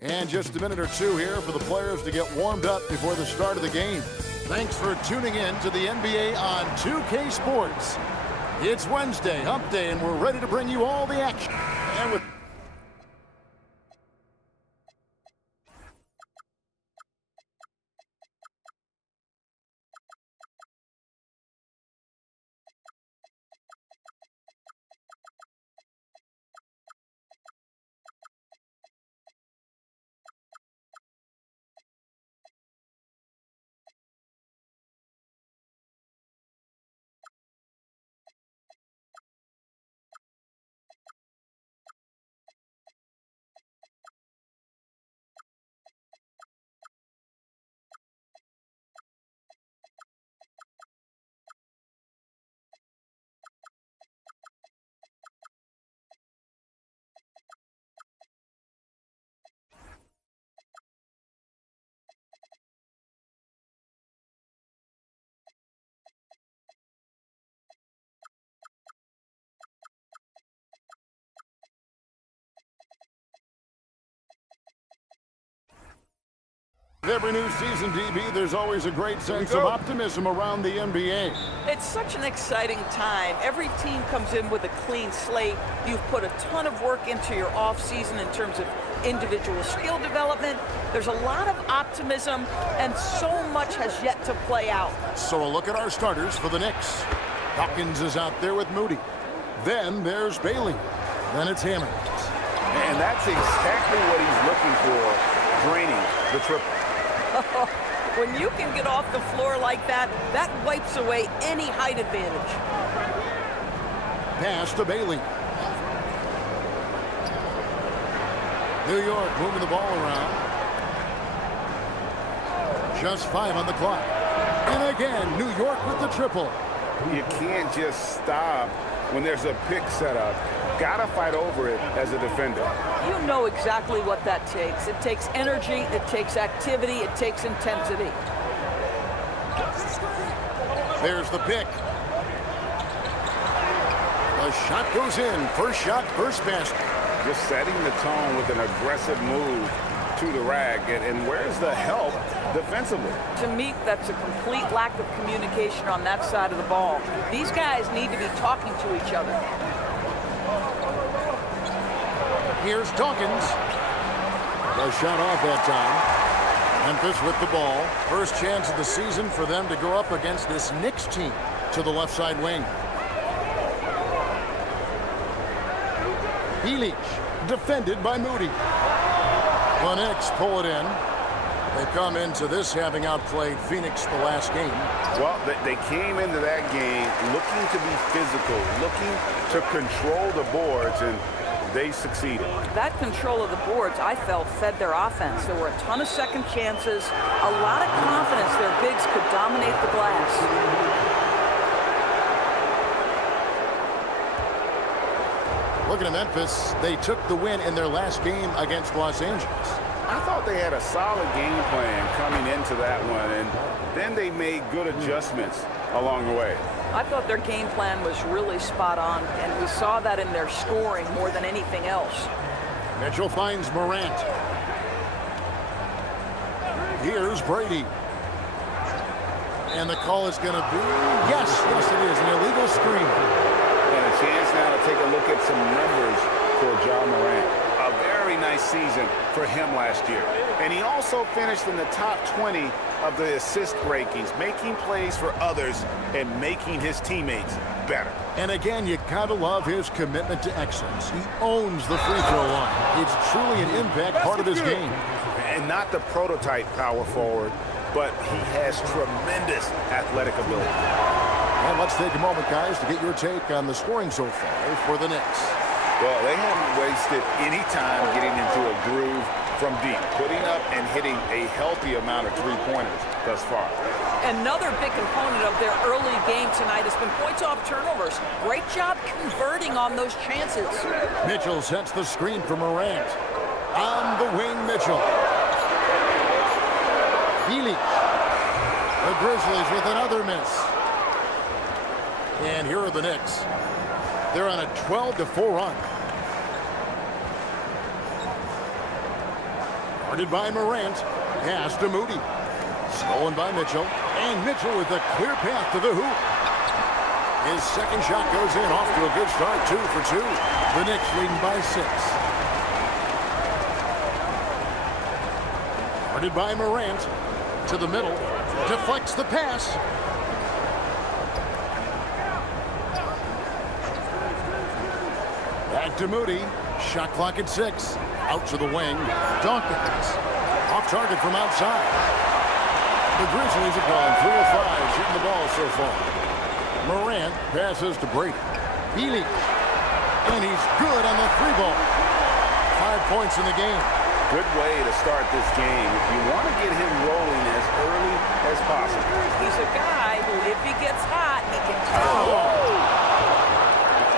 And just a minute or two here for the players to get warmed up before the start of the game. Thanks for tuning in to the NBA on 2K Sports. It's Wednesday, hump day, and we're ready to bring you all the action. And with every new season, DB, there's always a great sense of optimism around the NBA. It's such an exciting time. Every team comes in with a clean slate. You've put a ton of work into your offseason in terms of individual skill development. There's a lot of optimism, and so much has yet to play out. So a look at our starters for the Knicks. Hawkins is out there with Moody. Then there's Bailey. Then it's Hammond. And that's exactly what he's looking for, draining the triple. When you can get off the floor like that, that wipes away any height advantage. Pass to Bailey. New York moving the ball around. Just 5 on the clock. And again, New York with the triple. You can't just stop when there's a pick set up. Gotta fight over it as a defender. You know exactly what that takes. It takes energy, it takes activity, it takes intensity. There's the pick. The shot goes in. First shot, first basket. Just setting the tone with an aggressive move to the rack. And where's the help defensively? To me, that's a complete lack of communication on that side of the ball. These guys need to be talking to each other. Here's Dawkins. A shot off that time. Memphis with the ball. First chance of the season for them to go up against this Knicks team to the left side wing. Healy, defended by Moody. The Knicks pull it in. They come into this having outplayed Phoenix the last game. Well, they came into that game looking to be physical, looking to control the boards, and they succeeded. That control of the boards, I felt, fed their offense. There were a ton of second chances, a lot of confidence their bigs could dominate the glass. Looking at Memphis, they took the win in their last game against Los Angeles. I thought they had a solid game plan coming into that one, and then they made good adjustments along the way. I thought their game plan was really spot on, and we saw that in their scoring more than anything else. Mitchell finds Morant. Here's Brady. And the call is going to be, yes, it is, an illegal screen. And a chance now to take a look at some numbers for Ja Morant. A very nice season for him last year. And he also finished in the top 20 of the assist rankings, making plays for others and making his teammates better. And again, you gotta love his commitment to excellence. He owns the free throw line. It's truly an impact part of his game. And not the prototype power forward, but he has tremendous athletic ability. And let's take a moment, guys, to get your take on the scoring so far for the Knicks. Well, they haven't wasted any time getting into a groove from deep, putting up and hitting a healthy amount of three-pointers thus far. Another big component of their early game tonight has been points off turnovers. Great job converting on those chances. Mitchell sets the screen for Morant. On the wing, Mitchell. Healy. The Grizzlies with another miss. And here are the Knicks. They're on a 12-4 run. Guarded by Morant. Pass to Moody. Stolen by Mitchell. And Mitchell with a clear path to the hoop. His second shot goes in. Off to a good start. 2 for 2. The Knicks leading by 6. Guarded by Morant. To the middle. Deflects the pass. Back to Moody. Shot clock at 6. Out to the wing. Dawkins. Off target from outside. The Grizzlies have gone 3 of 5 shooting the ball so far. Morant passes to Brady. Healy. And he's good on the 3-ball. 5 points in the game. Good way to start this game. You want to get him rolling as early as possible. He's a guy who, if he gets hot, he can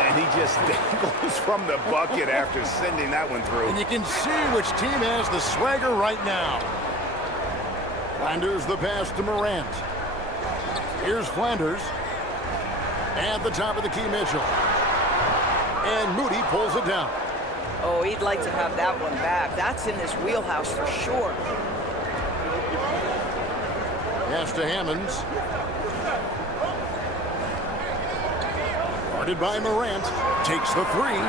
And he just dangles from the bucket after sending that one through. And you can see which team has the swagger right now. Flanders the pass to Morant. Here's Flanders. At the top of the key, Mitchell. And Moody pulls it down. Oh, he'd like to have that one back. That's in his wheelhouse for sure. Pass to Hammonds. Guarded by Morant. Takes the 3.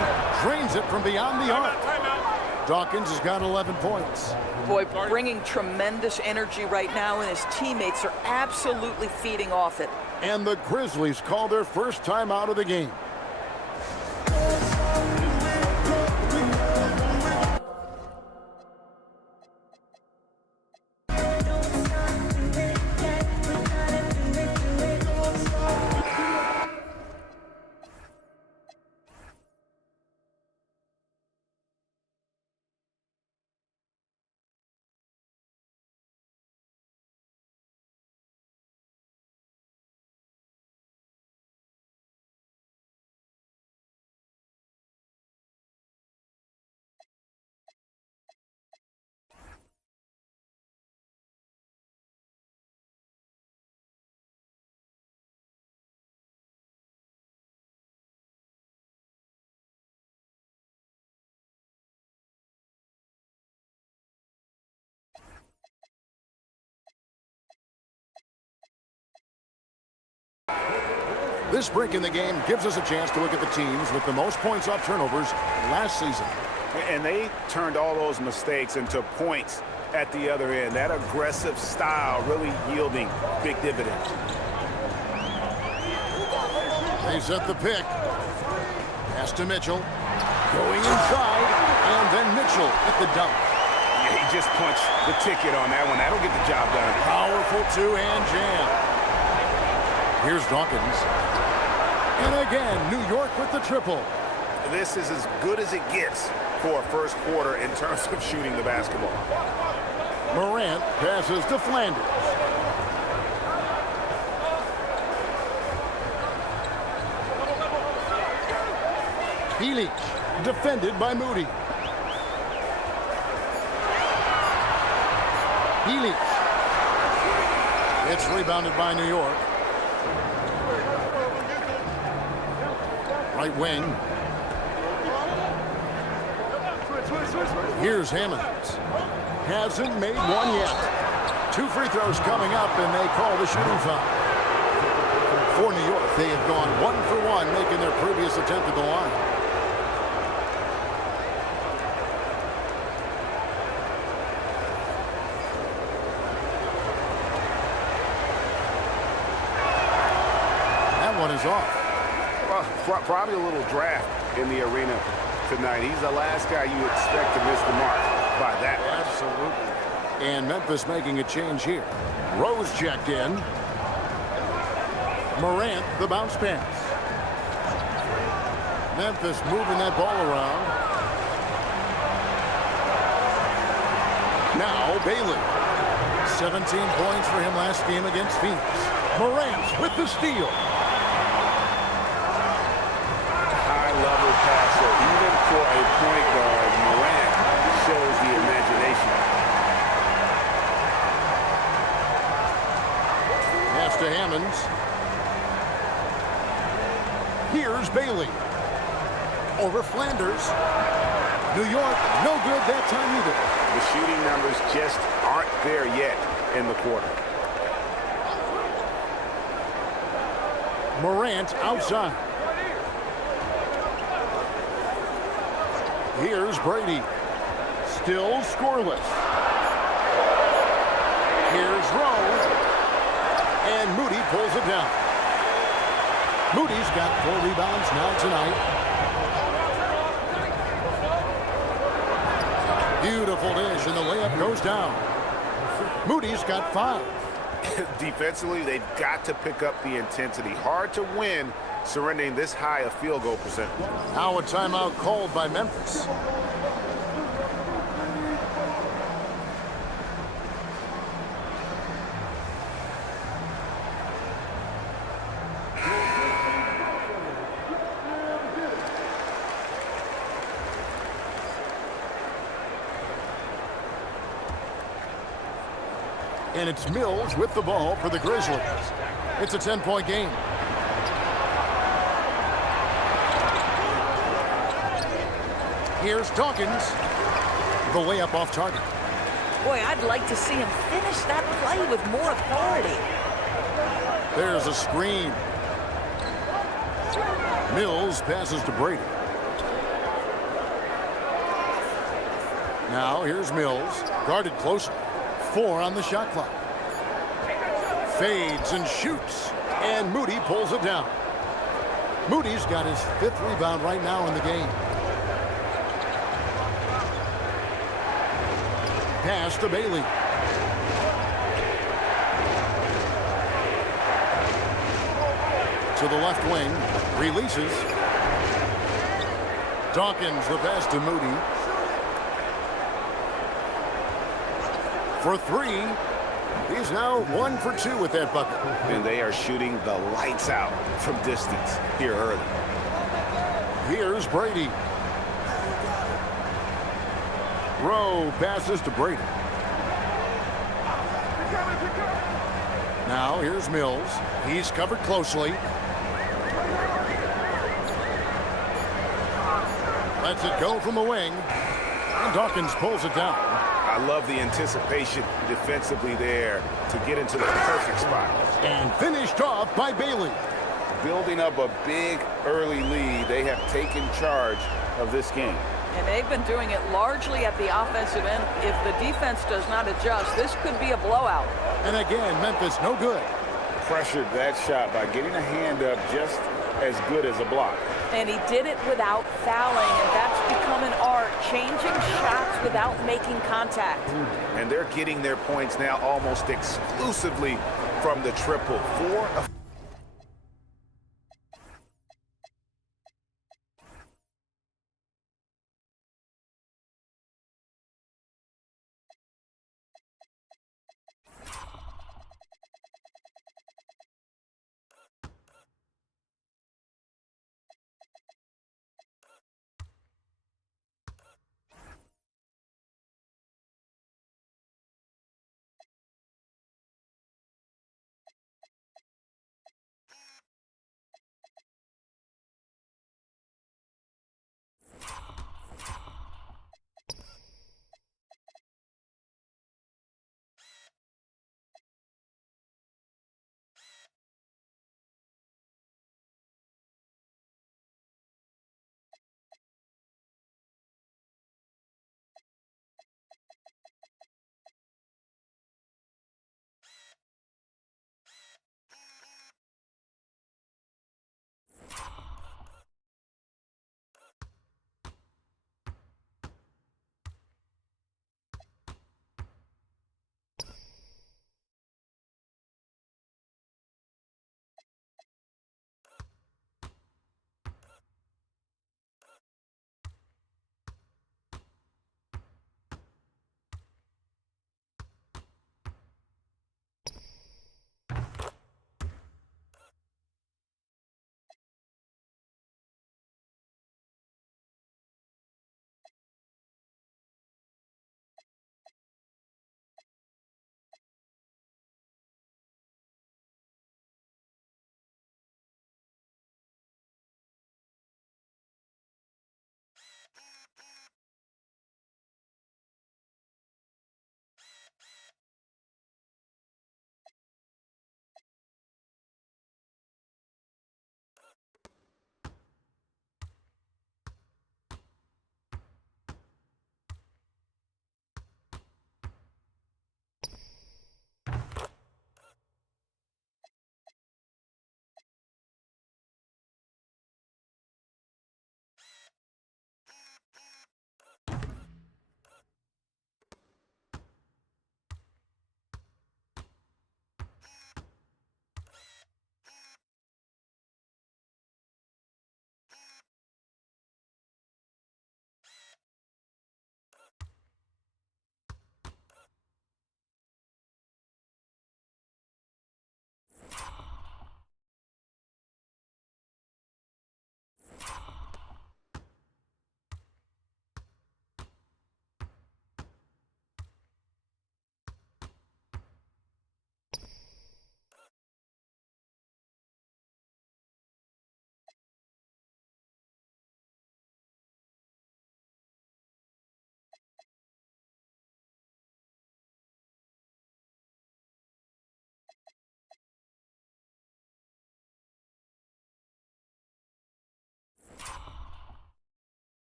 Drains it from beyond the arc. Dawkins has got 11 points. Boy, bringing tremendous energy right now, and his teammates are absolutely feeding off it. And the Grizzlies call their first time out of the game. This break in the game gives us a chance to look at the teams with the most points off turnovers last season. And they turned all those mistakes into points at the other end. That aggressive style really yielding big dividends. They set the pick. Pass to Mitchell. Going inside. And then Mitchell at the dunk. Yeah, he just punched the ticket on that one. That'll get the job done. Powerful two-hand jam. Here's Dawkins. And again, New York with the triple. This is as good as it gets for a first quarter in terms of shooting the basketball. Morant passes to Flanders. Healy, defended by Moody. Healy. It's rebounded by New York. Right wing. Here's Hammonds. Hasn't made one yet. 2 free throws coming up, and they call the shooting foul. For New York, they have gone 1 for 1, making their previous attempt at the line. That one is off. Well, probably a little draft in the arena tonight. He's the last guy you expect to miss the mark by that much. Absolutely. And Memphis making a change here. Rose checked in. Morant, the bounce pass. Memphis moving that ball around. Now Bailey. 17 points for him last game against Phoenix. Morant with the steal. High-level passer. Even for a point guard, Morant shows the imagination. Pass to Hammonds. Here's Bailey. Over Flanders. New York, no good that time either. The shooting numbers just aren't there yet in the quarter. Morant outside. Here's Brady. Still scoreless. Here's Rowe. And Moody pulls it down. Moody's got 4 rebounds now tonight. Beautiful dish, and the layup goes down. Moody's got 5. Defensively, they've got to pick up the intensity. Hard to win surrendering this high a field goal percentage. Now a timeout called by Memphis. And it's Mills with the ball for the Grizzlies. It's a 10-point game. Here's Dawkins. The layup off target. Boy, I'd like to see him finish that play with more authority. There's a screen. Mills passes to Brady. Now here's Mills, guarded closely. 4 on the shot clock. Fades and shoots, and Moody pulls it down. Moody's got his 5th rebound right now in the game. Pass to Bailey. To the left wing, releases. Dawkins the pass to Moody. For 3. He's now 1 for 2 with that bucket. And they are shooting the lights out from distance here early. Here's Brady. Rowe passes to Brady. Now here's Mills. He's covered closely. Lets it go from the wing. And Dawkins pulls it down. I love the anticipation defensively there to get into the perfect spot. And finished off by Bailey. Building up a big early lead, they have taken charge of this game. And they've been doing it largely at the offensive end. If the defense does not adjust, this could be a blowout. And again, Memphis no good. Pressured that shot by getting a hand up just as good as a block. And he did it without fouling, and that's become an art, changing shots without making contact. And they're getting their points now almost exclusively from the triple. 4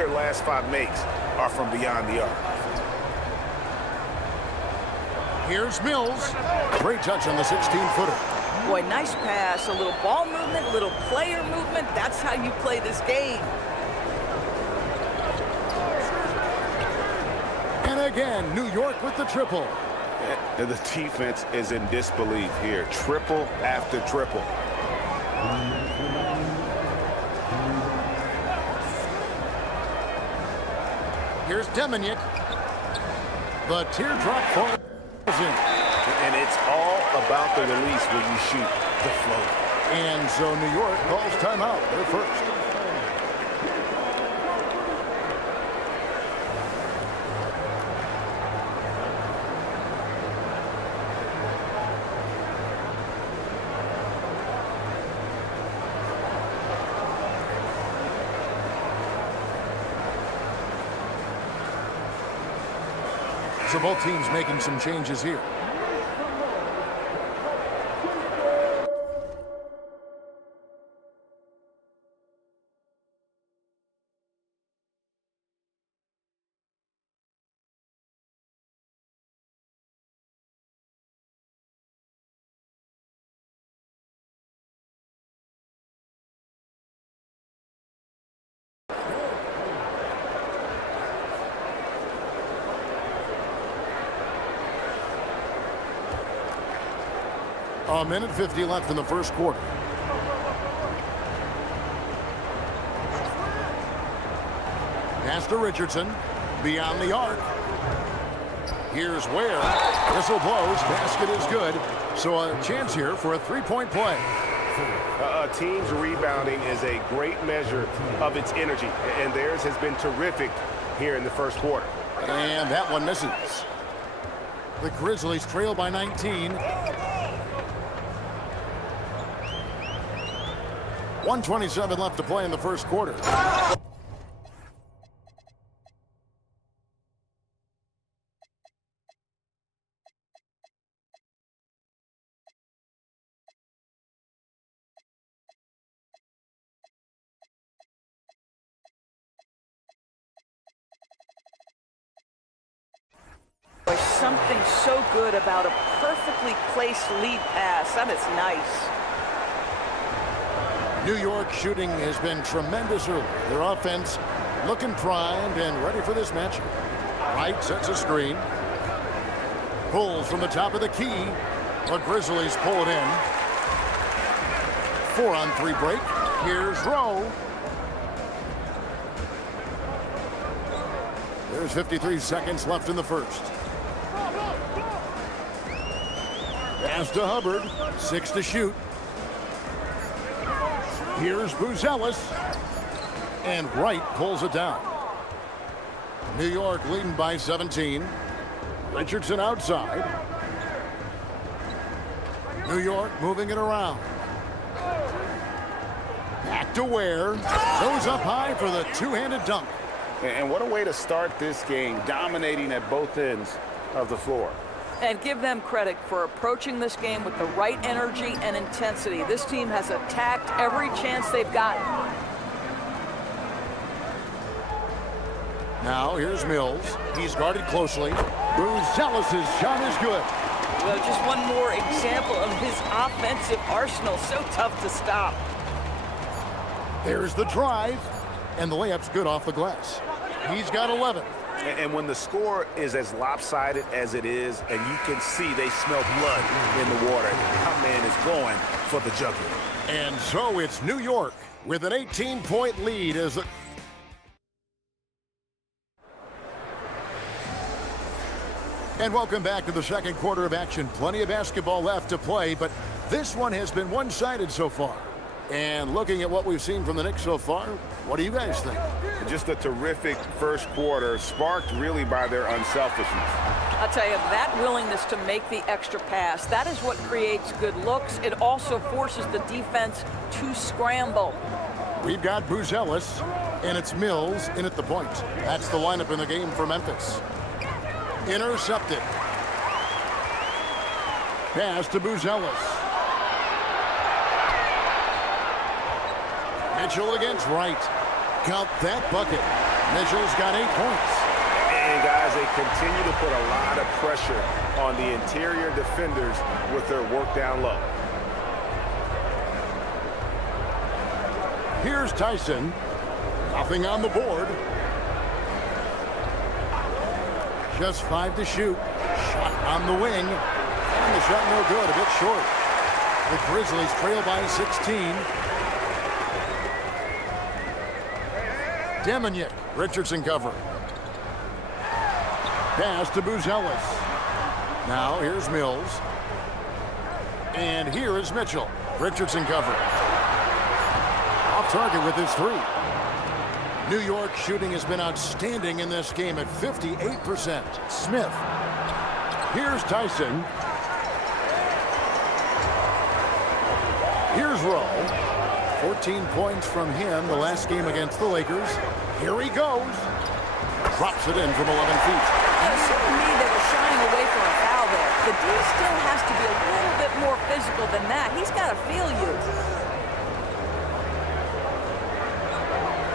their last 5 makes are from beyond the arc. Here's Mills. Great touch on the 16-footer. Boy, nice pass, a little ball movement, a little player movement. That's how you play this game. And again, New York with the triple. The defense is in disbelief here. Triple after triple. Here's Deminick. The teardrop falls in. And it's all about the release when you shoot the float. And so New York calls timeout. They're first. So both teams making some changes here. A minute 50 left in the first quarter. Pass to Richardson. Beyond the arc. Here's Ware. Whistle blows. Basket is good. So a chance here for a three-point play. A team's rebounding is a great measure of its energy, and theirs has been terrific here in the first quarter. And that one misses. The Grizzlies trail by 19. 1:27 left to play in the first quarter. There's something so good about a perfectly placed lead pass. That is nice. New York shooting has been tremendous early. Their offense looking primed and ready for this matchup. Wright sets a screen. Pulls from the top of the key. The Grizzlies pull it in. 4-on-3 break. Here's Rowe. There's 53 seconds left in the first. Pass to Hubbard. 6 to shoot. Here's Buzelis. And Wright pulls it down. New York leading by 17. Richardson outside. New York moving it around. Back to Ware. Goes up high for the two-handed dunk. And what a way to start this game, dominating at both ends of the floor. And give them credit for approaching this game with the right energy and intensity. This team has attacked every chance they've gotten. Now here's Mills. He's guarded closely. Buzelis' shot is good. Well, just one more example of his offensive arsenal. So tough to stop. There's the drive. And the layup's good off the glass. He's got 11. And when the score is as lopsided as it is, and you can see they smell blood in the water, our man is going for the jugular. And so it's New York with an 18-point lead as the... And welcome back to the second quarter of action. Plenty of basketball left to play, but this one has been one-sided so far. And looking at what we've seen from the Knicks so far, what do you guys think? Just a terrific first quarter, sparked really by their unselfishness. I'll tell you, that willingness to make the extra pass, that is what creates good looks. It also forces the defense to scramble. We've got Buzelis, and it's Mills in at the point. That's the lineup in the game for Memphis. Intercepted. Pass to Buzelis. Mitchell against Wright. Count that bucket. Mitchell's got 8 points. And guys, they continue to put a lot of pressure on the interior defenders with their work down low. Here's Tyson. Nothing on the board. Just 5 to shoot. Shot on the wing. And the shot no good, a bit short. The Grizzlies trail by 16. Demonic. Richardson cover. Pass to Buzelis. Now here's Mills. And here is Mitchell. Richardson cover. Off target with his 3. New York shooting has been outstanding in this game at 58%. Smith. Here's Tyson. Here's Rowe. 14 points from him the last game against the Lakers. Here he goes. Drops it in from 11 feet. It seemed to me they were shying away from a foul there. The D still has to be a little bit more physical than that. He's got to feel you.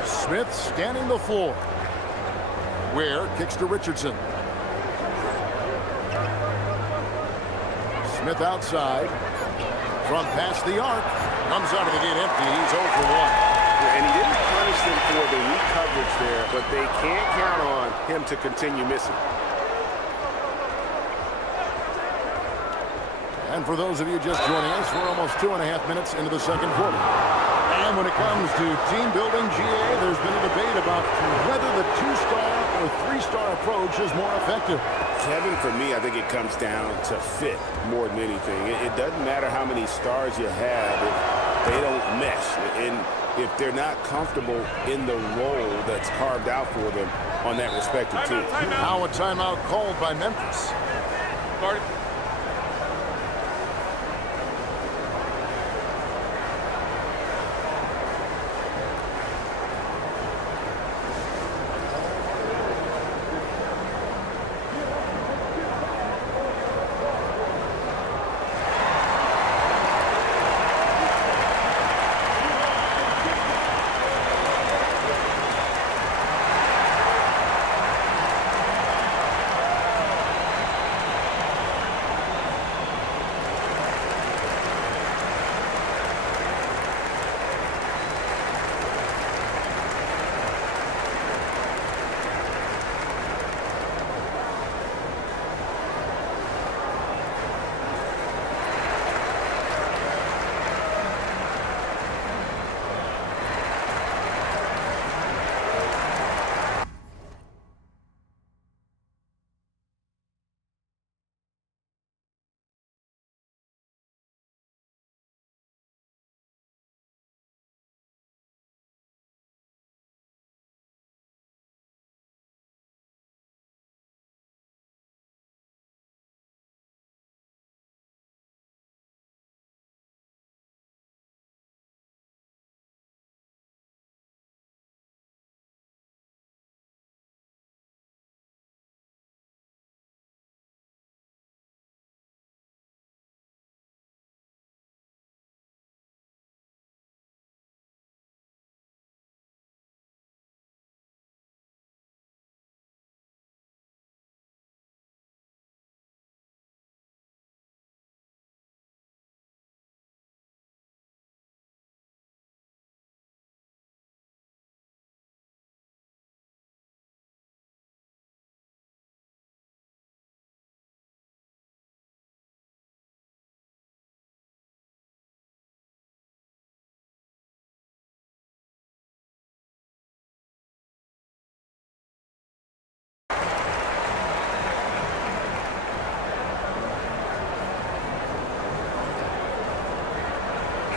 Smith scanning the floor. Ware kicks to Richardson. Smith outside. From past the arc. Comes out of the gate empty. He's 0 for 1. And he didn't punish them for the weak coverage there, but they can't count on him to continue missing. And for those of you just joining us, we're almost 2.5 minutes into the second quarter. And when it comes to team building, GA, there's been a debate about whether the 2-star or 3-star approach is more effective. Kevin, for me, I think it comes down to fit more than anything. It doesn't matter how many stars you have if they don't mesh. And if they're not comfortable in the role that's carved out for them on that respective team. Now a timeout called by Memphis.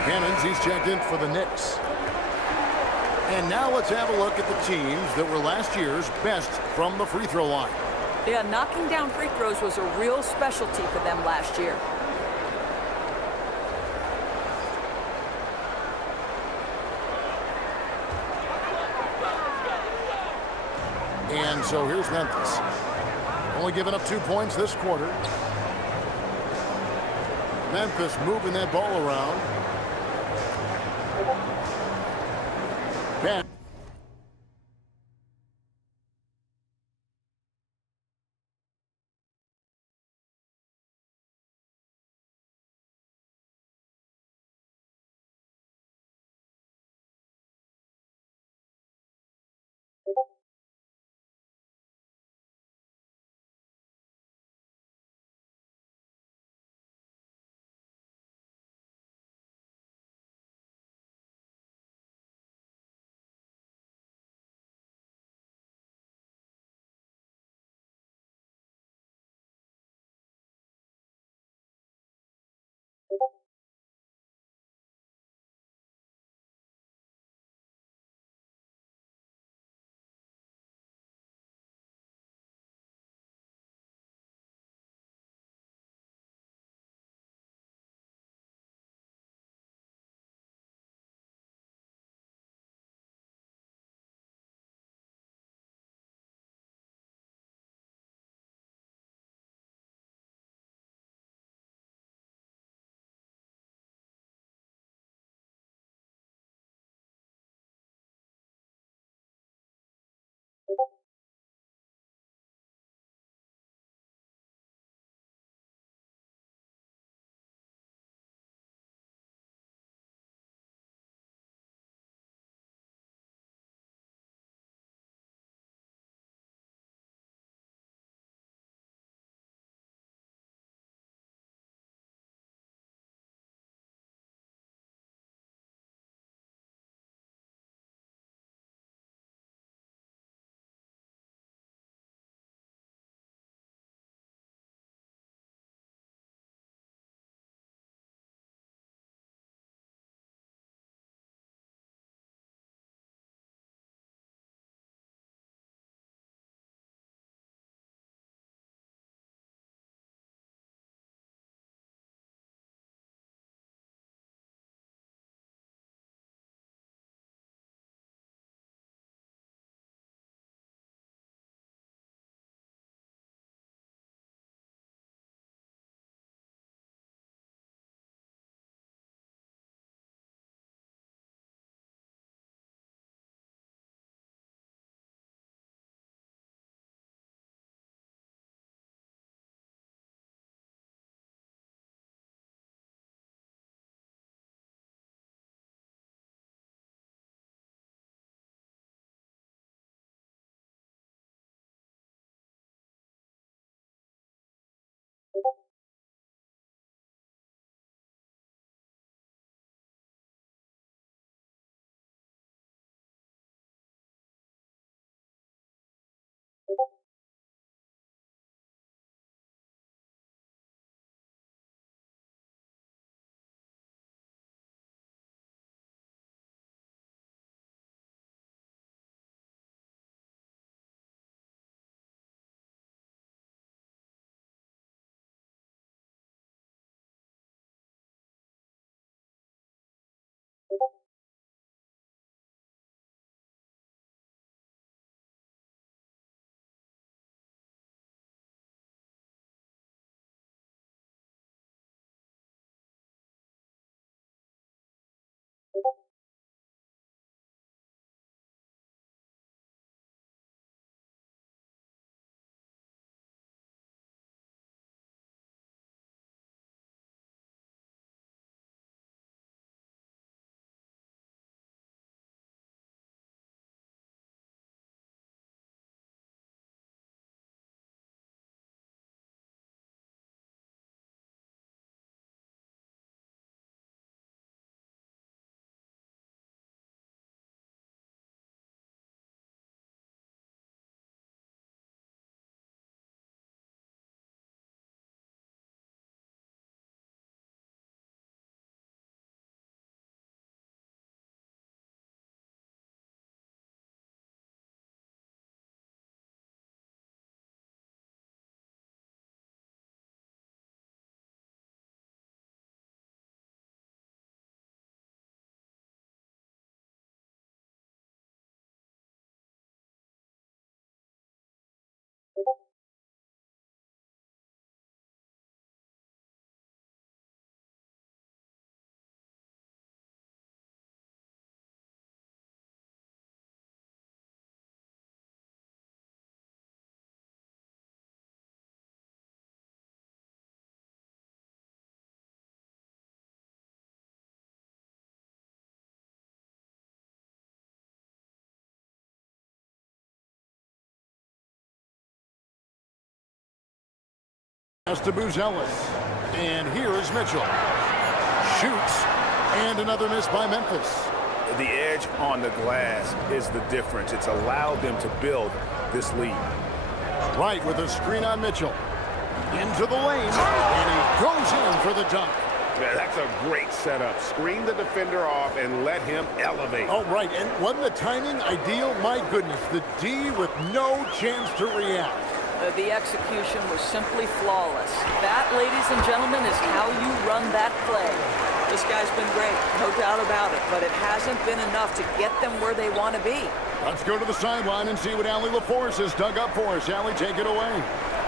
Cannons, he's checked in for the Knicks. And now let's have a look at the teams that were last year's best from the free throw line. Yeah, knocking down free throws was a real specialty for them last year. And so here's Memphis. Only giving up 2 points this quarter. Memphis moving that ball around. Back. Pass to Buzelis. And here is Mitchell. Shoots. And another miss by Memphis. The edge on the glass is the difference. It's allowed them to build this lead. Right with a screen on Mitchell. Into the lane. And he goes in for the dunk. Yeah, that's a great setup. Screen the defender off and let him elevate. Oh, right. And wasn't the timing ideal? My goodness. The D with no chance to react. The execution was simply flawless. That, ladies and gentlemen, is how you run that play. This guy's been great, no doubt about it, but it hasn't been enough to get them where they want to be. Let's go to the sideline and see what Allie LaForce has dug up for us. Allie, take it away.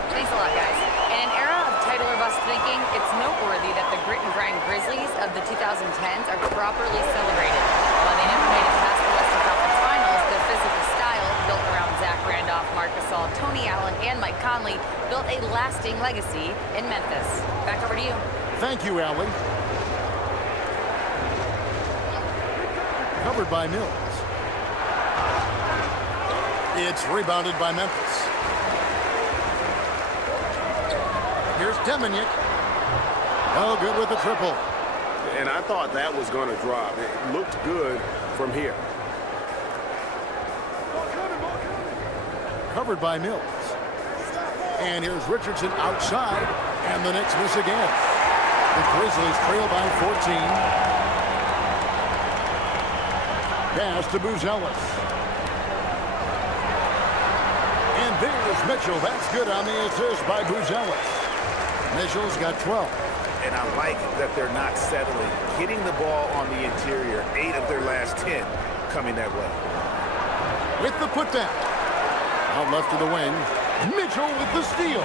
Thanks a lot, guys. In an era of title or bust thinking, it's noteworthy that the grit and grind Grizzlies of the 2010s are properly celebrated. While they never made it past the Western Conference Finals, their physical style, built around Zach Randolph, Marc Gasol, Tony Allen, and Mike Conley, built a lasting legacy in Memphis. Back over to you. Thank you, Allie. Covered by Mills. It's rebounded by Memphis. Here's Deminick. Oh, good with the triple. And I thought that was going to drop. It looked good from here. Covered by Mills. And here's Richardson outside. And the Knicks miss again. The Grizzlies trail by 14. Pass to Buzelis. And there's Mitchell. That's good on the assist by Buzelis. Mitchell's got 12. And I like that they're not settling. Hitting the ball on the interior, 8 of their last 10 coming that way. With the putdown. Out left to the wing. Mitchell with the steal.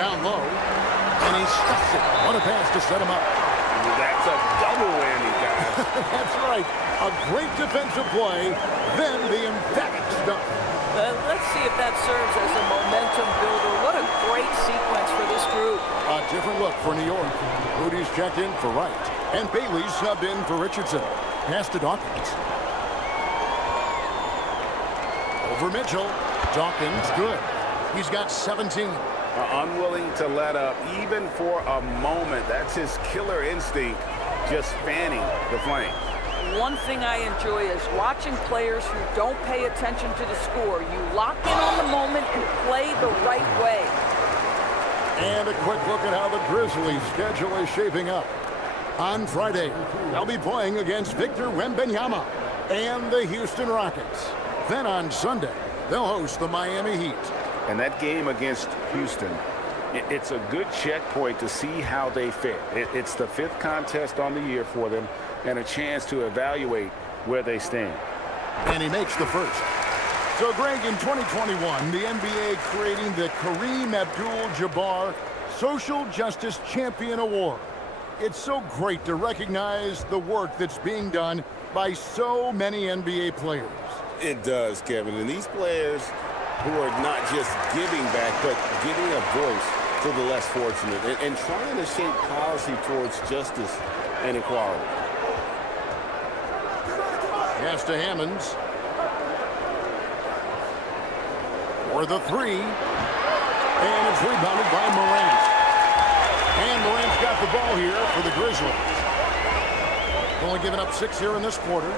Down low. And he stuffs it. What a pass to set him up. That's a double whammy, guys. That's right. A great defensive play. Then the emphatic stuff. Let's see if that serves as a momentum builder. What a great sequence for this group. A different look for New York. Rudy's checked in for Wright. And Bailey's subbed in for Richardson. Pass to Dawkins. Over Mitchell. Dawkins, good. He's got 17. Unwilling to let up even for a moment. That's his killer instinct, just fanning the flame. One thing I enjoy is watching players who don't pay attention to the score. You lock in on the moment and play the right way. And a quick look at how the Grizzlies' schedule is shaping up. On Friday, they'll be playing against Victor Wembanyama and the Houston Rockets. Then on Sunday, they'll host the Miami Heat. And that game against Houston, it's a good checkpoint to see how they fare. It's the 5th contest on the year for them and a chance to evaluate where they stand. And he makes the first. So, Greg, in 2021, the NBA creating the Kareem Abdul-Jabbar Social Justice Champion Award. It's so great to recognize the work that's being done by so many NBA players. It does, Kevin. And these players who are not just giving back, but giving a voice to the less fortunate and trying to shape policy towards justice and equality. Pass to Hammonds. For the 3. And it's rebounded by Morant. And Morant's got the ball here for the Grizzlies. Only giving up 6 here in this quarter.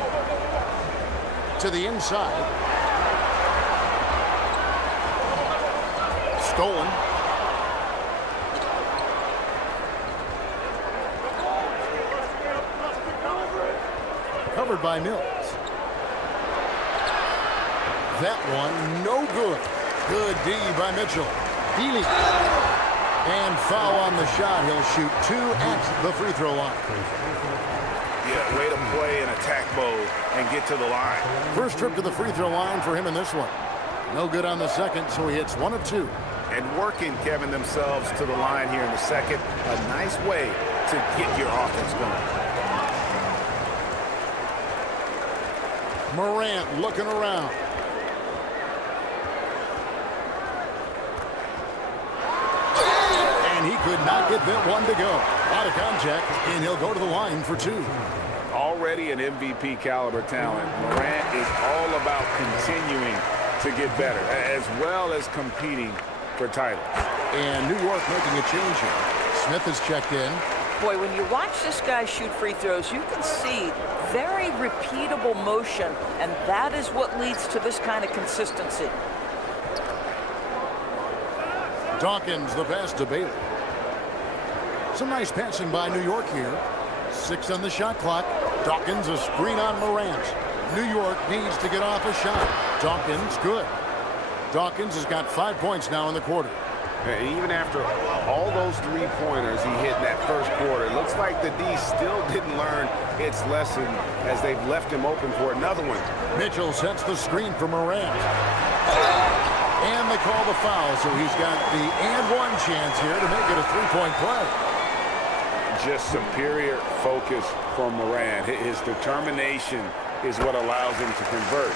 To the inside. Stolen. Covered by Mills. That one, no good. Good D by Mitchell. Healy. And foul on the shot. He'll shoot 2 at the free throw line. Yeah, way to play an attack mode and get to the line. First trip to the free throw line for him in this one. No good on the second, so he hits 1 of 2. And working, Kevin, themselves to the line here in the second. A nice way to get your offense going. Morant looking around. And he could not get that one to go. Out of contact, and he'll go to the line for 2. Already an MVP caliber talent, Morant is all about continuing to get better, as well as competing for titles. And New York making a change here. Smith is checked in. Boy, when you watch this guy shoot free throws, you can see very repeatable motion, and that is what leads to this kind of consistency. Dawkins, the pass to Bailey. Some nice passing by New York here. 6 on the shot clock. Dawkins, a screen on Morant. New York needs to get off a shot. Dawkins, good. Dawkins has got 5 points now in the quarter. And even after all those three-pointers he hit in that first quarter, it looks like the D still didn't learn its lesson as they've left him open for another one. Mitchell sets the screen for Morant. And they call the foul, so he's got the and-one chance here to make it a three-point play. Just superior focus from Morant. His determination is what allows him to convert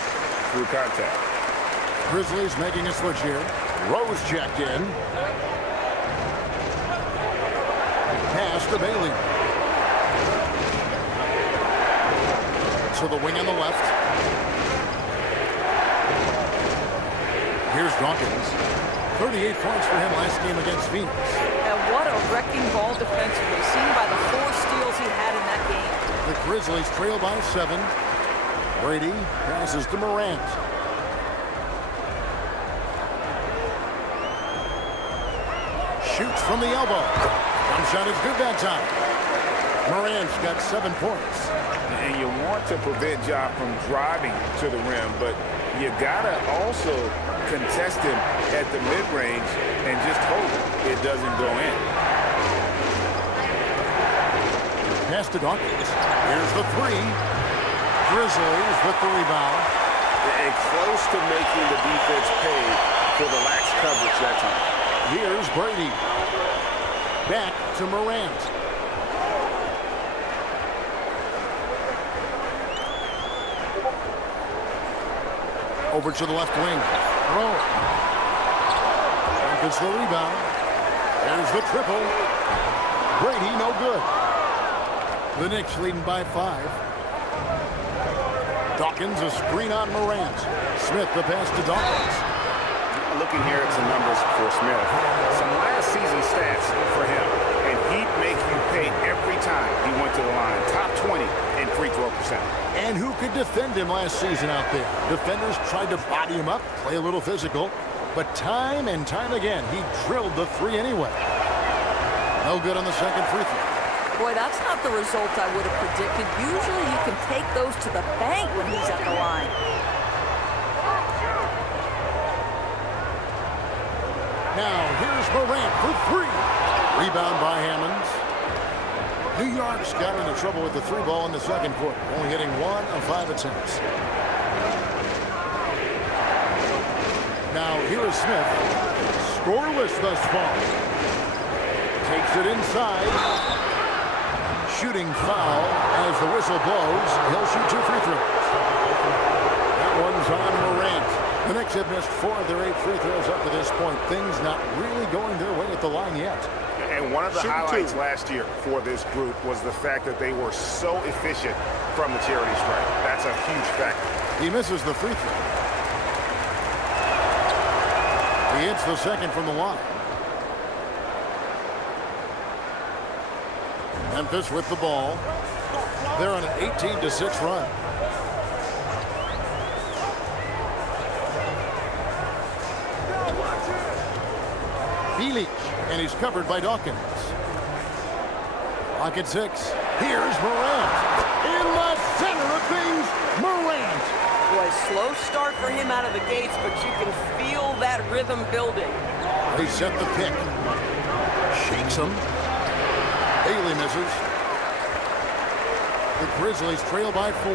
through contact. Grizzlies making a switch here. Rose checked in. Pass to Bailey. To the wing on the left. Here's Dawkins. 38 points for him last game against Phoenix. And what a wrecking ball defensively, seen by the 4 steals he had in that game. The Grizzlies trail by 7. Brady passes to Morant. Shoots from the elbow. Jump shot is good that time. Morant's got 7 points. And you want to prevent Ja from driving to the rim, but you gotta also contest him at the mid-range and just hope it doesn't go in. Pass to Dawkins. Here's the 3. Grizzlies with the rebound. And close to making the defense pay for the lax coverage that time. Here's Brady. Back to Morant. Over to the left wing. Rowe. Gets the rebound. There's the triple. Brady, no good. The Knicks leading by 5. Dawkins, a screen on Morant. Smith, the pass to Dawkins. Looking here at some numbers for Smith. Some last season stats for him. And he'd make you pay every time he went to the line. Top 20 in free throw percentage. And who could defend him last season out there? Defenders tried to body him up, play a little physical. But time and time again, he drilled the 3 anyway. No good on the second free throw. Boy, that's not the result I would have predicted. Usually you can take those to the bank when he's at the line. Now, here's Morant for 3. Rebound by Hammonds. New York's got into trouble with the 3 ball in the second quarter, only hitting 1 of 5 attempts. Now, here is Smith. Scoreless thus far. Takes it inside. Shooting foul as the whistle blows. He'll shoot 2 free throws. That one's on Morant. The Knicks have missed 4 of their 8 free throws up to this point. Things not really going their way at the line yet. And one of the highlights 2. last year for this group was the fact that they were so efficient from the charity stripe. That's a huge factor. He misses the free throw. He hits the second from the line. Memphis with the ball. They're on an 18-6 run. Bielich, and he's covered by Dawkins. Clock at 6. Here's Morant. In the center of things, Morant. Boy, slow start for him out of the gates, but you can feel that rhythm building. They set the pick. Shakes him. Bailey misses. The Grizzlies trail by 4.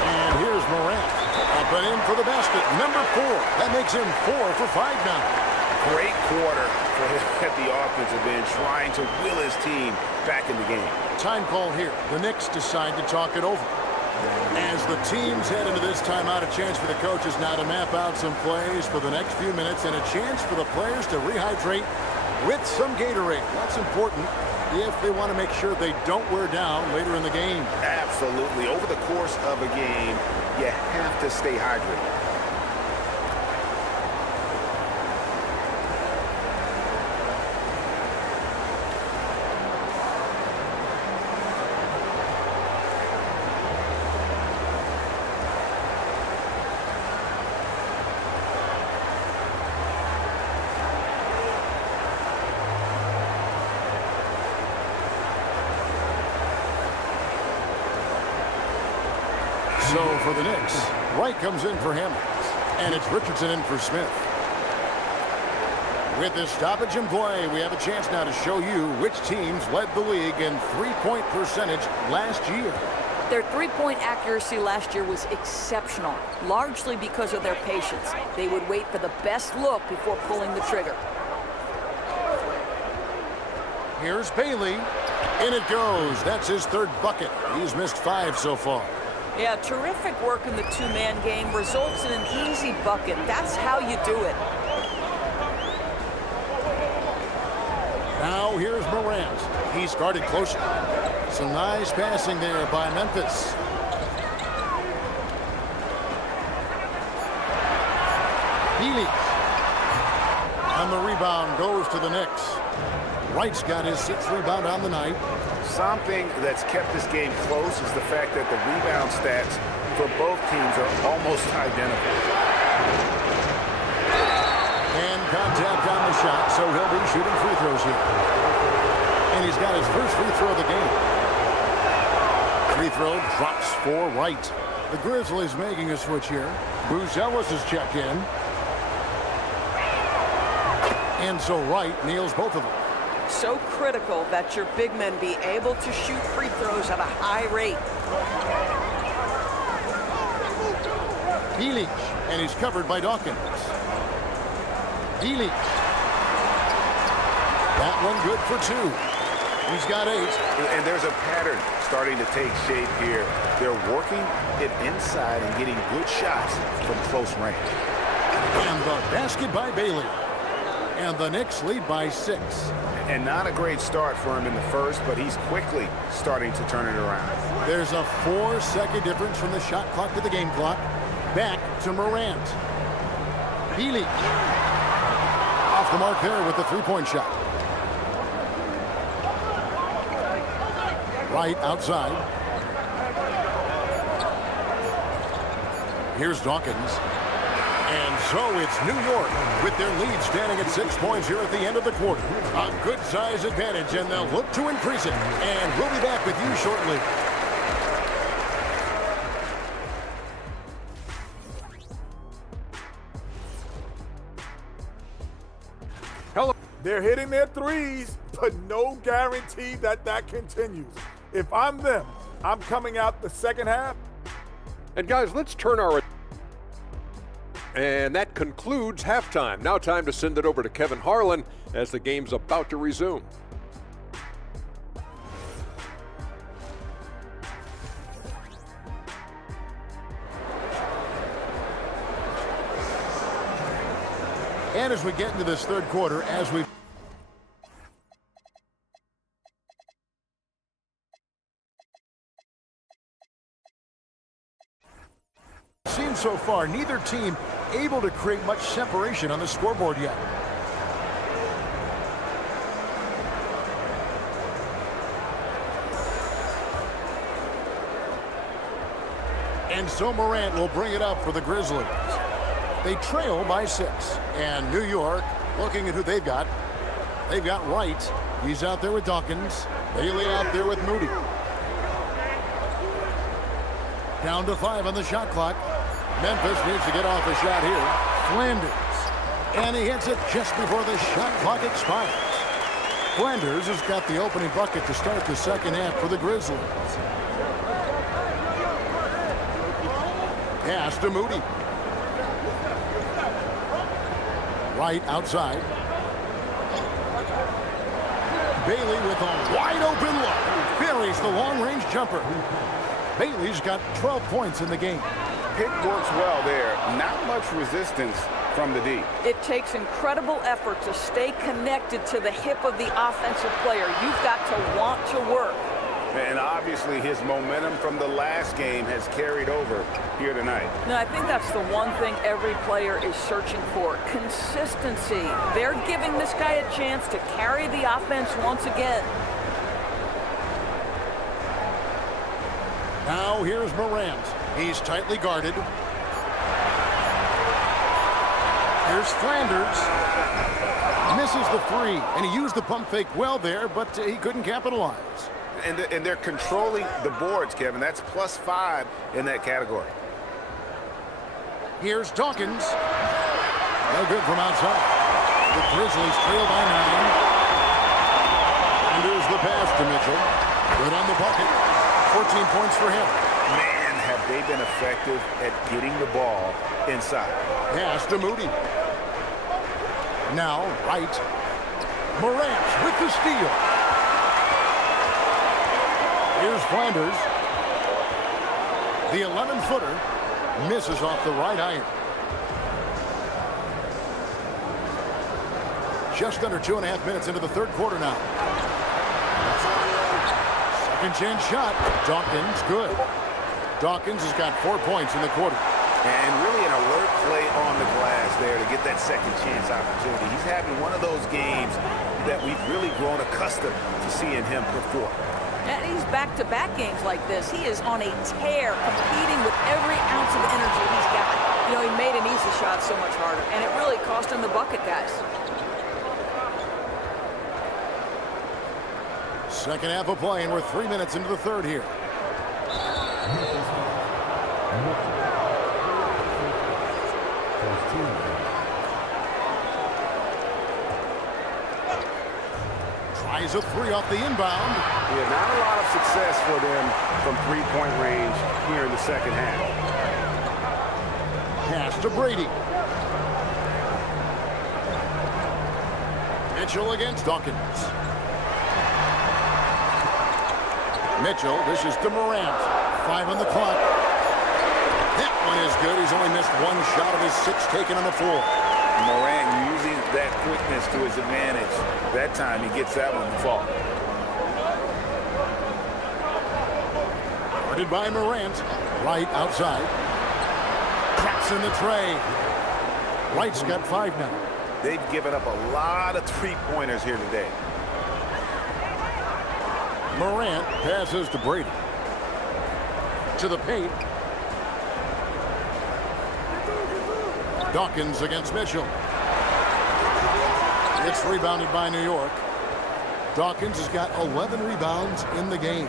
And here's Morant. Up and in for the basket. Number 4. That makes him 4 for 5 now. Great quarter for him at the offensive end, trying to will his team back in the game. Time call here. The Knicks decide to talk it over. As the teams head into this timeout, a chance for the coaches now to map out some plays for the next few minutes and a chance for the players to rehydrate with some Gatorade. That's important if they want to make sure they don't wear down later in the game. Absolutely. Over the course of a game, you have to stay hydrated. So for the Knicks, Wright comes in for Hammonds, and it's Richardson in for Smith. With this stoppage in play, we have a chance now to show you which teams led the league in three-point percentage last year. Their three-point accuracy last year was exceptional, largely because of their patience. They would wait for the best look before pulling the trigger. Here's Bailey. In it goes. That's his third bucket. He's missed 5 so far. Yeah, terrific work in the two-man game results in an easy bucket. That's how you do it. Now here's Morant. He's guarded closer. Some nice passing there by Memphis. Healy. And the rebound goes to the Knicks. Wright's got his 6th rebound on the night. Something that's kept this game close is the fact that the rebound stats for both teams are almost identical. And contact on the shot, so he'll be shooting free throws here. And he's got his first free throw of the game. Free throw drops for Wright. The Grizzlies making a switch here. Buzelis is checked in. And so Wright nails both of them. So critical that your big men be able to shoot free throws at a high rate. Healy, and he's covered by Dawkins. Healy. That one good for 2. He's got 8. And there's a pattern starting to take shape here. They're working it inside and getting good shots from close range. And the basket by Bailey. And the Knicks lead by 6. And not a great start for him in the first, but he's quickly starting to turn it around. There's a 4-second difference from the shot clock to the game clock. Back to Morant. Healy. Off the mark there with the three-point shot. Right outside. Here's Dawkins. And so it's New York with their lead standing at 6 points here at the end of the quarter. A good size advantage, and they'll look to increase it. And we'll be back with you shortly. Hello. They're hitting their threes, but no guarantee that that continues. If I'm them, I'm coming out the second half. And guys, let's turn our... And that concludes halftime. Now time to send it over to Kevin Harlan as the game's about to resume. And as we get into this third quarter, as we've seen so far, neither team able to create much separation on the scoreboard yet. And so Morant will bring it up for the Grizzlies. They trail by 6. And New York, looking at who they've got. They've got Wright. He's out there with Dawkins. Bailey out there with Moody. Down to 5 on the shot clock. Memphis needs to get off a shot here. Flanders. And he hits it just before the shot clock expires. Flanders has got the opening bucket to start the second half for the Grizzlies. Pass to Moody. Right outside. Bailey with a wide open look. Buries the long-range jumper. Bailey's got 12 points in the game. Pick works well there. Not much resistance from the D. It takes incredible effort to stay connected to the hip of the offensive player. You've got to want to work. And obviously his momentum from the last game has carried over here tonight. Now, I think that's the one thing every player is searching for, consistency. They're giving this guy a chance to carry the offense once again. Now here's Morant. He's tightly guarded. Here's Flanders. Misses the 3, and he used the pump fake well there, but he couldn't capitalize. and they're controlling the boards, Kevin. That's +5 in that category. Here's Dawkins. No good from outside. The Grizzlies trail by 9. And here's the pass to Mitchell. Good on the bucket. 14 points for him. Man, have they been effective at getting the ball inside. Pass to Moody. Now, Wright. Morant with the steal. Here's Flanders. The 11-footer misses off the right iron. Just under 2.5 minutes into the third quarter now. Second chance shot. Dawkins, good. Dawkins has got 4 points in the quarter. And really an alert play on the glass there to get that second chance opportunity. He's having one of those games that we've really grown accustomed to seeing him perform. And he's back-to-back games like this. He is on a tear, competing with every ounce of energy he's got. You know, he made an easy shot so much harder, and it really cost him the bucket, guys. Second half of play, and we're 3 minutes into the third here. Tries a three off the inbound. Yeah, not a lot of success for them from three-point range here in the second half. Pass to Brady. Mitchell against Dawkins. Mitchell dishes to Morant. 5 on the clock. That one is good. He's only missed one shot of his 6 taken on the floor. Morant using that quickness to his advantage. That time he gets that one to fall. Guarded by Morant. Wright outside. Traps in the tray. Wright's got 5 now. They've given up a lot of three-pointers here today. Morant passes to Brady. To the paint. Dawkins against Mitchell. It's rebounded by New York. Dawkins has got 11 rebounds in the game.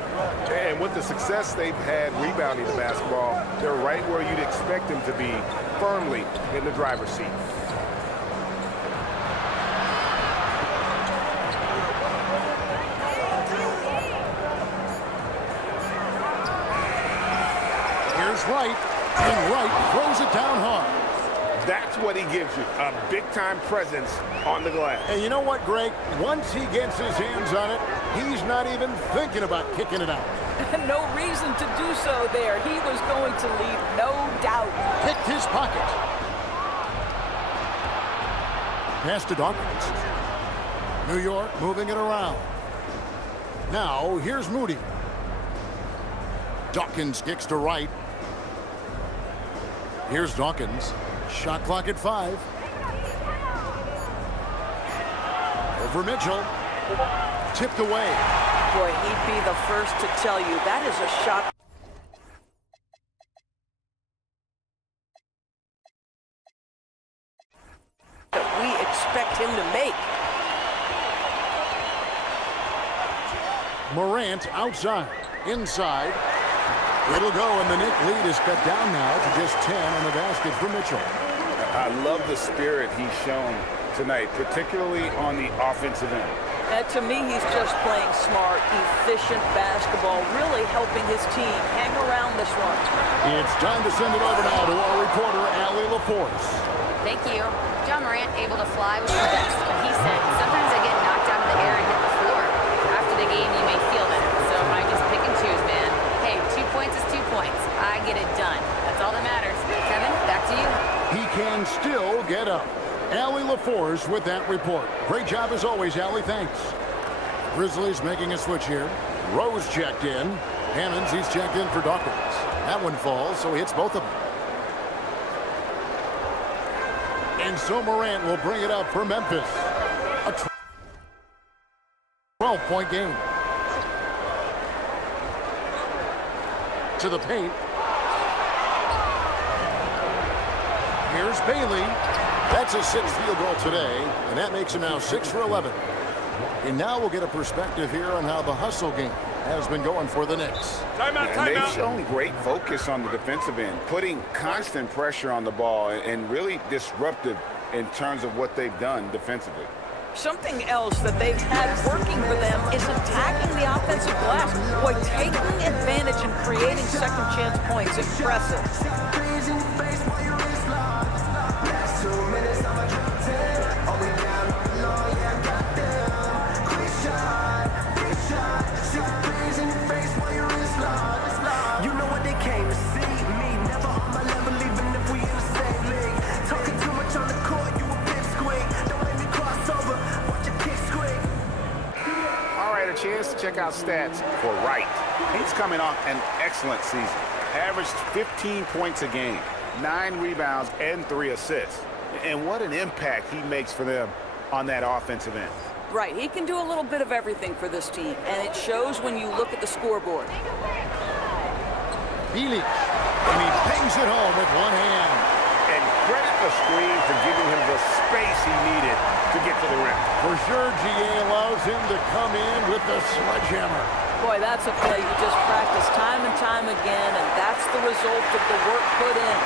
And with the success they've had rebounding the basketball, they're right where you'd expect them to be, firmly in the driver's seat. Here's Wright, and Wright throws it down hard. That's what he gives you, a big-time presence on the glass. And you know what, Greg? Once he gets his hands on it, he's not even thinking about kicking it out. No reason to do so there. He was going to leave, no doubt. Picked his pocket. Pass to Dawkins. New York moving it around. Now, here's Moody. Dawkins kicks to Wright. Here's Dawkins. Shot clock at 5. Over Mitchell. Tipped away. Boy, he'd be the first to tell you that is a shot that we expect him to make. Morant outside. Inside. It'll go, and the Knick lead is cut down now to just 10 on the basket for Mitchell. I love the spirit he's shown tonight, particularly on the offensive end. To me, he's just playing smart, efficient basketball, really helping his team hang around this one. It's time to send it over now to our reporter, Allie LaForce. Thank you. John Morant able to fly with the best, but he said, sometimes I get knocked out of the air and hit the floor. After the game, you may feel that, so I just pick and choose, man. Hey, 2 points is 2 points. I get it done. That's all that matters. Kevin, back to you. He can still get up. Allie LaForce with that report. Great job as always, Allie. Thanks. Grizzlies making a switch here. Rose checked in. Hammonds, he's checked in for Dawkins. That one falls, so he hits both of them. And so Morant will bring it up for Memphis. A 12-point game. To the paint. Here's Bailey. That's his 6th field goal today, and that makes him now 6 for 11. And now we'll get a perspective here on how the hustle game has been going for the Knicks. And they've shown great focus on the defensive end, putting constant pressure on the ball and really disruptive in terms of what they've done defensively. Something else that they've had working for them is attacking the offensive glass. Boy, taking advantage and creating second chance points. Impressive. You know what they came to see me, never on my level, even if we in the same league. Talking too much on the court, you a big squeak. Don't let me cross over, watch your kick squeak. All right, a chance to check out stats for Wright. He's coming off an excellent season. Averaged 15 points a game, 9 rebounds, and 3 assists. And what an impact he makes for them on that offensive end. Right, he can do a little bit of everything for this team, and it shows when you look at the scoreboard. Bilic, and he bangs it home with one hand. And credit the screen for giving him the space he needed to get to the rim. For sure, GA allows him to come in with the sledgehammer. Boy, that's a play you just practice time and time again, and that's the result of the work put in.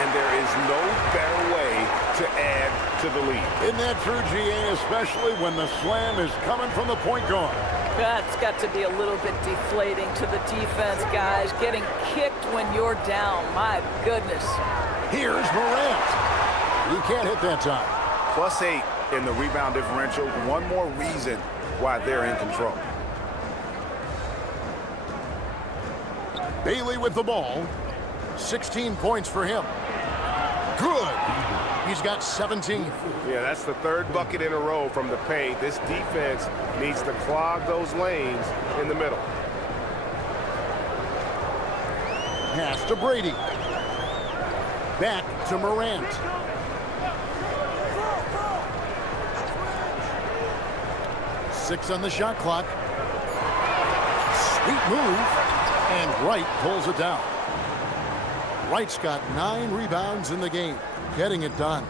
And there is no better way to add to the lead. Isn't that true, GA, especially when the slam is coming from the point guard? That's got to be a little bit deflating to the defense, guys. Getting kicked when you're down, my goodness. Here's Morant. He can't hit that time. +8 in the rebound differential. One more reason why they're in control. Bailey with the ball. 16 points for him. Good. He's got 17. Yeah, that's the 3rd bucket in a row from the paint. This defense needs to clog those lanes in the middle. Pass to Brady. Back to Morant. Six on the shot clock. Sweet move. And Wright pulls it down. Wright's got 9 rebounds in the game, getting it done.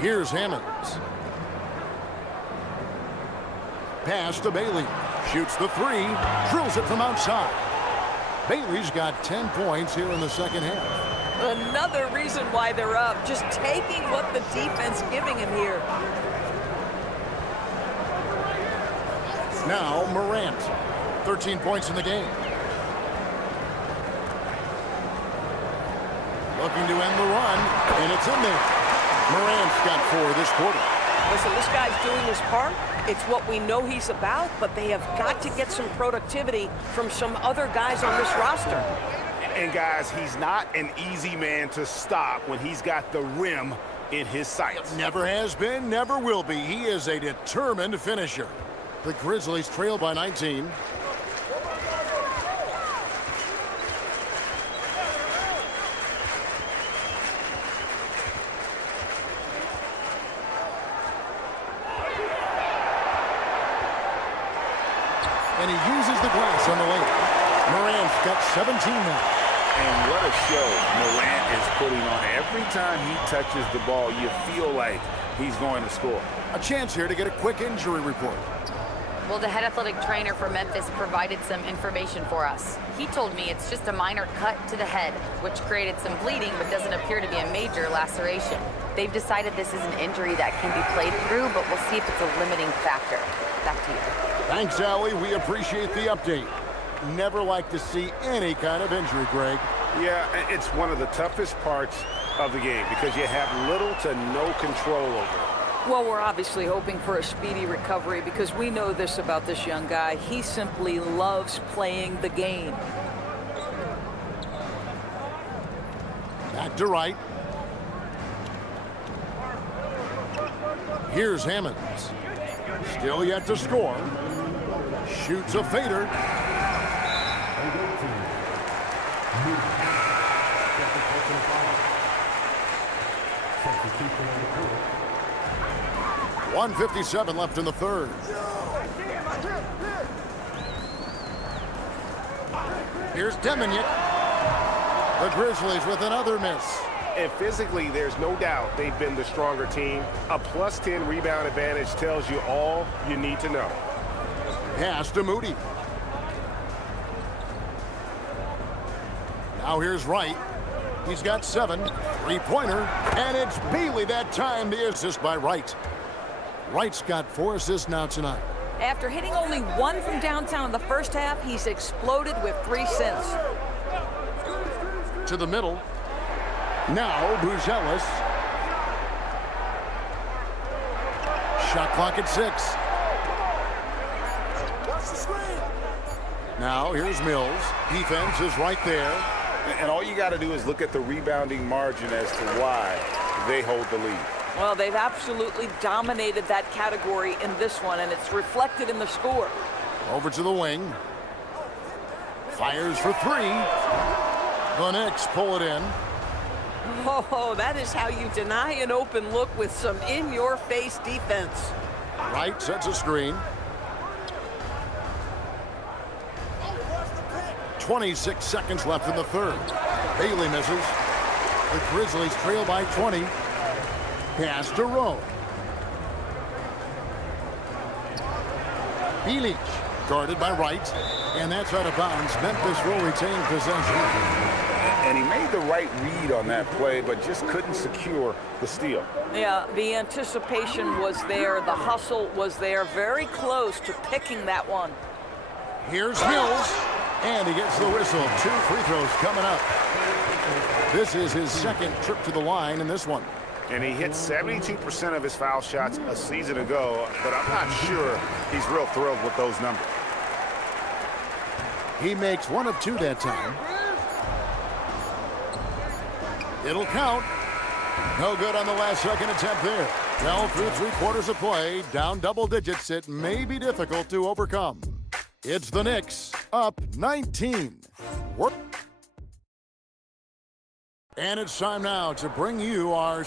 Here's Hammonds. Pass to Bailey. Shoots the 3, drills it from outside. Bailey's got 10 points here in the second half. Another reason why they're up, just taking what the defense giving him here. Now Morant, 13 points in the game. Looking to end the run, and it's in there. Morant's got 4 this quarter. Listen, this guy's doing his part. It's what we know he's about, but they have got to get some productivity from some other guys on this roster. And guys, he's not an easy man to stop when he's got the rim in his sights. Never has been, never will be. He is a determined finisher. The Grizzlies trail by 19. And he uses the glass on the lane. Morant's got 17 now. And what a show Morant is putting on. Every time he touches the ball, you feel like he's going to score. A chance here to get a quick injury report. Well, the head athletic trainer for Memphis provided some information for us. He told me it's just a minor cut to the head, which created some bleeding but doesn't appear to be a major laceration. They've decided this is an injury that can be played through, but we'll see if it's a limiting factor. Back to you. Thanks, Allie. We appreciate the update. Never like to see any kind of injury, Greg. Yeah, it's one of the toughest parts of the game because you have little to no control over it. Well, we're obviously hoping for a speedy recovery because we know this about this young guy. He simply loves playing the game. Back to Wright. Here's Hammonds. Still yet to score. Shoots a fader. .157 left in the third. Here's Deminick. The Grizzlies with another miss. And physically, there's no doubt they've been the stronger team. A +10 rebound advantage tells you all you need to know. Pass to Moody. Now here's Wright. He's got 7. Three-pointer. And it's Bailey that time. The assist by Wright. Wright's got 4 assists now tonight. After hitting only 1 from downtown in the first half, he's exploded with 3 since. To the middle. Now Buzelis. Shot clock at 6. Now here's Mills. Defense is right there. And all you got to do is look at the rebounding margin as to why they hold the lead. Well, they've absolutely dominated that category in this one, and it's reflected in the score. Over to the wing. Fires for 3. The Knicks pull it in. Oh, that is how you deny an open look with some in-your-face defense. Wright sets a screen. 26 seconds left in the third. Bailey misses. The Grizzlies trail by 20. Pass to Rowe. Bielich guarded by Wright. And that's out of bounds. Memphis will retain possession. And he made the right read on that play, but just couldn't secure the steal. Yeah, the anticipation was there. The hustle was there. Very close to picking that one. Here's Mills. And he gets the whistle. 2 free throws coming up. This is his second trip to the line in this one. And he hit 72% of his foul shots a season ago, but I'm not sure he's real thrilled with those numbers. He makes 1 of 2 that time. It'll count. No good on the last second attempt there. Well, through 3 quarters of play, down double digits, it may be difficult to overcome. It's the Knicks, up 19. And it's time now to bring you our...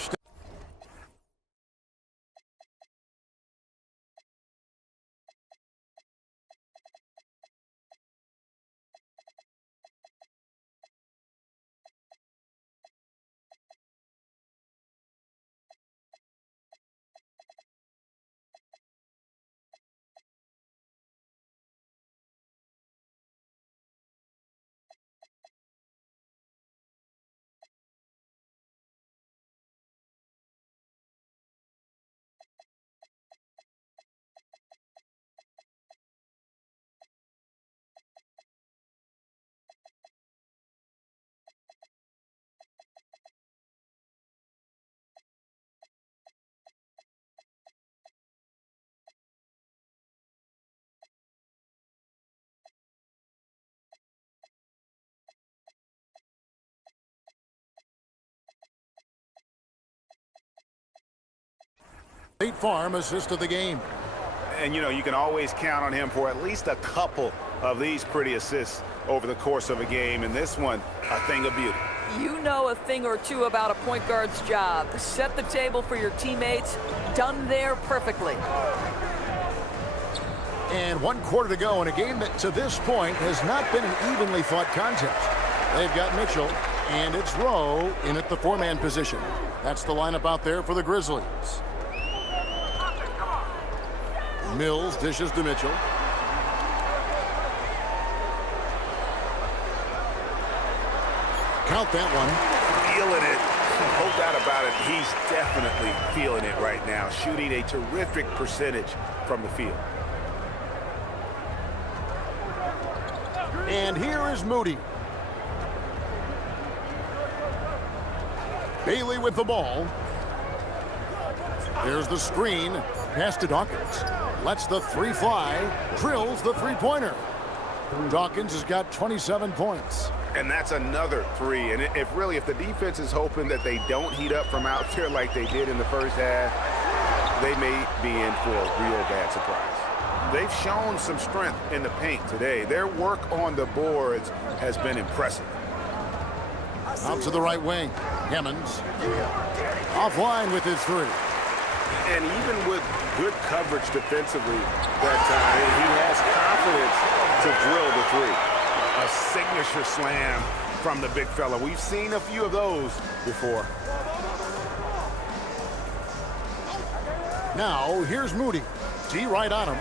State Farm assist of the game. And, you know, you can always count on him for at least a couple of these pretty assists over the course of a game. And this one, a thing of beauty. You know a thing or two about a point guard's job. Set the table for your teammates. Done there perfectly. And 1 quarter to go in a game that to this point has not been an evenly fought contest. They've got Mitchell, and it's Rowe in at the 4-man position. That's the lineup out there for the Grizzlies. Mills dishes to Mitchell. Count that one. Feeling it. No doubt about it. He's definitely feeling it right now. Shooting a terrific percentage from the field. And here is Moody. Bailey with the ball. There's the screen. Pass to Dawkins. Lets the 3 fly. Drills the 3-pointer. Dawkins has got 27 points. And that's another 3. And if the defense is hoping that they don't heat up from out there like they did in the first half, they may be in for a real bad surprise. They've shown some strength in the paint today. Their work on the boards has been impressive. Out to the right wing. Hemmons. Offline with his 3. And even with good coverage defensively that time, he has confidence to drill the 3. A signature slam from the big fella. We've seen a few of those before. Now, here's Moody. T right on him.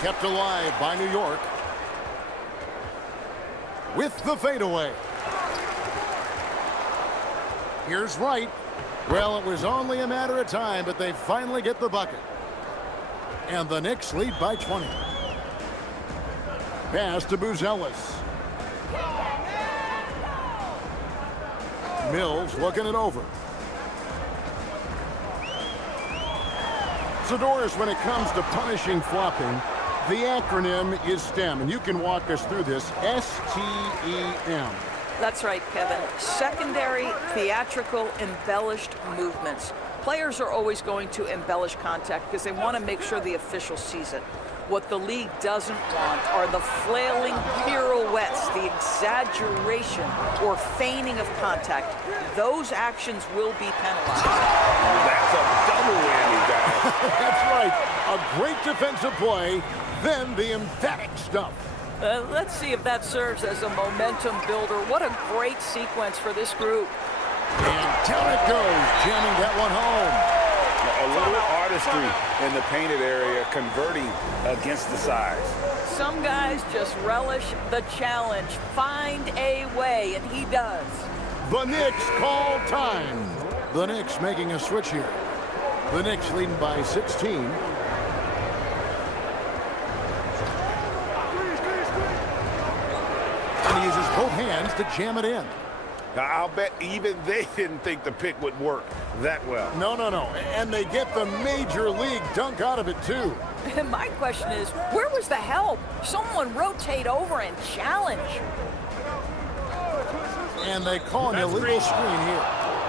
Kept alive by New York. With the fadeaway. Here's Wright. Well, it was only a matter of time, but they finally get the bucket. And the Knicks lead by 20. Pass to Buzelis. Mills looking it over. Zadorus, when it comes to punishing flopping, the acronym is STEM, and you can walk us through this. S-T-E-M. That's right, Kevin. Secondary, theatrical, embellished movements. Players are always going to embellish contact because they want to make sure the official sees it. What the league doesn't want are the flailing pirouettes, the exaggeration or feigning of contact. Those actions will be penalized. That's a double whammy, guys. That's right. A great defensive play, then the emphatic stuff. Let's see if that serves as a momentum builder. What a great sequence for this group. And down it goes, jamming that one home. A little artistry in the painted area, converting against the size. Some guys just relish the challenge. Find a way, and he does. The Knicks call time. The Knicks making a switch here. The Knicks leading by 16. And he uses both hands to jam it in. Now, I'll bet even they didn't think the pick would work that well. No. And they get the major league dunk out of it, too. My question is, where was the help? Someone rotate over and challenge. And they call an illegal screen here.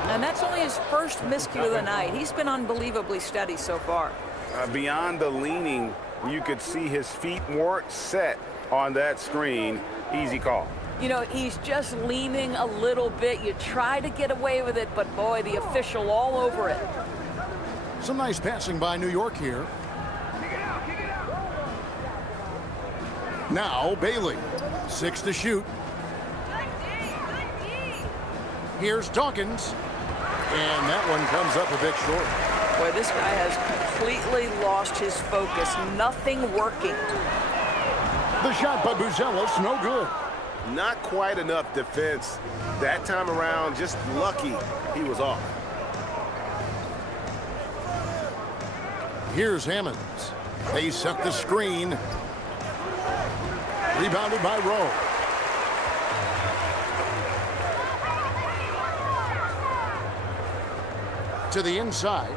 And that's only his first miscue of the night. He's been unbelievably steady so far. Beyond the leaning, you could see his feet weren't set on that screen. Easy call. You know, he's just leaning a little bit. You try to get away with it, but boy, the official all over it. Some nice passing by New York here. Now Bailey, 6 to shoot. Here's Dawkins, and that one comes up a bit short. Boy, this guy has completely lost his focus. Nothing working. The shot by Buzelis, no good. Not quite enough defense that time around. Just lucky he was off. Here's Hammonds. They set the screen. Rebounded by Rowe. To the inside.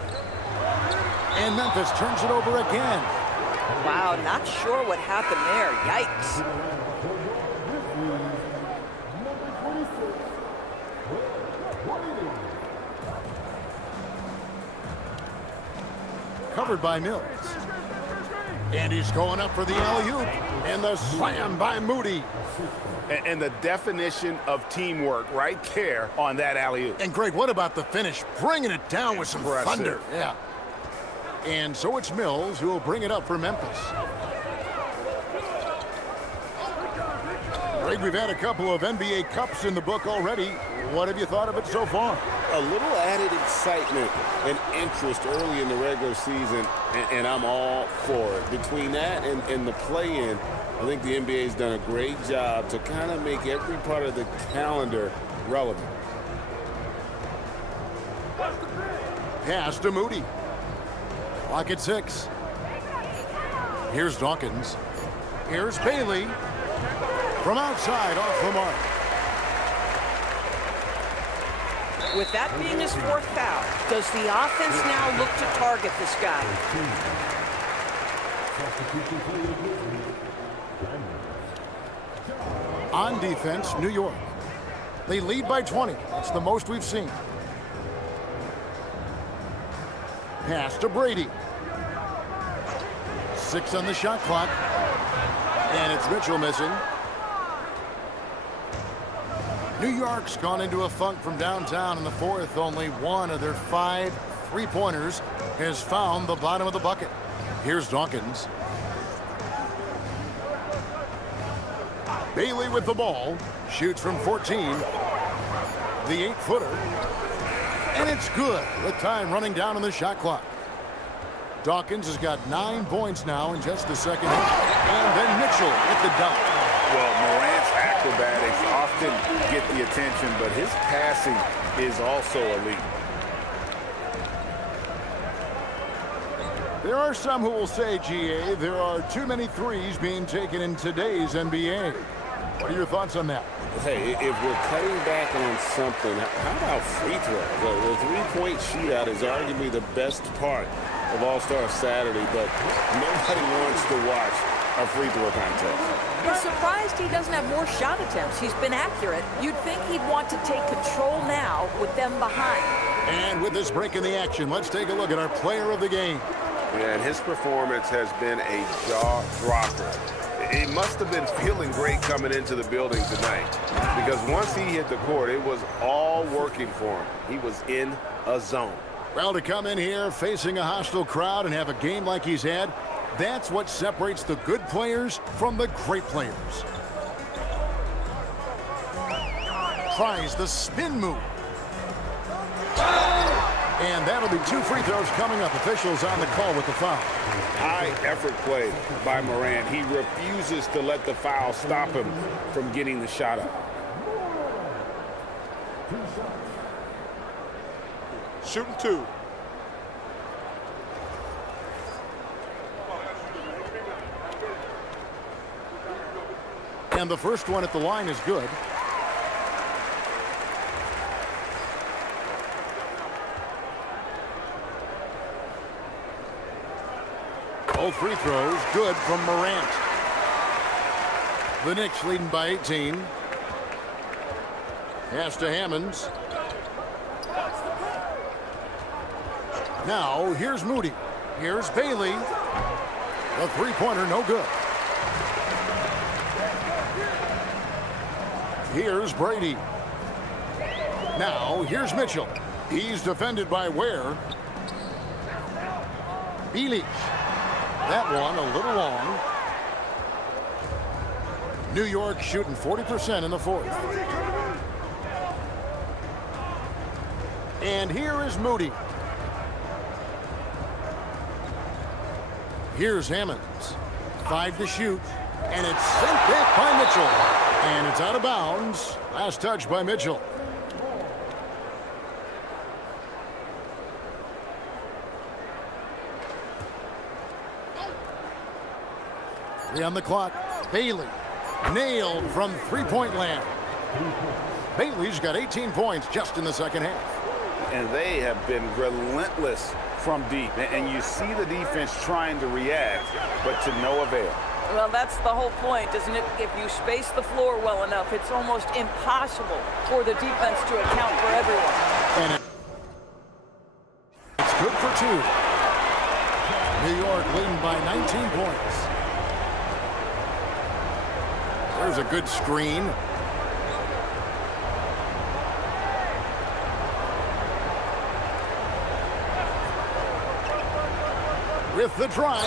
And Memphis turns it over again. Wow, not sure what happened there. Yikes. Covered by Mills. And he's going up for the alley-oop. And the slam by Moody. And the definition of teamwork right there on that alley-oop. And Greg, what about the finish? Bringing it down with some Impressive. thunder. Yeah. And so it's Mills who will bring it up for Memphis. Greg, we've had a couple of NBA Cups in the book already. What have you thought of it so far? A little added excitement and interest early in the regular season, and I'm all for it. Between that and the play-in, I think the NBA's done a great job to kind of make every part of the calendar relevant. Pass to Moody. Clock at 6. Here's Dawkins. Here's Bailey. From outside, off the mark. With that being his 4th foul, does the offense now look to target this guy? On defense, New York. They lead by 20. That's the most we've seen. Pass to Brady. 6 on the shot clock. And it's Mitchell missing. New York's gone into a funk from downtown in the 4th. Only one of their 5 three-pointers has found the bottom of the bucket. Here's Dawkins. Bailey with the ball. Shoots from 14. The 8-footer. And it's good with time running down on the shot clock. Dawkins has got 9 points now in just the second half. And then Mitchell at the dunk. Well, Morant's acrobatics often get the attention, but his passing is also elite. There are some who will say, GA, there are too many threes being taken in today's NBA. What are your thoughts on that? Hey, if we're cutting back on something, how about free throw? The three-point shootout is arguably the best part of All-Star Saturday, but nobody wants to watch a free throw contest. I'm surprised he doesn't have more shot attempts. He's been accurate. You'd think he'd want to take control now with them behind. And with this break in the action, let's take a look at our player of the game. Yeah, and his performance has been a jaw-dropper. He must have been feeling great coming into the building tonight, because once he hit the court, it was all working for him. He was in a zone. Well, to come in here facing a hostile crowd and have a game like he's had, that's what separates the good players from the great players. Tries the spin move. And that'll be 2 free throws coming up. Officials on the call with the foul. High effort play by Morant. He refuses to let the foul stop him from getting the shot up. Shooting 2. And the first one at the line is good. Both free throws good from Morant. The Knicks leading by 18. Pass to Hammonds. Now here's Moody. Here's Bailey. The three-pointer no good. Here's Brady. Now here's Mitchell. He's defended by Ware. Belich. That one a little long. New York shooting 40% in the fourth. And here is Moody. Here's Hammonds. 5 to shoot. And it's sent back by Mitchell. And it's out of bounds. Last touch by Mitchell. Three on the clock. Bailey nailed from three-point land. Bailey's got 18 points just in the second half. And they have been relentless from deep. And you see the defense trying to react, but to no avail. Well, that's the whole point, isn't it? If you space the floor well enough, it's almost impossible for the defense to account for everyone. And it's good for 2. New York leading by 19 points. There's a good screen. With the drive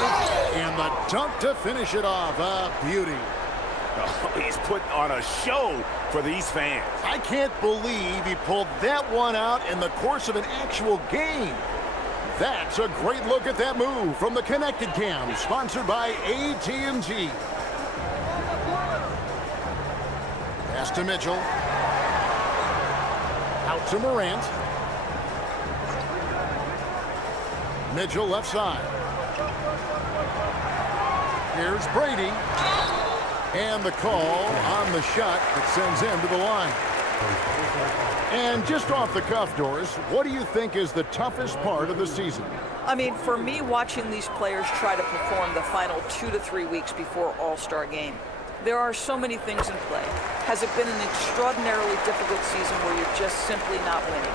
and the dunk to finish it off. A beauty. Oh, he's putting on a show for these fans. I can't believe he pulled that one out in the course of an actual game. That's a great look at that move from the Connected Cam, sponsored by ATD. Pass to Mitchell. Out to Morant. Mitchell left side. Here's Brady. And the call on the shot that sends him to the line. And just off the cuff, Doris, what do you think is the toughest part of the season? I mean, for me, watching these players try to perform the final 2 to 3 weeks before All-Star game, there are so many things in play. Has it been an extraordinarily difficult season where you're just simply not winning?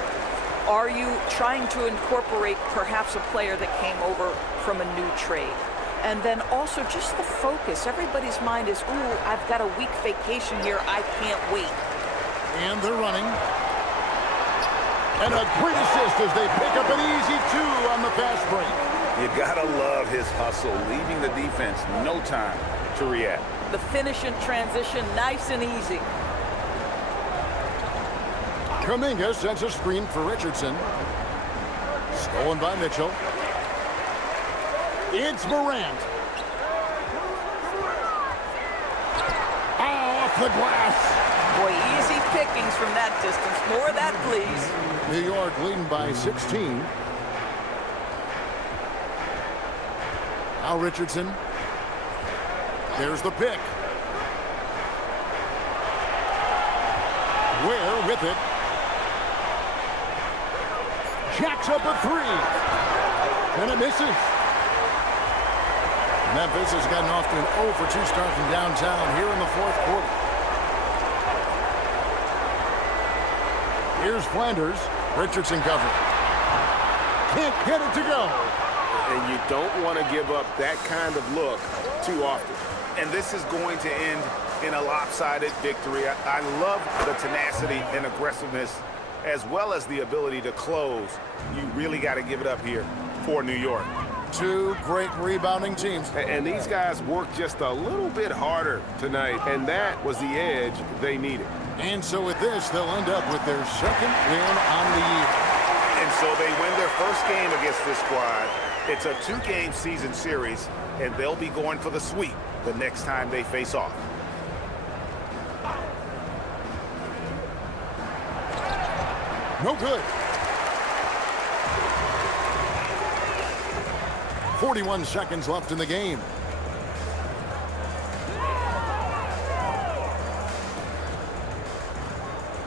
Are you trying to incorporate perhaps a player that came over from a new trade? And then also just the focus. Everybody's mind is, ooh, I've got a week vacation here. I can't wait. And they're running. And a great assist as they pick up an easy 2 on the fast break. You gotta love his hustle, leaving the defense no time to react. The finish in transition, nice and easy. Kuminga sends a screen for Richardson. Stolen by Mitchell. It's Morant. Oh, off the glass. Boy, easy pickings from that distance. More of that, please. New York leading by 16. Now Richardson. There's the pick. Ware with it. Jacks up a three. And it misses. Memphis has gotten off to an 0 for 2 start from downtown here in the fourth quarter. Here's Flanders. Richardson covered. Can't get it to go. And you don't want to give up that kind of look too often. And this is going to end in a lopsided victory. I love the tenacity and aggressiveness as well as the ability to close. You really got to give it up here for New York. Two great rebounding teams. And these guys worked just a little bit harder tonight, and that was the edge they needed. And so with this, they'll end up with their second win on the year. And so they win their first game against this squad. It's a 2-game season series, and they'll be going for the sweep the next time they face off. No good. 41 seconds left in the game.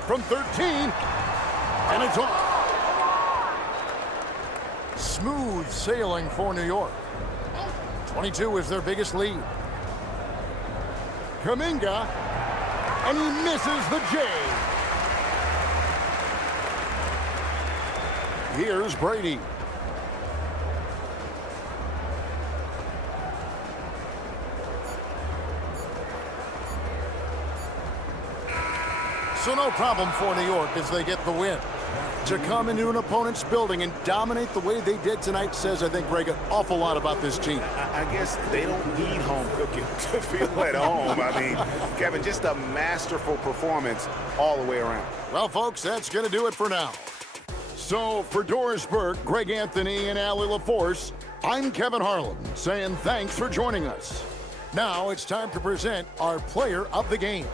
From 13, and it's off. Smooth sailing for New York. 22 is their biggest lead. Kuminga, and he misses the J. Here's Brady. So no problem for New York as they get the win. To come into an opponent's building and dominate the way they did tonight says, I think, Greg, an awful lot about this team. I guess they don't need home cooking to feel at home. I mean, Kevin, just a masterful performance all the way around. Well, folks, that's going to do it for now. So for Doris Burke, Greg Anthony, and Allie LaForce, I'm Kevin Harlan saying thanks for joining us. Now it's time to present our player of the game.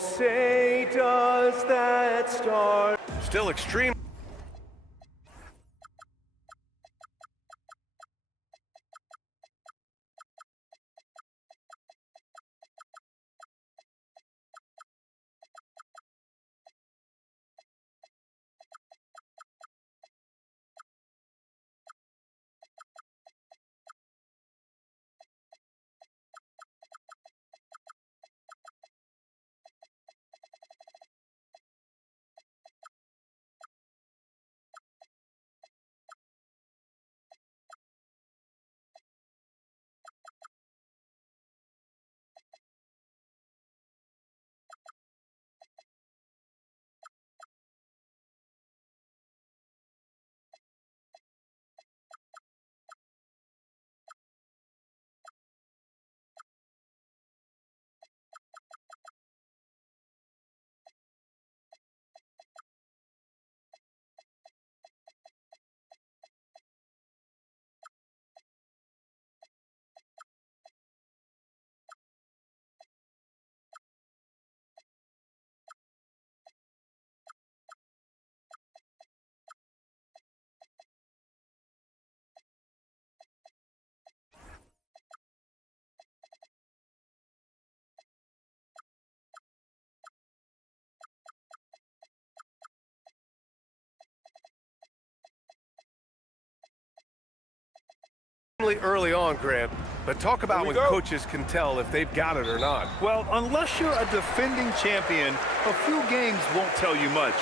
say does that start? Still extreme. Early on, Grant, but talk about when coaches can tell if they've got it or not. Well, unless you're a defending champion, a few games won't tell you much.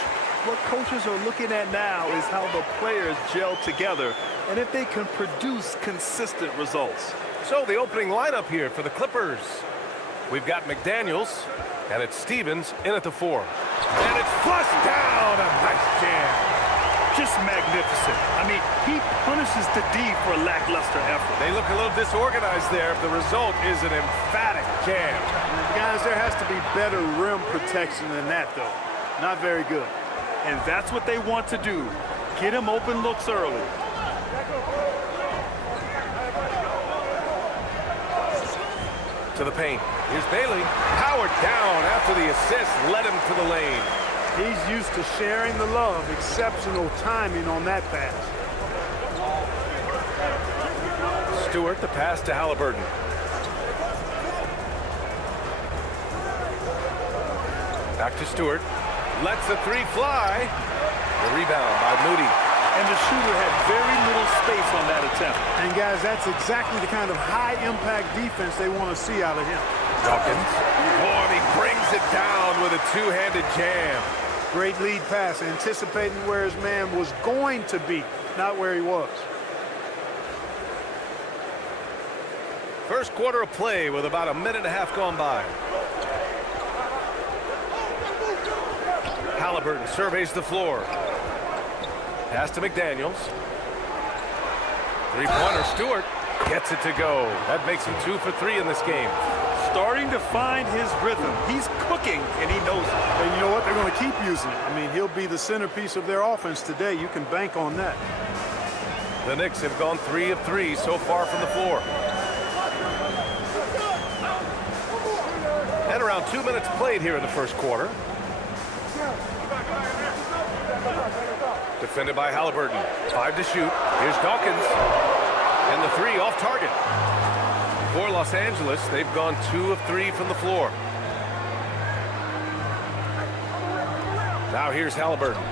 What coaches are looking at now is how the players gel together and if they can produce consistent results. So the opening lineup here for the Clippers. We've got McDaniels, and it's Stevens in at the 4. And it's flushed down. A nice jam. Just magnificent. I mean, he punishes the D for lackluster effort. They look a little disorganized there. The result is an emphatic jam. Guys, there has to be better rim protection than that, though. Not very good. And that's what they want to do. Get him open looks early. To the paint. Here's Bailey. Powered down after the assist led him to the lane. He's used to sharing the love. Exceptional timing on that pass. Stewart, the pass to Halliburton. Back to Stewart. Lets the 3 fly. The rebound by Moody. And the shooter had very little space on that attempt. And guys, that's exactly the kind of high-impact defense they want to see out of him. Dawkins. Oh, and he brings it down with a two-handed jam. Great lead pass, anticipating where his man was going to be, not where he was. First quarter of play with about a minute and a half gone by. Halliburton surveys the floor. Pass to McDaniels. Three-pointer. Stewart gets it to go. That makes him 2 for 3 in this game. Starting to find his rhythm. He's cooking, and he knows it. And you know what? They're going to keep using it. I mean, he'll be the centerpiece of their offense today. You can bank on that. The Knicks have gone 3 of 3 so far from the floor. And around 2 minutes played here in the first quarter. Defended by Halliburton. 5 to shoot. Here's Dawkins. And the 3 off target. For Los Angeles, they've gone 2 of 3 from the floor. Now here's Halliburton.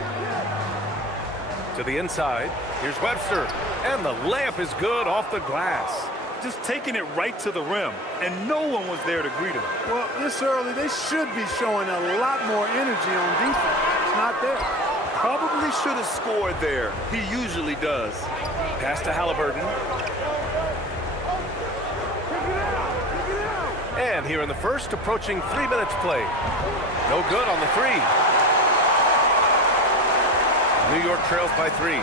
To the inside. Here's Webster. And the layup is good off the glass. Just taking it right to the rim, and no one was there to greet him. Well, this early, they should be showing a lot more energy on defense. It's not there. Probably should have scored there. He usually does. Pass to Halliburton. And here in the first, approaching 3 minutes play. No good on the 3. New York trails by 3.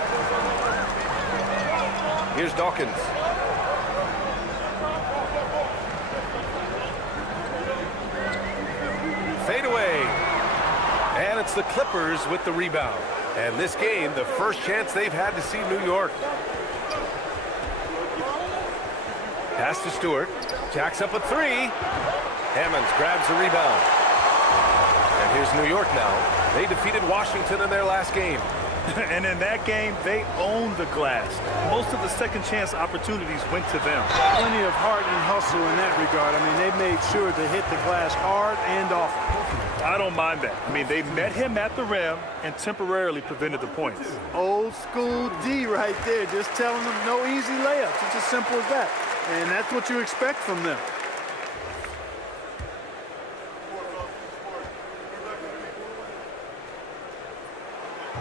Here's Dawkins. Fade away. And it's the Clippers with the rebound. And this game, the first chance they've had to see New York. Pass to Stewart. Jacks up a 3. Hammonds grabs the rebound. Here's New York now. They defeated Washington in their last game. And in that game, they owned the glass. Most of the second chance opportunities went to them. Plenty of heart and hustle in that regard. I mean, they made sure to hit the glass hard and often. I don't mind that. I mean, they met him at the rim and temporarily prevented the points. Old school D right there, just telling them no easy layups. It's as simple as that. And that's what you expect from them.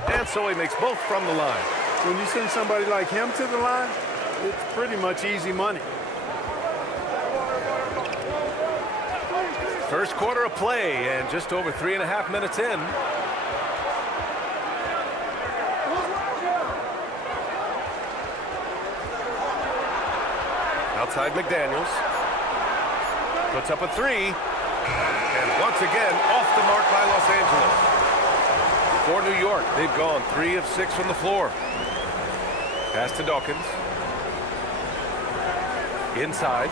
And so he makes both from the line. When you send somebody like him to the line, it's pretty much easy money. First quarter of play and just over 3.5 minutes in. Outside McDaniels. Puts up a three. And once again, off the mark by Los Angeles. For New York, they've gone 3 of 6 from the floor. Pass to Dawkins. Inside.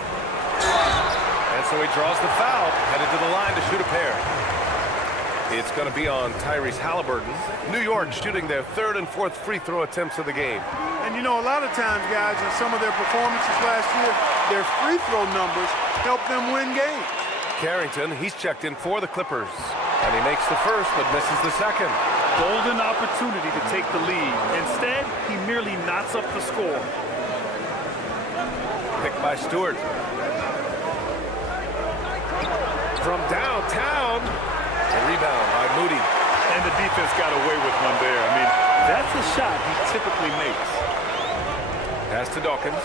And so he draws the foul, headed to the line to shoot a pair. It's going to be on Tyrese Halliburton. New York shooting their 3rd and 4th free throw attempts of the game. And you know, a lot of times, guys, in some of their performances last year, their free throw numbers help them win games. Carrington, he's checked in for the Clippers. And he makes the first, but misses the second. Golden opportunity to take the lead. Instead, he merely knots up the score. Picked by Stewart. From downtown. A rebound by Moody. And the defense got away with one there. I mean, that's a shot he typically makes. Pass to Dawkins.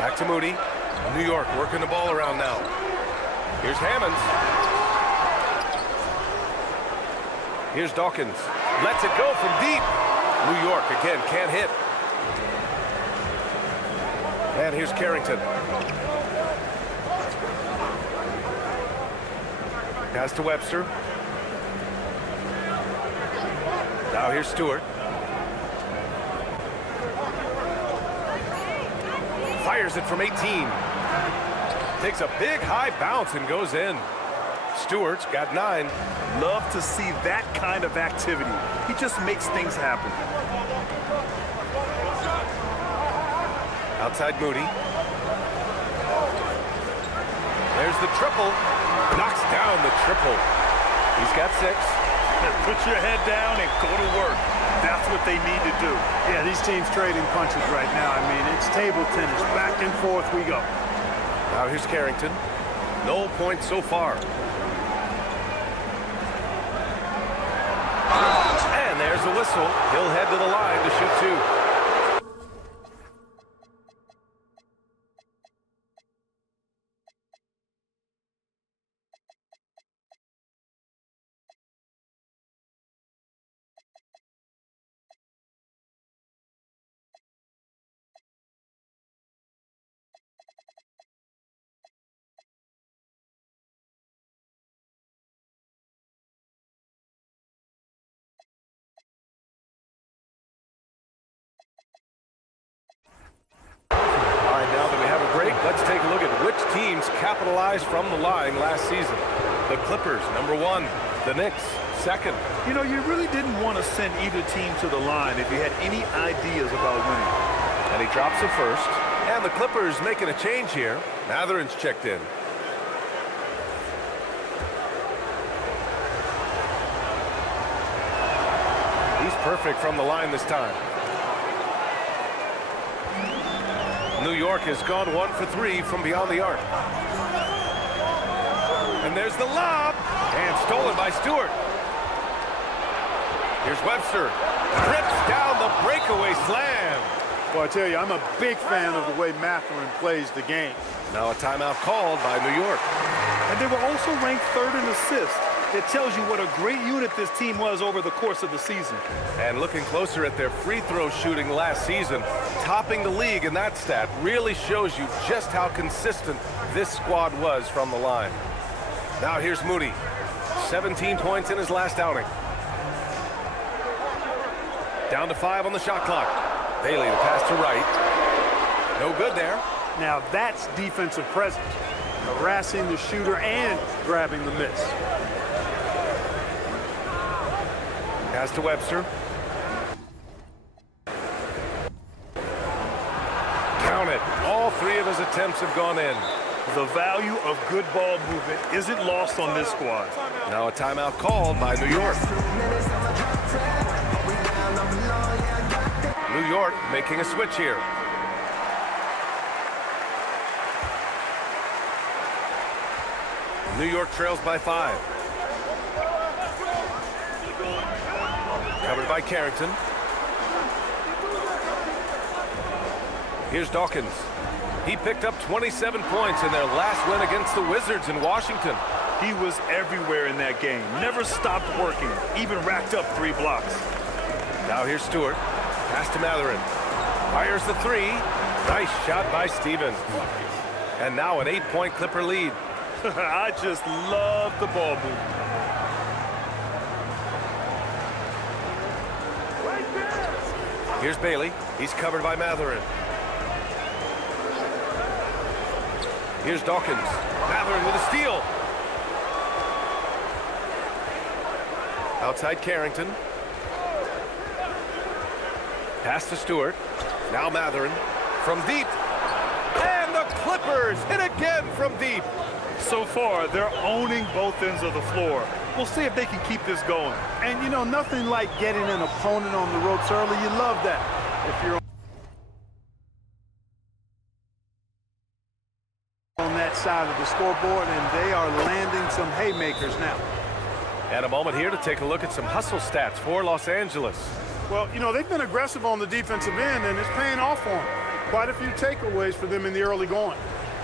Back to Moody. New York working the ball around now. Here's Hammonds. Here's Dawkins. Lets it go from deep. New York again can't hit. And here's Carrington. Pass to Webster. Now here's Stewart. Fires it from 18. Takes a big high bounce and goes in. Stewart's got 9. Love to see that kind of activity. He just makes things happen. Outside Moody. There's the triple. Knocks down the triple. He's got 6. Put your head down and go to work. That's what they need to do. Yeah, these teams trading punches right now. I mean, it's table tennis. Back and forth we go. Now here's Carrington. No points so far. And there's the whistle. He'll head to the line to shoot 2. Let's take a look at which teams capitalized from the line last season. The Clippers, number 1. The Knicks, 2nd. You know, you really didn't want to send either team to the line if you had any ideas about winning. And he drops it first. And the Clippers making a change here. Mathurin's checked in. He's perfect from the line this time. New York has gone 1 for 3 from beyond the arc. And there's the lob. And stolen by Stewart. Here's Webster. Trips down the breakaway slam. Well, I tell you, I'm a big fan of the way Mathurin plays the game. Now a timeout called by New York. And they were also ranked 3rd in assists. It tells you what a great unit this team was over the course of the season. And looking closer at their free throw shooting last season, topping the league in that stat really shows you just how consistent this squad was from the line. Now here's Moody. 17 points in his last outing. Down to 5 on the shot clock. Bailey, the pass to right. No good there. Now that's defensive presence. harassing the shooter and grabbing the miss. Pass to Webster. Count it. All three of his attempts have gone in. The value of good ball movement isn't lost on this squad. Now a timeout called by New York. New York making a switch here. New York trails by 5. Covered by Carrington. Here's Dawkins. He picked up 27 points in their last win against the Wizards in Washington. He was everywhere in that game. Never stopped working. Even racked up 3 blocks. Now here's Stewart. Pass to Matherin. Fires the 3. Nice shot by Stevens. And now an 8-point Clipper lead. I just love the ball movement. Here's Bailey. He's covered by Matherin. Here's Dawkins. Matherin with a steal. Outside Carrington. Pass to Stewart. Now Matherin from deep. And the Clippers hit again from deep. So far, they're owning both ends of the floor. We'll see if they can keep this going. And, you know, nothing like getting an opponent on the ropes early. You love that. If you're on that side of the scoreboard, and they are landing some haymakers now. And a moment here to take a look at some hustle stats for Los Angeles. Well, you know, they've been aggressive on the defensive end, and it's paying off for them. Quite a few takeaways for them in the early going.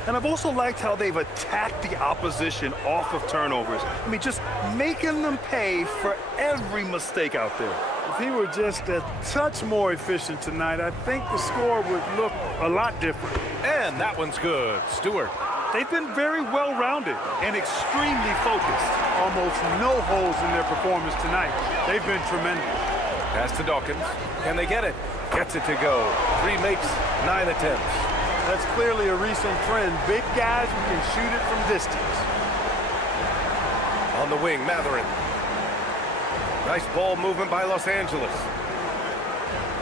And I've also liked how they've attacked the opposition off of turnovers. I mean, just making them pay for every mistake out there. If he were just a touch more efficient tonight, I think the score would look a lot different. And that one's good. Stewart. They've been very well-rounded and extremely focused. Almost no holes in their performance tonight. They've been tremendous. Pass to Dawkins. Can they get it? Gets it to go. 3 makes, 9 attempts. That's clearly a recent trend. Big guys who can shoot it from distance. On the wing, Matherin. Nice ball movement by Los Angeles.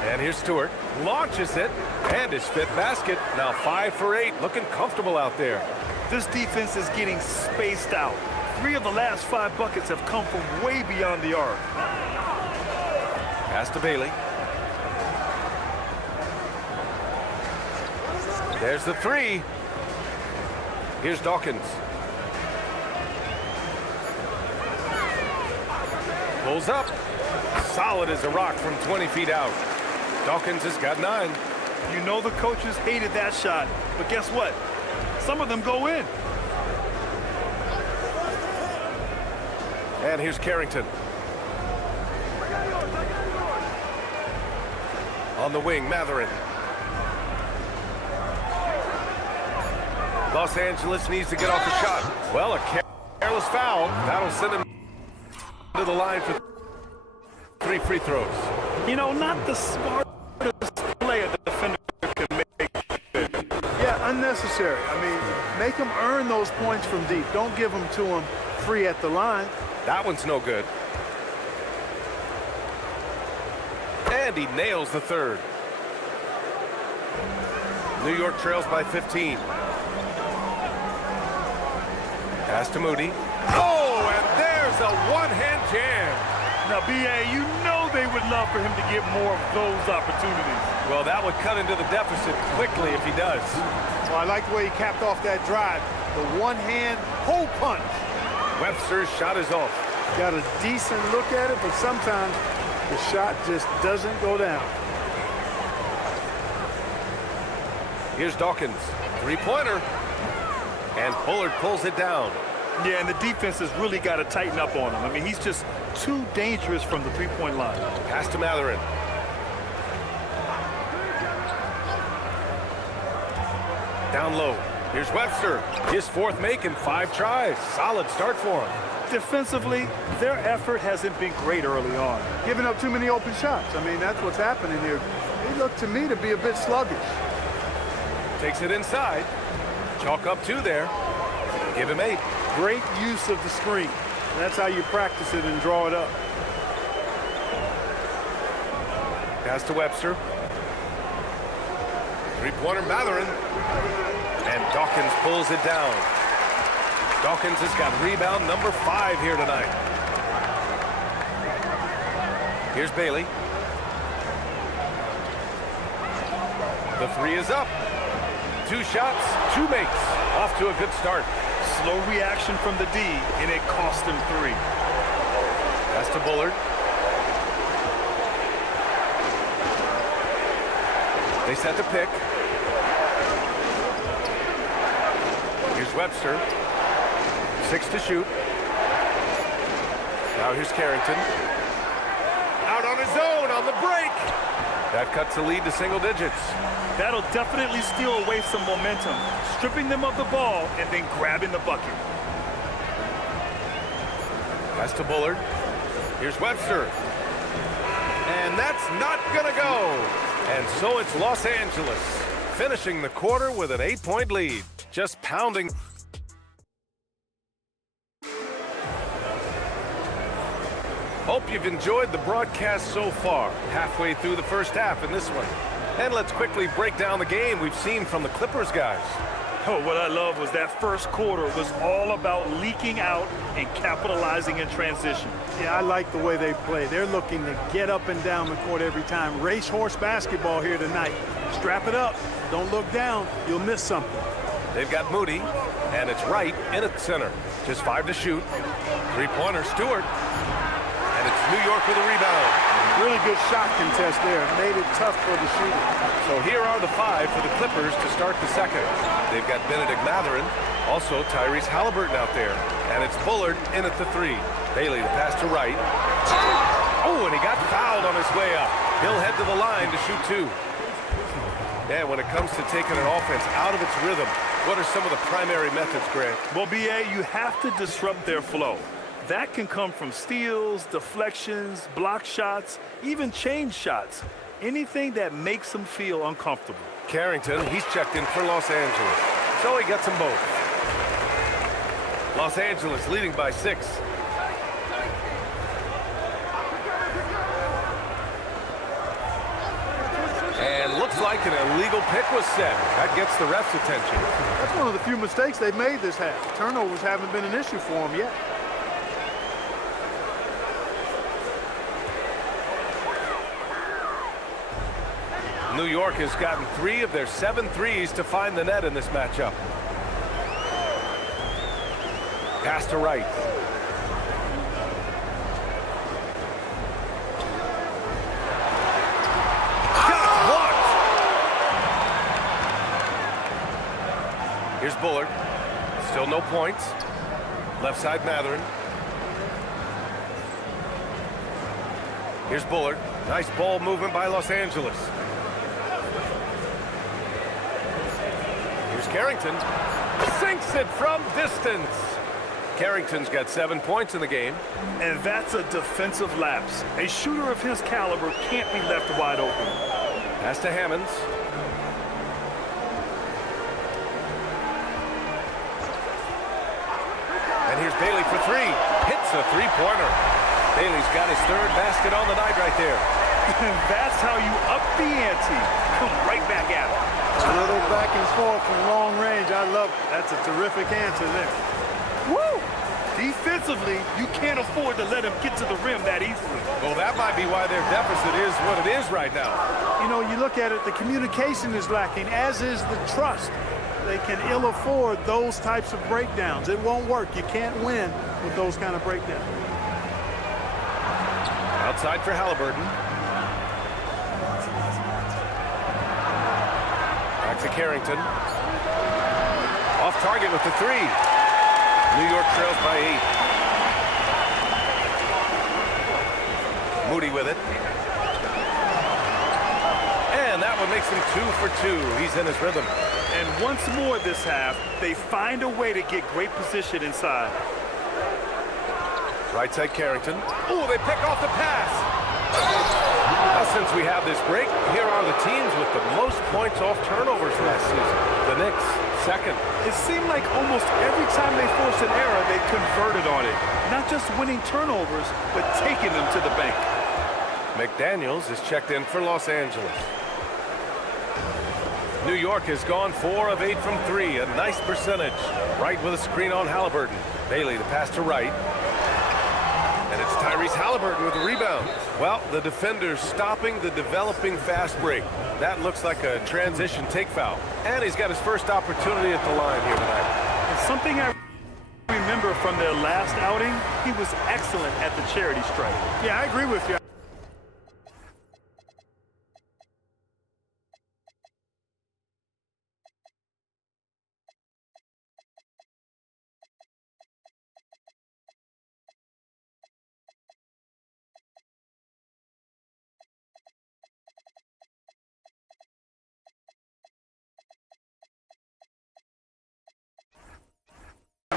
And here's Stewart. Launches it. And his 5th basket. Now 5 for 8. Looking comfortable out there. This defense is getting spaced out. 3 of the last 5 buckets have come from way beyond the arc. Pass to Bailey. There's the 3. Here's Dawkins. Pulls up. Solid as a rock from 20 feet out. Dawkins has got 9. You know the coaches hated that shot, but guess what? Some of them go in. And here's Carrington. On the wing, Matherin. Los Angeles needs to get off the shot. Well, a careless foul. That'll send him to the line for 3 free throws. You know, not the smartest play a defender can make. Yeah, unnecessary. I mean, make them earn those points from deep. Don't give them to them free at the line. That one's no good. And he nails the 3rd. New York trails by 15. Pass to Moody. Oh, and there's a one-hand jam. Now, B.A., you know they would love for him to get more of those opportunities. Well, that would cut into the deficit quickly if he does. Well, I like the way he capped off that drive. The one-hand hole punch. Webster's shot is off. Got a decent look at it, but sometimes the shot just doesn't go down. Here's Dawkins. 3-pointer. And Bullard pulls it down. Yeah, and the defense has really got to tighten up on him. I mean, he's just too dangerous from the 3-point line. Pass to Matherin. Down low. Here's Webster. His 4th make in 5 tries. Solid start for him. Defensively, their effort hasn't been great early on. Giving up too many open shots. I mean, that's what's happening here. They look to me to be a bit sluggish. Takes it inside. Chalk up 2 there. Give him 8. Great use of the screen. That's how you practice it and draw it up. Pass to Webster. Three-pointer Mathurin. And Dawkins pulls it down. Dawkins has got rebound number 5 here tonight. Here's Bailey. The 3 is up. 2 shots, 2 makes. Off to a good start. Slow reaction from the D, and it cost him 3. Pass to Bullard. They set the pick. Here's Webster. 6 to shoot. Now here's Carrington. Out on his own on the break. That cuts the lead to single digits. That'll definitely steal away some momentum, stripping them of the ball and then grabbing the bucket. Pass to Bullard. Here's Webster. And that's not gonna go. And so it's Los Angeles, finishing the quarter with an 8-point lead. Just pounding. Hope you've enjoyed the broadcast so far. Halfway through the first half in this one. And let's quickly break down the game we've seen from the Clippers guys. Oh, what I love was that first quarter was all about leaking out and capitalizing in transition. Yeah, I like the way they play. They're looking to get up and down the court every time. Racehorse basketball here tonight. Strap it up. Don't look down. You'll miss something. They've got Moody, and it's right in at center. Just 5 to shoot. Three-pointer, Stewart. And it's New York with a rebound. Really good shot contest there. Made it tough for the shooter. So here are the 5 for the Clippers to start the second. They've got Benedict Mathurin, also Tyrese Halliburton out there. And it's Bullard in at the 3. Bailey, the pass to Wright. Oh, and he got fouled on his way up. He'll head to the line to shoot 2. And when it comes to taking an offense out of its rhythm, what are some of the primary methods, Grant? Well, BA, you have to disrupt their flow. That can come from steals, deflections, block shots, even change shots. Anything that makes them feel uncomfortable. Carrington, he's checked in for Los Angeles. So he gets them both. Los Angeles leading by 6. And looks like an illegal pick was set. That gets the ref's attention. That's one of the few mistakes they've made this half. Turnovers haven't been an issue for them yet. New York has gotten 3 of their 7 threes to find the net in this matchup. Pass to Wright. Shot blocked. Here's Bullard. Still no points. Left side Mathurin. Here's Bullard. Nice ball movement by Los Angeles. Carrington sinks it from distance. Carrington's got 7 points in the game. And that's a defensive lapse. A shooter of his caliber can't be left wide open. Pass to Hammonds. And here's Bailey for 3. Hits a three-pointer. Bailey's got his 3rd basket on the night right there. That's how you up the ante. Come right back at it. A little back and forth from long range. I love it. That's a terrific answer there. Woo! Defensively, you can't afford to let him get to the rim that easily. Well, that might be why their deficit is what it is right now. You know, you look at it, the communication is lacking, as is the trust. They can ill afford those types of breakdowns. It won't work. You can't win with those kind of breakdowns. Outside for Halliburton. Back to Carrington. Off target with the 3. New York trails by 8. Moody with it. And that one makes him 2 for 2. He's in his rhythm. And once more this half, they find a way to get great position inside. Right side Carrington. Oh, they pick off the pass. Now, since we have this break, here are the teams with the most points off turnovers last season. The Knicks, second. It seemed like almost every time they forced an error, they converted on it. Not just winning turnovers, but taking them to the bank. McDaniels is checked in for Los Angeles. New York has gone 4 of 8 from 3, a nice percentage. Wright with a screen on Halliburton. Bailey, the pass to Wright. And it's Tyrese Halliburton with the rebound. Well, the defender's stopping the developing fast break. That looks like a transition take foul. And he's got his first opportunity at the line here tonight. And something I remember from their last outing, he was excellent at the charity stripe. Yeah, I agree with you.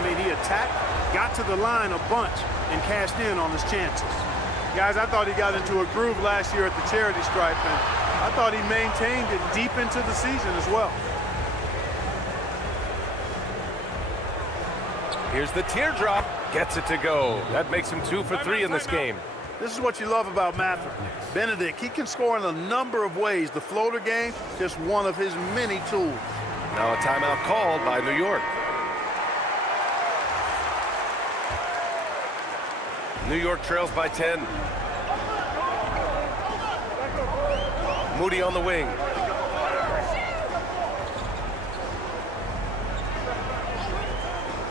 He attacked, got to the line a bunch, and cashed in on his chances. Guys, I thought he got into a groove last year at the charity stripe, and I thought he maintained it deep into the season as well. Here's the teardrop. Gets it to go. That makes him 2 for 3 in this game. This is what you love about Mather. Benedict, he can score in a number of ways. The floater game, just one of his many tools. Now a timeout called by New York. New York trails by 10. Moody on the wing.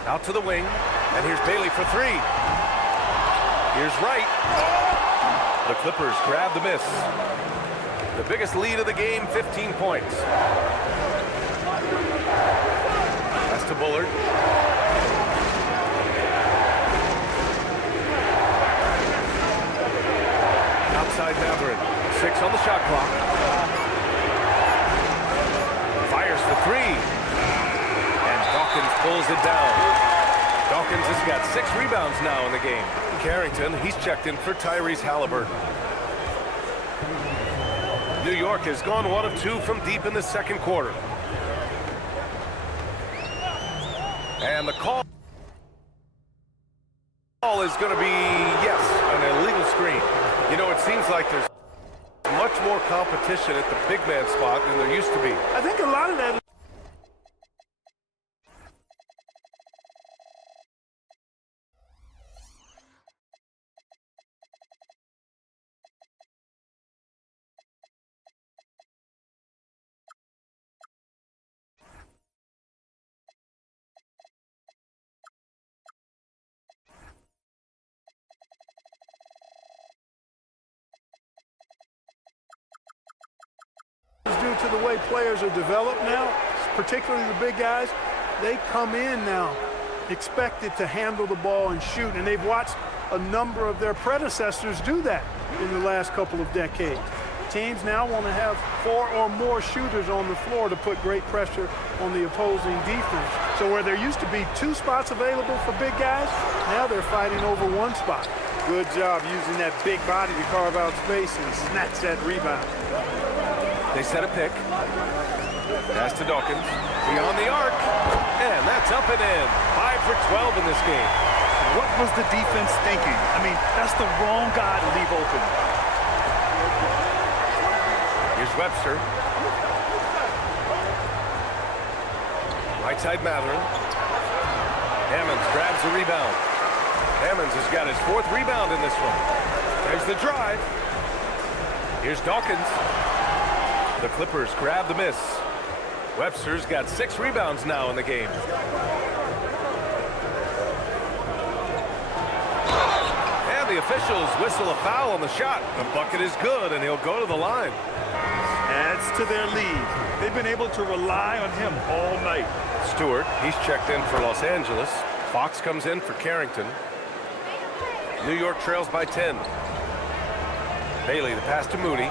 Out to the wing. And here's Bailey for 3. Here's Wright. The Clippers grab the miss. The biggest lead of the game, 15 points. That's to Bullard. Outside Matherin. 6 on the shot clock. Fires for 3. And Dawkins pulls it down. Dawkins has got 6 rebounds now in the game. Carrington, he's checked in for Tyrese Halliburton. New York has gone 1 of 2 from deep in the second quarter. And the call is going to be, yes, an illegal screen. You know, it seems like there's much more competition at the big man spot than there used to be. I think a lot of that is due to the way players are developed now, particularly the big guys. They come in now expected to handle the ball and shoot, and they've watched a number of their predecessors do that in the last couple of decades. Teams now want to have 4 or more shooters on the floor to put great pressure on the opposing defense. So where there used to be 2 spots available for big guys, now they're fighting over 1 spot. Good job using that big body to carve out space and snatch that rebound. They set a pick. Pass to Dawkins. Beyond the arc. And that's up and in. 5 for 12 in this game. What was the defense thinking? I mean, that's the wrong guy to leave open. Here's Webster. Right side Matherin. Hammonds grabs the rebound. Hammonds has got his 4th rebound in this one. There's the drive. Here's Dawkins. The Clippers grab the miss. Webster's got 6 rebounds now in the game. And the officials whistle a foul on the shot. The bucket is good, and he'll go to the line. Adds to their lead. They've been able to rely on him all night. Stewart, he's checked in for Los Angeles. Fox comes in for Carrington. New York trails by 10. Bailey, the pass to Moody.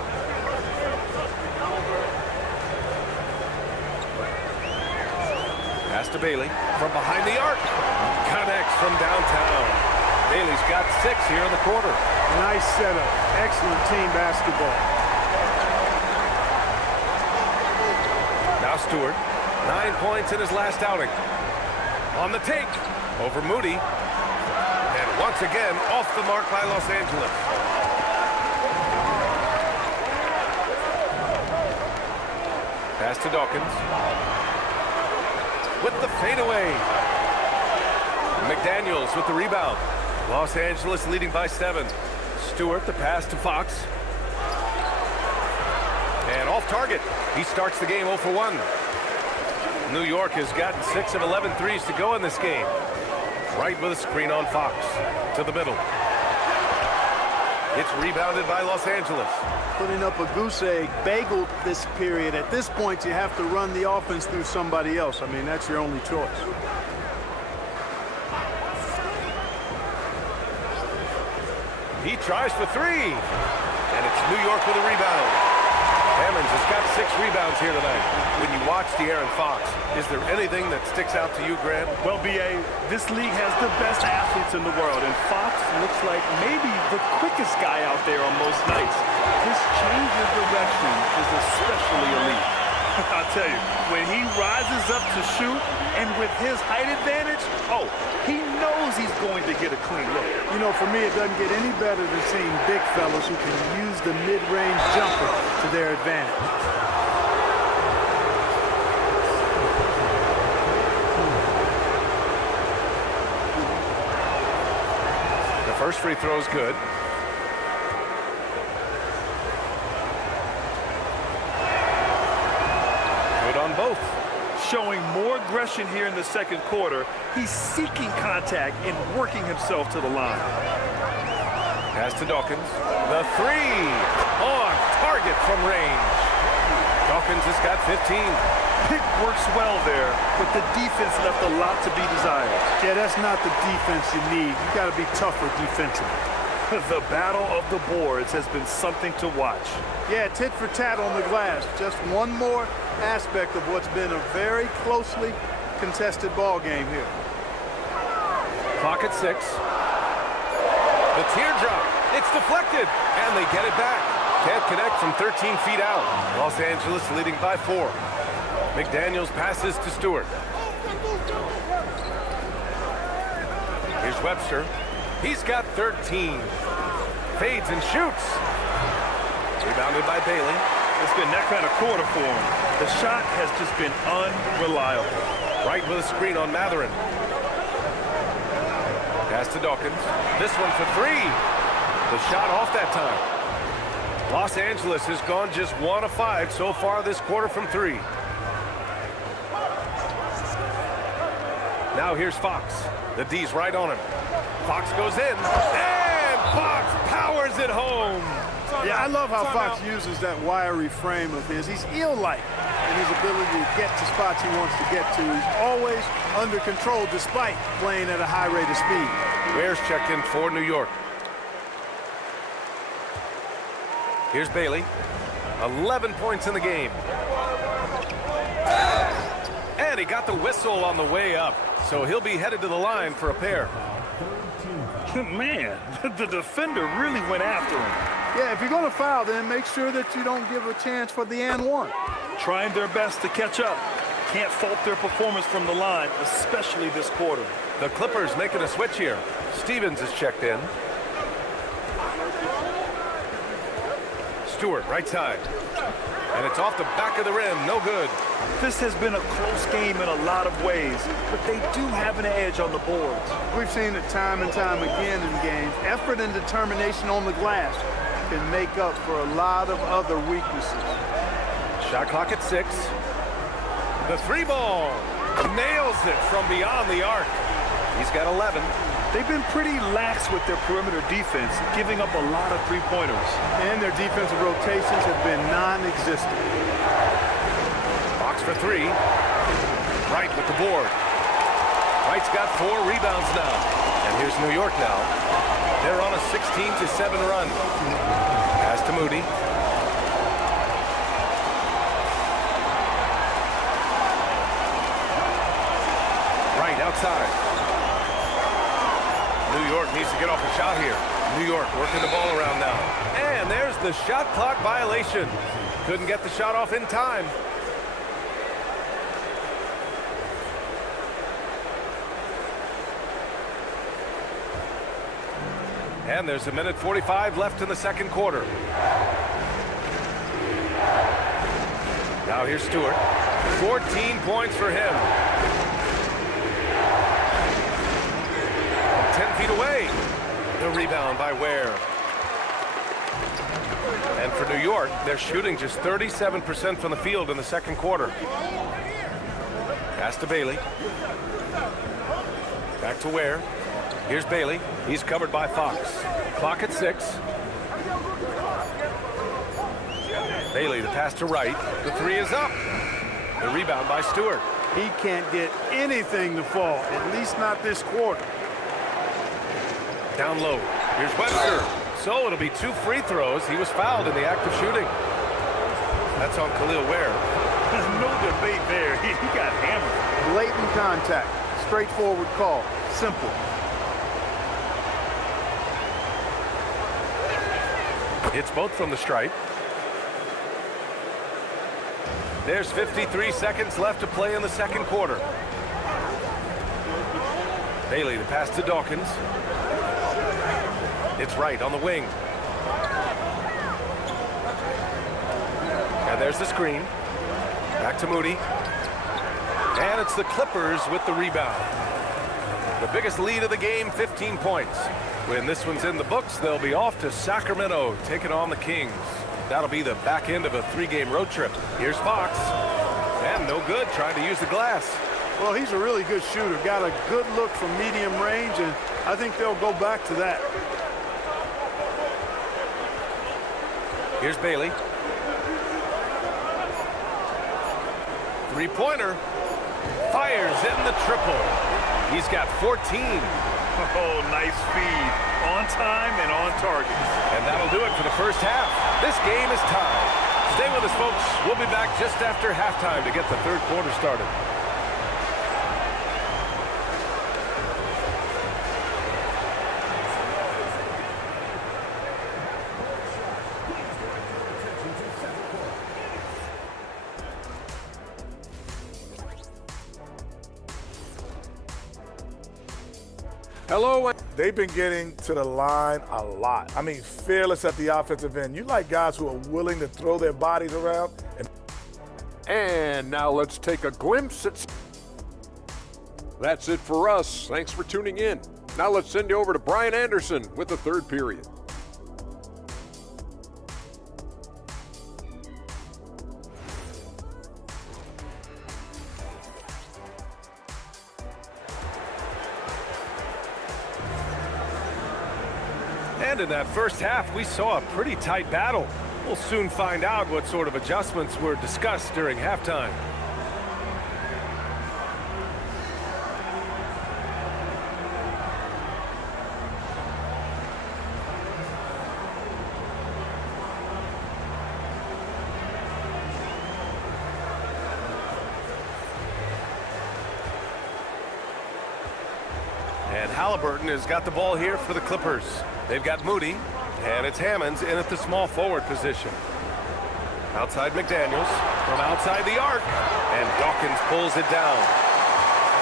Pass to Bailey from behind the arc. Connects from downtown. Bailey's got 6 here in the quarter. Nice setup. Excellent team basketball. Now Stewart. 9 points in his last outing. On the take, over Moody. And once again, off the mark by Los Angeles. Pass to Dawkins. With the fadeaway. McDaniels with the rebound. Los Angeles leading by 7. Stewart, the pass to Fox. And off target. He starts the game 0 for 1. New York has gotten 6 of 11 threes to go in this game. Right with a screen on Fox. To the middle. It's rebounded by Los Angeles. Putting up a goose egg, bagel this period. At this point, you have to run the offense through somebody else. I mean, that's your only choice. He tries for 3. And it's New York with a rebound. Hammonds has got 6 rebounds here tonight. When you watch De'Aaron Fox, is there anything that sticks out to you, Grant? Well, B.A., this league has the best athletes in the world, and Fox looks like maybe the quickest guy out there on most nights. His change of direction is especially elite. I'll tell you, when he rises up to shoot, and with his height advantage, oh, he knows he's going to get a clean look. You know, for me, it doesn't get any better than seeing big fellas who can use the mid-range jumper to their advantage. The first free throw is good. Good on both. Showing more aggression here in the second quarter. He's seeking contact and working himself to the line. Pass to Dawkins. The 3 on target from range. Dawkins has got 15. Pick works well there, but the defense left a lot to be desired. Yeah, that's not the defense you need. You got to be tougher defensively. The battle of the boards has been something to watch. Yeah, tit for tat on the glass. Just one more aspect of what's been a very closely contested ball game here. Clock at 6. The teardrop. It's deflected, and they get it back. Can't connect from 13 feet out. Los Angeles leading by 4. McDaniels passes to Stewart. Here's Webster. He's got 13. Fades and shoots. Rebounded by Bailey. It's been that kind of quarter for him. The shot has just been unreliable. Right with a screen on Matherin. Pass to Dawkins. This one for 3. The shot off that time. Los Angeles has gone just 1 of 5 so far this quarter from 3. Now here's Fox. The D's right on him. Fox goes in, and Fox powers it home. Yeah, I love how Fox uses that wiry frame of his. He's eel-like in his ability to get to spots he wants to get to. He's always under control despite playing at a high rate of speed. Ware's checked in for New York. Here's Bailey. 11 points in the game. And he got the whistle on the way up, so he'll be headed to the line for a pair. Man, the defender really went after him. Yeah, if you're going to foul, then make sure that you don't give a chance for the and one. Trying their best to catch up. Can't fault their performance from the line, especially this quarter. The Clippers making a switch here. Stevens is checked in. Stewart, right side. And it's off the back of the rim, no good. This has been a close game in a lot of ways, but they do have an edge on the boards. We've seen it time and time again in games. Effort and determination on the glass can make up for a lot of other weaknesses. Shot clock at 6. The 3-ball. Nails it from beyond the arc. He's got 11. They've been pretty lax with their perimeter defense, giving up a lot of three-pointers. And their defensive rotations have been non-existent. Fox for 3. Wright with the board. Wright's got 4 rebounds now. And here's New York now. They're on a 16-7 run. Pass to Moody. Wright outside. New York needs to get off a shot here. New York working the ball around now. And there's the shot clock violation. Couldn't get the shot off in time. And there's 1:45 left in the second quarter. Now here's Stewart. 14 points for him. 10 feet away. The rebound by Ware. And for New York, they're shooting just 37% from the field in the second quarter. Pass to Bailey. Back to Ware. Here's Bailey. He's covered by Fox. Clock at 6. Bailey, the pass to Wright. The three is up. The rebound by Stewart. He can't get anything to fall, at least not this quarter. Down low. Here's Webster. So it'll be 2 free throws. He was fouled in the act of shooting. That's on Khalil Ware. No debate there. He got hammered. Blatant contact. Straightforward call. Simple. It's both from the stripe. There's 53 seconds left to play in the second quarter. Bailey, the pass to Dawkins. It's Wright on the wing. And there's the screen. Back to Moody. And it's the Clippers with the rebound. The biggest lead of the game, 15 points. When this one's in the books, they'll be off to Sacramento, taking on the Kings. That'll be the back end of a 3-game road trip. Here's Fox. And no good, trying to use the glass. Well, he's a really good shooter. Got a good look from medium range, and I think they'll go back to that. Here's Bailey. Three-pointer. Fires in the triple. He's got 14. Oh, nice feed. On time and on target. And that'll do it for the first half. This game is tied. Stay with us, folks. We'll be back just after halftime to get the third quarter started. Hello. They've been getting to the line a lot. I mean, fearless at the offensive end. You like guys who are willing to throw their bodies around. And now let's take a glimpse at... That's it for us. Thanks for tuning in. Now let's send you over to Brian Anderson with the third period. And in that first half, we saw a pretty tight battle. We'll soon find out what sort of adjustments were discussed during halftime. And Halliburton has got the ball here for the Clippers. They've got Moody, and it's Hammonds in at the small forward position. Outside McDaniels, from outside the arc, and Dawkins pulls it down.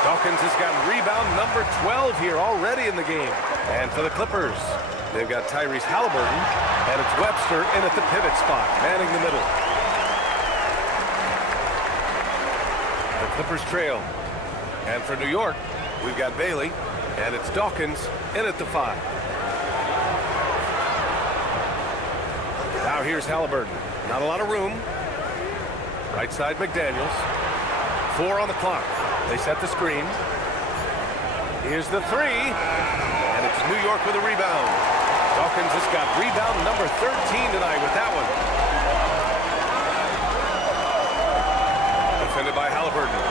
Dawkins has got rebound number 12 here already in the game. And for the Clippers, they've got Tyrese Halliburton, and it's Webster in at the pivot spot, manning the middle. The Clippers trail. And for New York, we've got Bailey, and it's Dawkins in at the 5. Now here's Halliburton. Not a lot of room. Right side McDaniels. 4 on the clock. They set the screen. Here's the 3. And it's New York with a rebound. Dawkins has got rebound number 13 tonight with that one. Defended by Halliburton.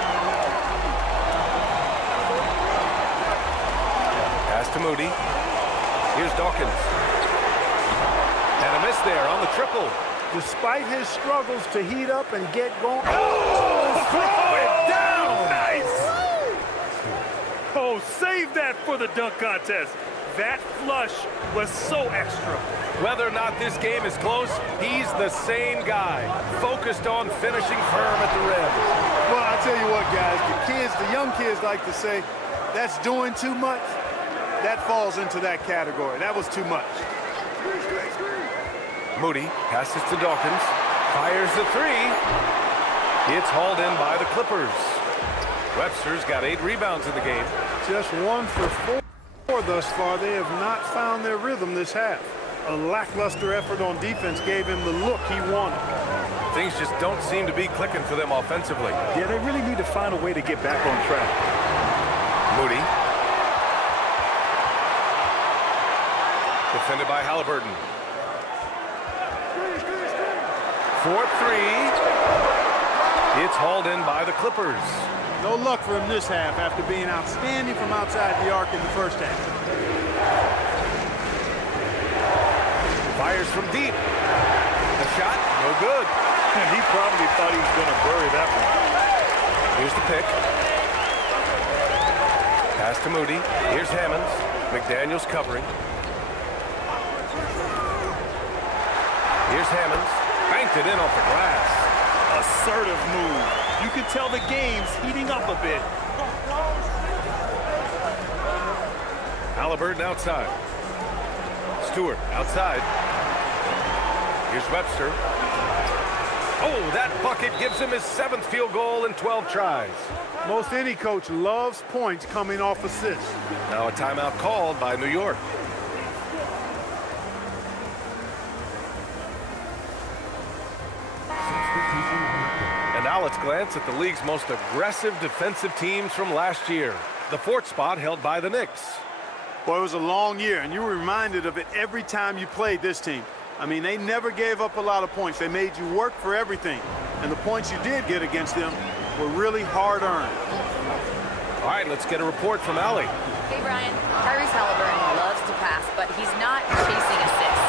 Pass to Moody. Here's Dawkins. And a miss there on the triple. Despite his struggles to heat up and get going. Oh, throw it down! Nice! Oh, save that for the dunk contest. That flush was so extra. Whether or not this game is close, he's the same guy, focused on finishing firm at the rim. Well, I tell you what, guys, the young kids like to say, that's doing too much. that falls into that category. That was too much. Moody passes to Dawkins. Fires the three. It's hauled in by the Clippers. Webster's got 8 rebounds in the game. Just 1 for 4 thus far. They have not found their rhythm this half. A lackluster effort on defense gave him the look he wanted. Things just don't seem to be clicking for them offensively. Yeah, they really need to find a way to get back on track. Moody. Defended by Halliburton. 4-3. It's hauled in by the Clippers. No luck for him this half after being outstanding from outside the arc in the first half. Fires from deep. The shot, no good. And he probably thought he was going to bury that one. Here's the pick. Pass to Moody. Here's Hammonds. McDaniels covering. Here's Hammonds. Banked it in off the glass. Assertive move. You can tell the game's heating up a bit. Halliburton outside. Stewart outside. Here's Webster. Oh, that bucket gives him his 7th field goal in 12 tries. Most any coach loves points coming off assists. Now a timeout called by New York. And now let's glance at the league's most aggressive defensive teams from last year. The 4th spot held by the Knicks. Boy, it was a long year, and you were reminded of it every time you played this team. I mean, they never gave up a lot of points. They made you work for everything. And the points you did get against them were really hard-earned. All right, let's get a report from Allie. Hey, Brian. Tyrese Halliburton loves to pass, but he's not chasing assists.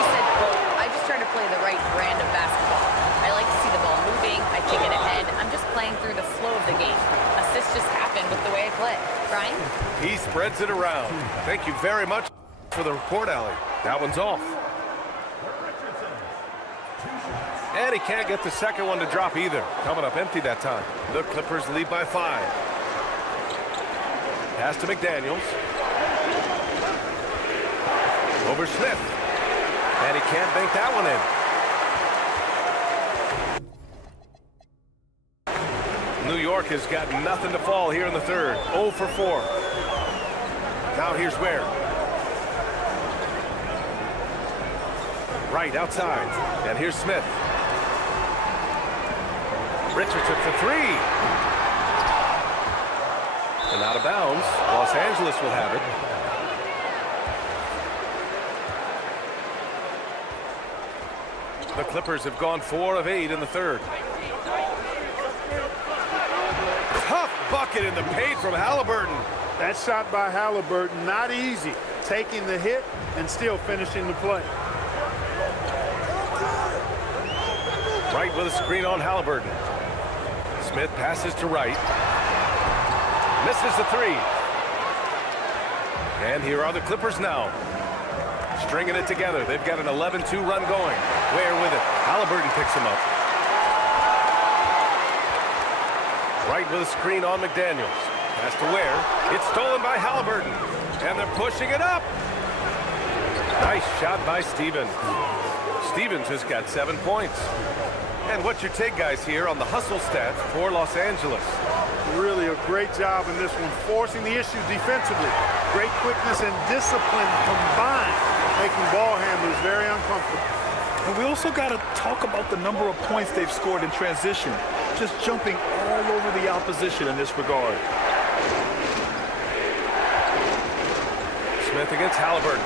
He said, quote, I just try to play the right brand of basketball. I like to see the ball moving. I kick it ahead. I'm just playing through the flow of the game. Assists just happen with the way I play. Brian? He spreads it around. Thank you very much for the report, Allie. That one's off. And he can't get the second one to drop either. Coming up empty that time. The Clippers lead by 5. Pass to McDaniels. Over Smith. And he can't bank that one in. New York has got nothing to fall here in the 3rd. 0 for 4. Now here's Ware. Right outside. And here's Smith. Richardson for 3. And out of bounds. Los Angeles will have it. The Clippers have gone 4 of 8 in the 3rd. Tough bucket in the paint from Halliburton. That shot by Halliburton, not easy. Taking the hit and still finishing the play. Wright with a screen on Halliburton. Smith passes to Wright. Misses the 3. And here are the Clippers now. Stringing it together. They've got an 11-2 run going. Ware with it. Halliburton picks him up. Wright with a screen on McDaniels. Pass to Ware. It's stolen by Halliburton. And they're pushing it up. Nice shot by Stevens. Stevens has got 7 points. And what's your take, guys, here on the hustle stats for Los Angeles? Really a great job in this one, forcing the issues defensively. Great quickness and discipline combined, making ball handlers very uncomfortable. And we also got to talk about the number of points they've scored in transition, just jumping all over the opposition in this regard. Smith against Halliburton.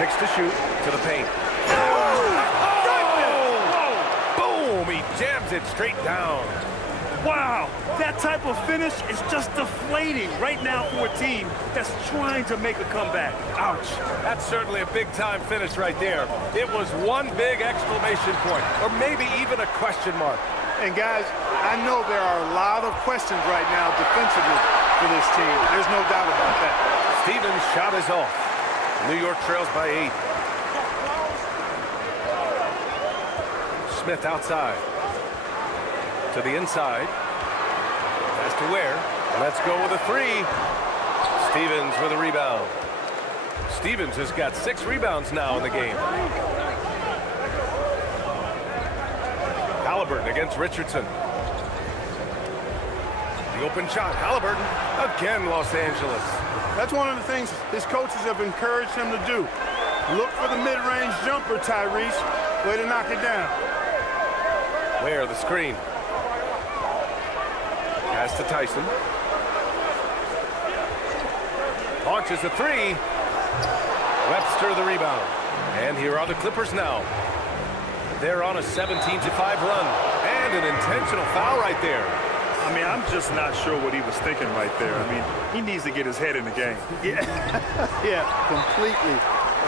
6 to shoot to the paint. Boom! He jams it straight down. Wow, that type of finish is just deflating right now for a team that's trying to make a comeback. Ouch. That's certainly a big-time finish right there. It was one big exclamation point, or maybe even a question mark. And guys, I know there are a lot of questions right now defensively for this team. There's no doubt about that. Stevens' shot is off. New York trails by 8. Smith outside. To the inside. Pass to Ware. Let's go with a three. Stevens with a rebound. Stevens has got 6 rebounds now in the game. Halliburton against Richardson. The open shot, Halliburton. Again, Los Angeles. That's one of the things his coaches have encouraged him to do. Look for the mid-range jumper, Tyrese. Way to knock it down. Where the screen. Pass to Tyson. Launches a three. Webster the rebound. And here are the Clippers now. They're on a 17-5 run. And an intentional foul right there. I mean, I'm just not sure what he was thinking right there. I mean, he needs to get his head in the game. Yeah, completely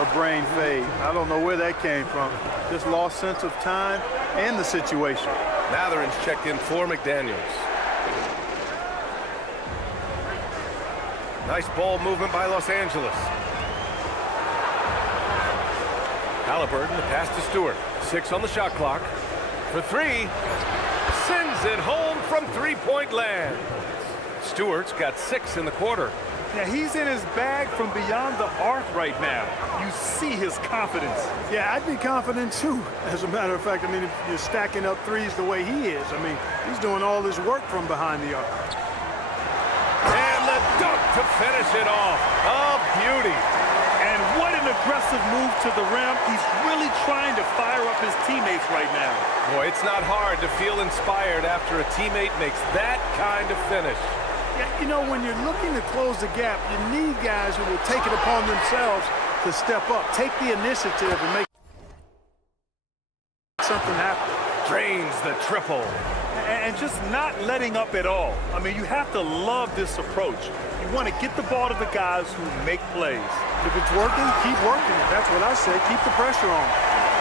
a brain fade. I don't know where that came from. Just lost sense of time and the situation. Mathurin's checked in for McDaniels. Nice ball movement by Los Angeles. Halliburton, the pass to Stewart. 6 on the shot clock. For 3. Sends it home from three-point land. Stewart's got 6 in the quarter. Yeah, he's in his bag from beyond the arc right now. You see his confidence. Yeah, I'd be confident too. As a matter of fact, I mean, if you're stacking up threes the way he is, I mean, he's doing all his work from behind the arc. And the dunk to finish it off. A beauty. And what an aggressive move to the rim. He's really trying to fire up his teammates right now. Boy, it's not hard to feel inspired after a teammate makes that kind of finish. Yeah, you know, when you're looking to close the gap, you need guys who will take it upon themselves to step up, take the initiative, and make something happen. Drains the triple. And just not letting up at all. I mean, you have to love this approach. You want to get the ball to the guys who make plays. If it's working, keep working it. That's what I say. Keep the pressure on.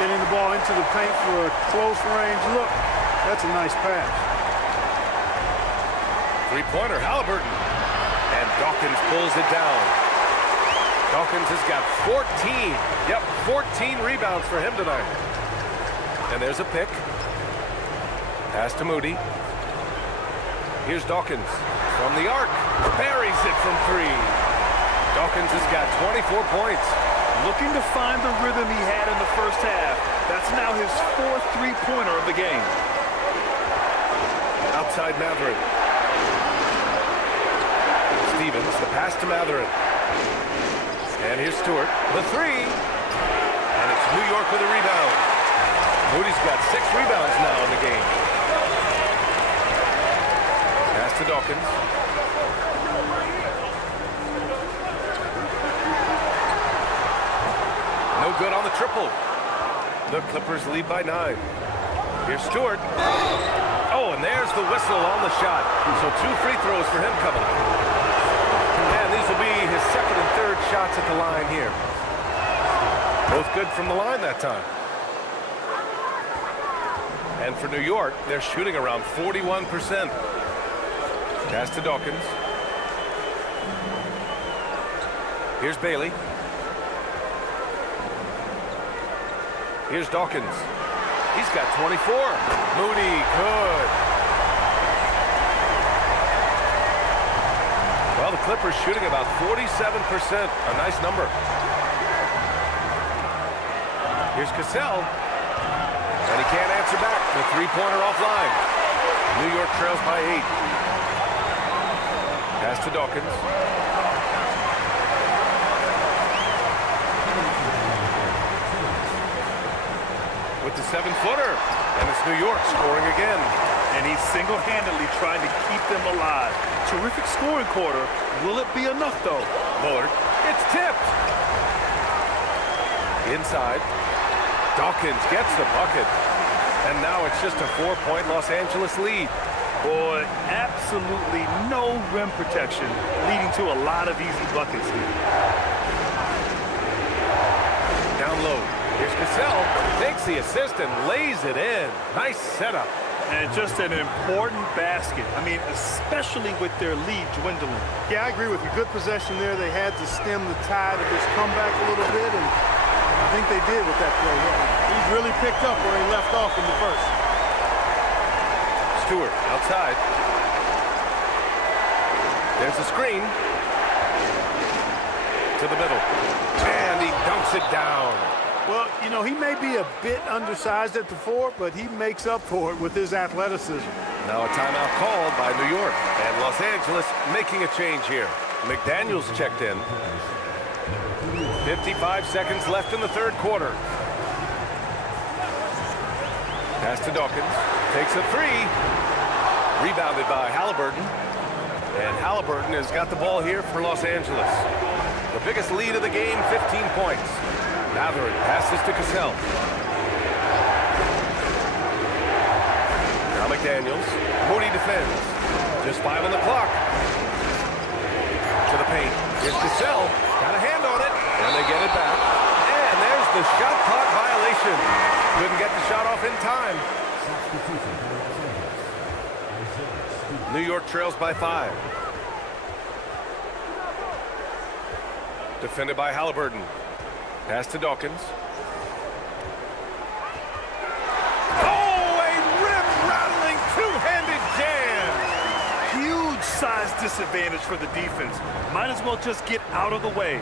Getting the ball into the paint for a close range look. That's a nice pass. Three-pointer, Halliburton. And Dawkins pulls it down. Dawkins has got 14. Yep, 14 rebounds for him tonight. And there's a pick. Pass to Moody. Here's Dawkins from the arc. Buries it from 3. Dawkins has got 24 points. Looking to find the rhythm he had in the first half. That's now his 4th three-pointer of the game. Outside Mathurin. Stevens, the pass to Mathurin. And here's Stewart, the 3. And it's New York with a rebound. Moody's got 6 rebounds now in the game. Pass to Dawkins. No good on the triple. The Clippers lead by 9. Here's Stewart. Oh, and there's the whistle on the shot. So 2 free throws for him coming up. And these will be his 2nd and 3rd shots at the line here. Both good from the line that time. And for New York, they're shooting around 41%. Pass to Dawkins. Here's Bailey. Here's Dawkins. He's got 24. Moody, good. Well, the Clippers shooting about 47%. A nice number. Here's Cassell. And he can't answer back. The three-pointer offline. New York trails by 8. Pass to Dawkins. With the 7-footer. And it's New York scoring again. And he's single-handedly trying to keep them alive. Terrific scoring quarter. Will it be enough, though? Bullard. It's tipped. Inside. Dawkins gets the bucket. And now it's just a 4-point Los Angeles lead. Boy, absolutely no rim protection, leading to a lot of easy buckets here. Down low. Here's Cassell. Takes the assist and lays it in. Nice setup. And just an important basket. I mean, especially with their lead dwindling. Yeah, I agree with you. Good possession there. They had to stem the tide of this comeback a little bit, and I think they did with that play. He's really picked up where he left off in the first. Stewart outside. There's a screen. To the middle. And he dunks it down. Well, you know, he may be a bit undersized at the 4, but he makes up for it with his athleticism. Now a timeout called by New York. And Los Angeles making a change here. McDaniels checked in. 55 seconds left in the third quarter. Pass to Dawkins. Takes a 3. Rebounded by Halliburton. And Halliburton has got the ball here for Los Angeles. The biggest lead of the game, 15 points. Matherin passes to Cassell. Now McDaniels. Moody defends. Just 5 on the clock. To the paint. Here's Cassell. Got a hand on it. And they get it back. And there's the shot clock violation. Couldn't get the shot off in time. New York trails by 5. Defended by Halliburton. Pass to Dawkins. Oh, a rim-rattling two-handed jam! Huge size disadvantage for the defense. Might as well just get out of the way.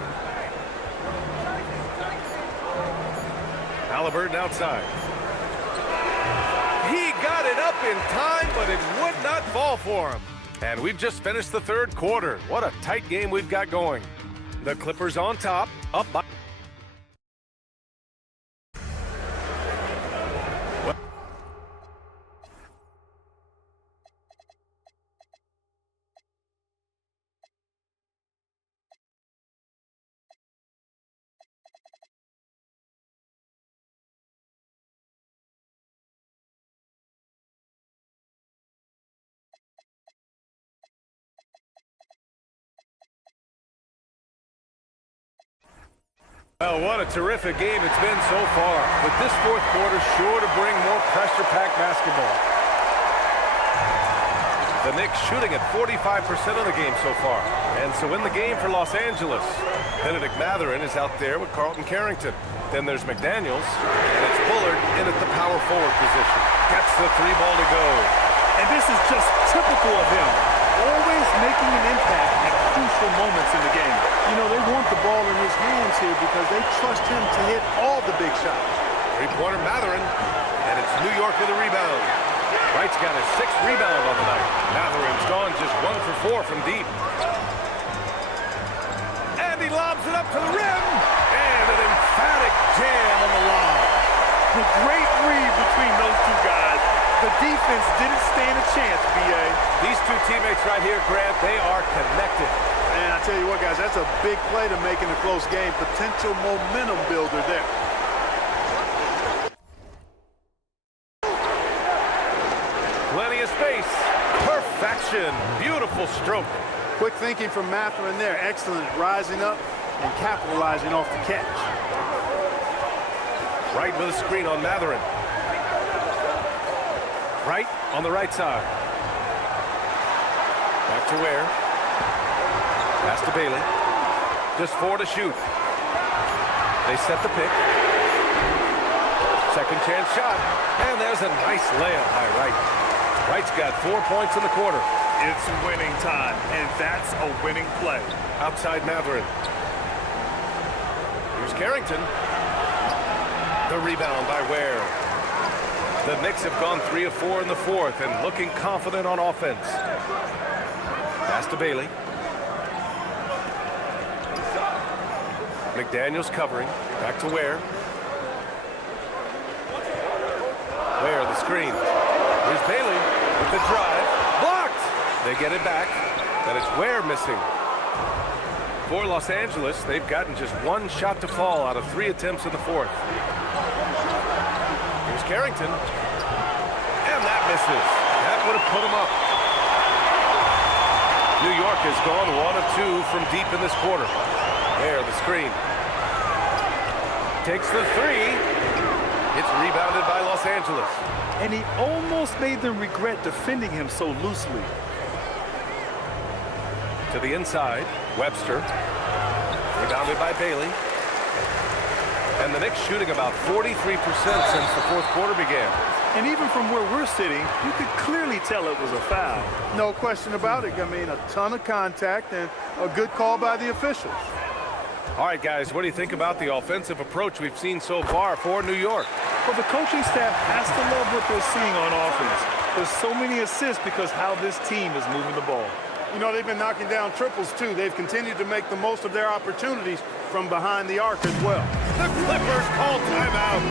Halliburton outside. He got it up in time, but it would not fall for him. And we've just finished the third quarter. What a tight game we've got going. The Clippers on top, up by... Well, what a terrific game it's been so far. With this fourth quarter sure to bring more pressure-packed basketball. The Knicks shooting at 45% of the game so far. And so in the game for Los Angeles, Benedict Matherin is out there with Carlton Carrington. Then there's McDaniels, and it's Bullard in at the power forward position. Gets the 3 ball to go. And this is just typical of him. Always making an impact at crucial moments in the game. You know, they want the ball in his hands here because they trust him to hit all the big shots. Three-pointer Matherin, and it's New York with a rebound. Wright's got his 6th rebound on the night. Matherin's gone just 1 for 4 from deep. And he lobs it up to the rim. And an emphatic jam on the lob. A great read between those two guys. The defense didn't stand a chance, B.A. These two teammates right here, Grant, they are connected. And I tell you what, guys, that's a big play to make in a close game. Potential momentum builder there. Plenty of space. Perfection. Beautiful stroke. Quick thinking from Matherin there. Excellent rising up and capitalizing off the catch. Wright with a screen on Matherin. Wright on the right side. Back to Ware. Pass to Bailey. Just 4 to shoot. They set the pick. Second chance shot. And there's a nice layup by Wright. Wright's got 4 points in the quarter. It's winning time, and that's a winning play. Outside Matherin. Here's Carrington. The rebound by Ware. The Knicks have gone 3 of 4 in the fourth and looking confident on offense. Pass to Bailey. McDaniels covering. Back to Ware. Ware, the screen. Here's Bailey with the drive. Blocked! They get it back. And it's Ware missing. For Los Angeles, they've gotten just 1 shot to fall out of 3 attempts in the fourth. Here's Carrington. And that misses. That would have put him up. New York has gone 1 of 2 from deep in this quarter. There, the screen. Takes the 3. It's rebounded by Los Angeles. And he almost made them regret defending him so loosely. To the inside, Webster. Rebounded by Bailey. And the Knicks shooting about 43% since the fourth quarter began. And even from where we're sitting, you could clearly tell it was a foul. No question about it. I mean, a ton of contact and a good call by the officials. All right, guys, what do you think about the offensive approach we've seen so far for New York? Well, the coaching staff has to love what they're seeing on offense. There's so many assists because how this team is moving the ball. You know, they've been knocking down triples, too. They've continued to make the most of their opportunities from behind the arc as well. The Clippers call timeout.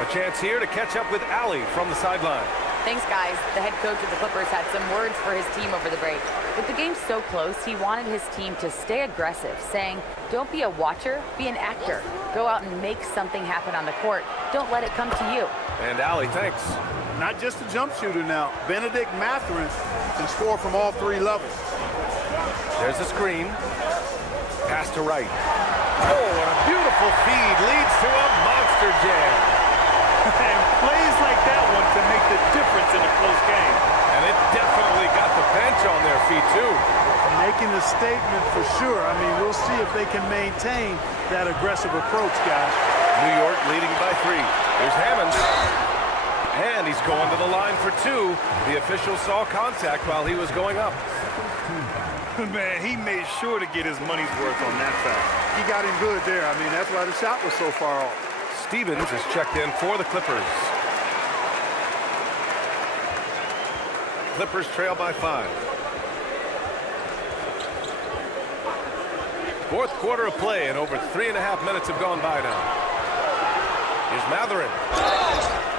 A chance here to catch up with Allie from the sideline. Thanks, guys. The head coach of the Clippers had some words for his team over the break. With the game so close, he wanted his team to stay aggressive, saying, don't be a watcher, be an actor. Go out and make something happen on the court. Don't let it come to you. And Allie, thanks. Not just a jump shooter now. Benedict Mathurin can score from all three levels. There's a screen. Pass to right. Oh, and a beautiful feed leads to a monster jam. And plays like that one can make the difference in a close game. And it definitely got the bench on their feet, too. Making a statement for sure. I mean, we'll see if they can maintain that aggressive approach, guys. New York leading by 3. Here's Hammond. And he's going to the line for 2. The official saw contact while he was going up. Man, he made sure to get his money's worth on that foul. He got him good there. I mean, that's why the shot was so far off. Stevens is checked in for the Clippers. Clippers trail by 5. Fourth quarter of play, and over 3.5 minutes have gone by now. Here's Mathurin.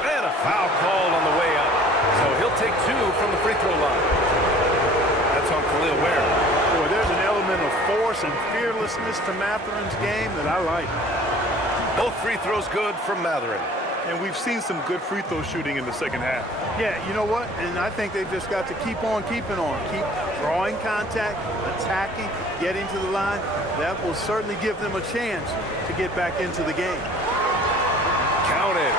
And a foul called on the way up. So he'll take 2 from the free throw line. That's on Khalil Ware. Boy, there's an element of force and fearlessness to Mathurin's game that I like. Both free throws good from Mathurin. And we've seen some good free throw shooting in the second half. Yeah, you know what? And I think they've just got to keep on keeping on. Keep drawing contact, attacking, getting to the line. That will certainly give them a chance to get back into the game. Counted.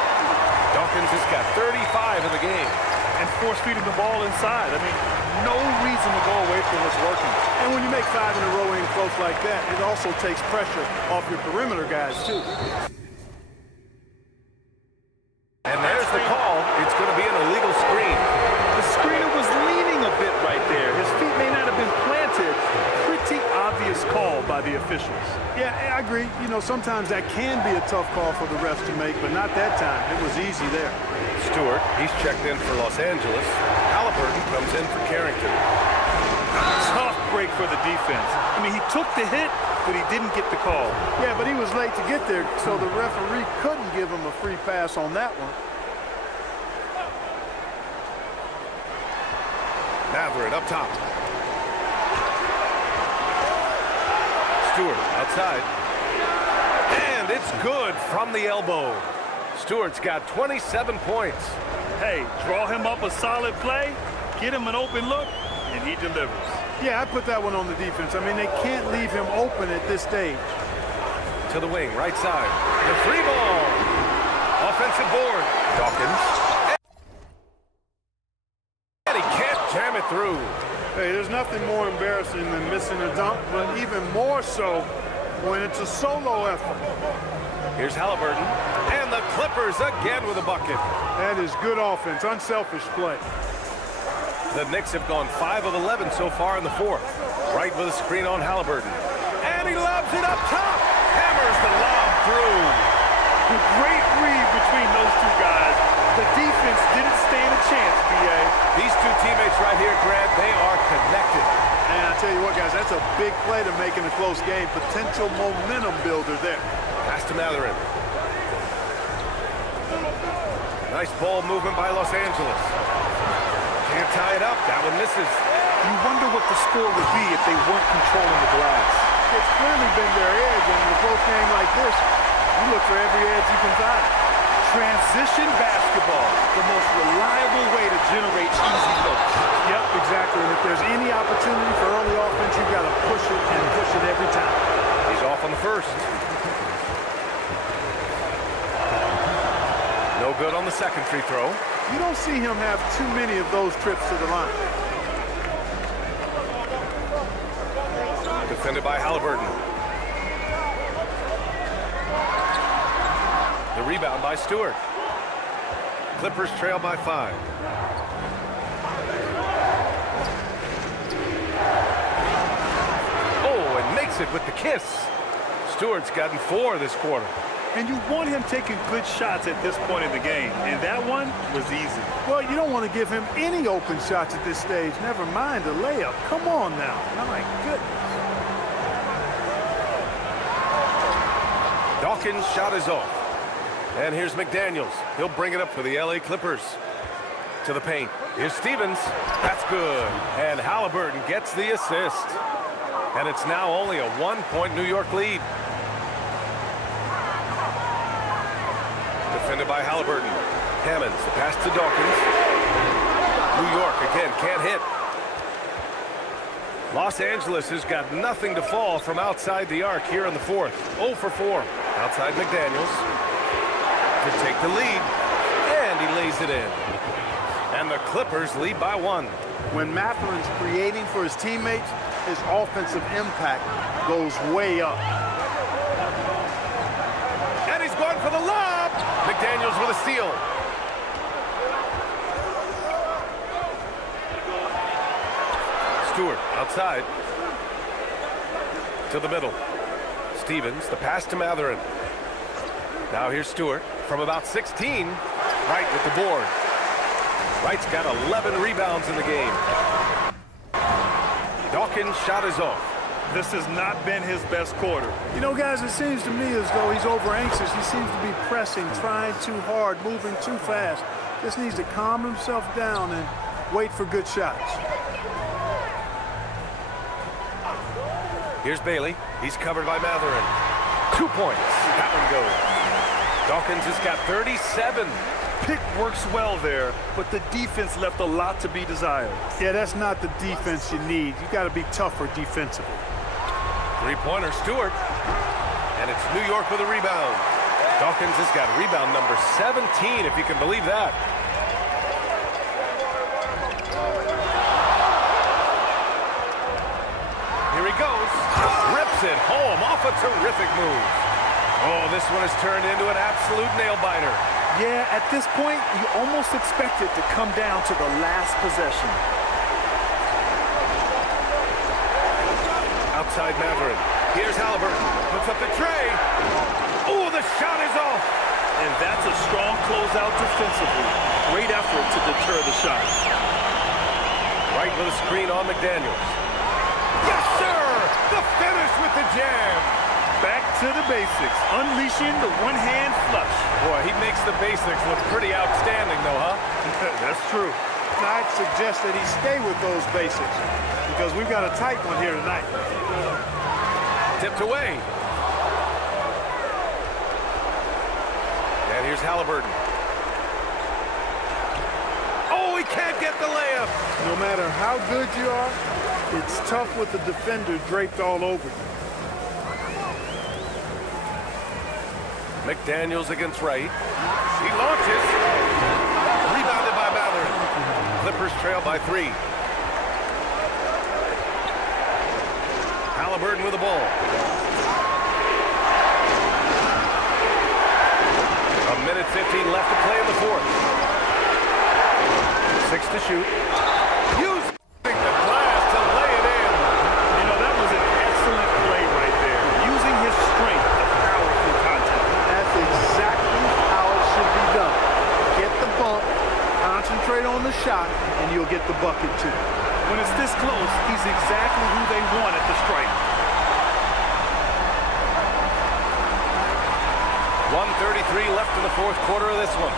Dawkins has got 35 in the game. And force feeding the ball inside. I mean, no reason to go away from what's working. And when you make 5 in a row in close like that, it also takes pressure off your perimeter guys, too. And there's the call. It's going to be an illegal screen. The screener was leaning a bit right there. His feet may not have been planted. Pretty obvious call by the officials. Yeah, I agree. You know, sometimes that can be a tough call for the refs to make, but not that time. It was easy there. Stewart, he's checked in for Los Angeles. Halliburton comes in for Carrington. Tough break for the defense. I mean, he took the hit, but he didn't get the call. Yeah, but he was late to get there, so the referee couldn't give him a free pass on that one. Mathurin up top. Stewart outside. And it's good from the elbow. Stewart's got 27 points. Hey, draw him up a solid play, get him an open look, and he delivers. Yeah, I put that one on the defense. I mean, they can't leave him open at this stage. To the wing, right side. The free ball. Offensive board. Dawkins. And he can't jam it through. Hey, there's nothing more embarrassing than missing a dunk, but even more so when it's a solo effort. Here's Halliburton. And the Clippers again with a bucket. That is good offense, unselfish play. The Knicks have gone 5 of 11 so far in the fourth. Right with a screen on Halliburton. And he lobs it up top. Hammers the lob through. Great read between those two guys. The defense didn't stand a chance, B.A. These two teammates right here, Grant, they are connected. And I tell you what, guys, that's a big play to make in a close game. Potential momentum builder there. Pass to Mathurin. Nice ball movement by Los Angeles. Can't tie it up. That one misses. You wonder what the score would be if they weren't controlling the glass. It's clearly been their edge, and in a close game like this, you look for every edge you can find. Transition basketball, the most reliable way to generate easy looks. Yep, exactly. And if there's any opportunity for early offense, you've got to push it and push it every time. He's off on the first. No good on the second free throw. You don't see him have too many of those trips to the line. Defended by Halliburton. rebound by Stewart. Clippers trail by 5. Oh, and makes it with the kiss. Stewart's gotten 4 this quarter. And you want him taking good shots at this point in the game, and that one was easy. Well, you don't want to give him any open shots at this stage, never mind a layup. Come on now. My goodness. Dawkins' shot is off. And here's McDaniels. He'll bring it up for the LA Clippers. To the paint. Here's Stevens. That's good. And Halliburton gets the assist. And it's now only a 1-point New York lead. Defended by Halliburton. Hammonds, the pass to Dawkins. New York again can't hit. Los Angeles has got nothing to fall from outside the arc here in the 4th. 0 for 4. Outside McDaniels to take the lead. And he lays it in. And the Clippers lead by 1. When Matherin's creating for his teammates, his offensive impact goes way up. And he's going for the lob. McDaniels with a steal. Stewart outside. To the middle. Stevens, the pass to Matherin. Now here's Stewart from about 16. Wright with the board. Wright's got 11 rebounds in the game. Dawkins' shot is off. This has not been his best quarter. You know, guys, it seems to me as though he's over anxious. He seems to be pressing, trying too hard, moving too fast. Just needs to calm himself down and wait for good shots. Here's Bailey. He's covered by Matherin. 2 points. That one goes. Dawkins has got 37. Pick works well there, but the defense left a lot to be desired. Yeah, that's not the defense you need. You got to be tougher defensively. 3-pointer, Stewart. And it's New York with a rebound. Dawkins has got rebound number 17, if you can believe that. Here he goes. Rips it home off a terrific move. Oh, this one has turned into an absolute nail-biter. Yeah, at this point, you almost expect it to come down to the last possession. Outside Matherin. Here's Halliburton. Puts up the tray. Oh, the shot is off. And that's a strong closeout defensively. Great effort to deter the shot. Right with a screen on McDaniels. Yes, sir! The finish with the jam. Back to the basics, unleashing the one-hand flush. Boy, he makes the basics look pretty outstanding, though, huh? That's true. I'd suggest that he stay with those basics because we've got a tight one here tonight. Tipped away. And here's Halliburton. Oh, he can't get the layup. No matter how good you are, it's tough with the defender draped all over you. McDaniels against Wright. He launches. Rebounded by Matherin. Clippers trail by 3. Halliburton with the ball. A minute 15 left to play in the 4th. 6 to shoot. Using the glass to lay it in. You know, that was an excellent play right there. Using his strength to power through contact. That's exactly how it should be done. Get the bump, concentrate on the shot, and you'll get the bucket too. When it's this close, he's exactly who they want at the stripe. 1:33 left in the 4th quarter of this one.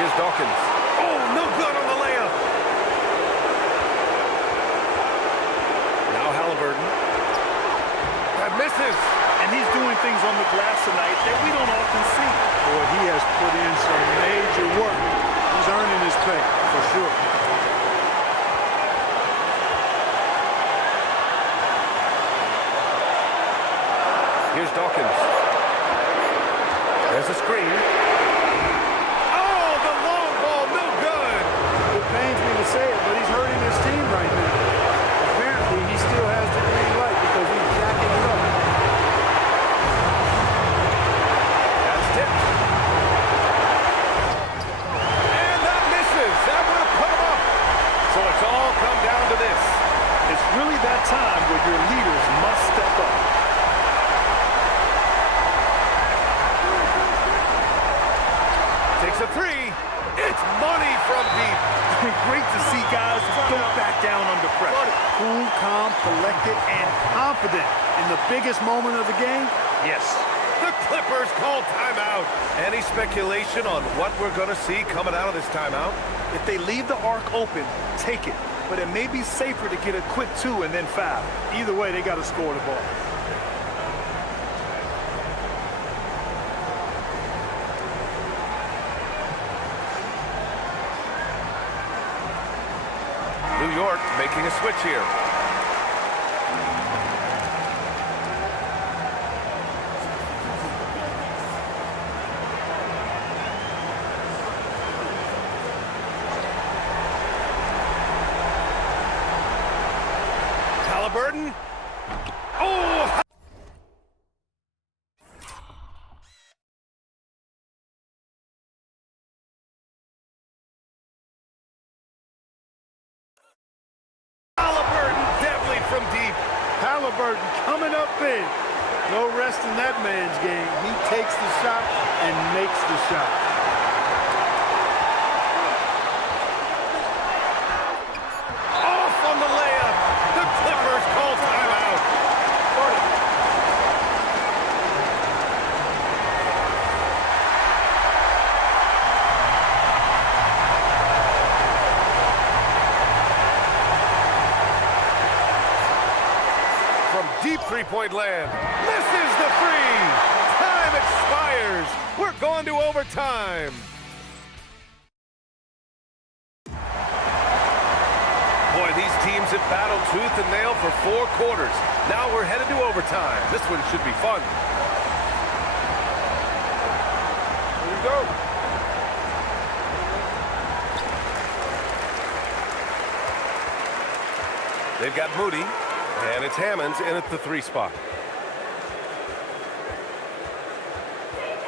Here's Dawkins. Oh, no good on the layup. Now Halliburton. That misses. And he's doing things on the glass tonight that we don't often see. Boy, he has put in some major work. He's earning his pay, for sure. Here's Dawkins. There's a screen. Oh, the long ball, no good. It pains me to say it, but he's hurting his team right now. Apparently, he still has the green light because he's jacking it up. biggest moment of the game? Yes. The Clippers call timeout. Any speculation on what we're going to see coming out of this timeout? If they leave the arc open, take it. But it may be safer to get a quick 2 and then foul. Either way, they got to score the ball. New York making a switch here. Halliburton. Oh! Halliburton deadly from deep. Halliburton coming up big. No rest in that man's game. He takes the shot and makes the shot. Off on the layup. The Clippers call timeout. From deep three-point land. Misses the three. Time expires. We're going to overtime. Boy, these teams have battled tooth and nail for 4 quarters. Now we're headed to overtime. This one should be fun. Here we go. They've got Moody, and it's Hammonds in at the 3 spot.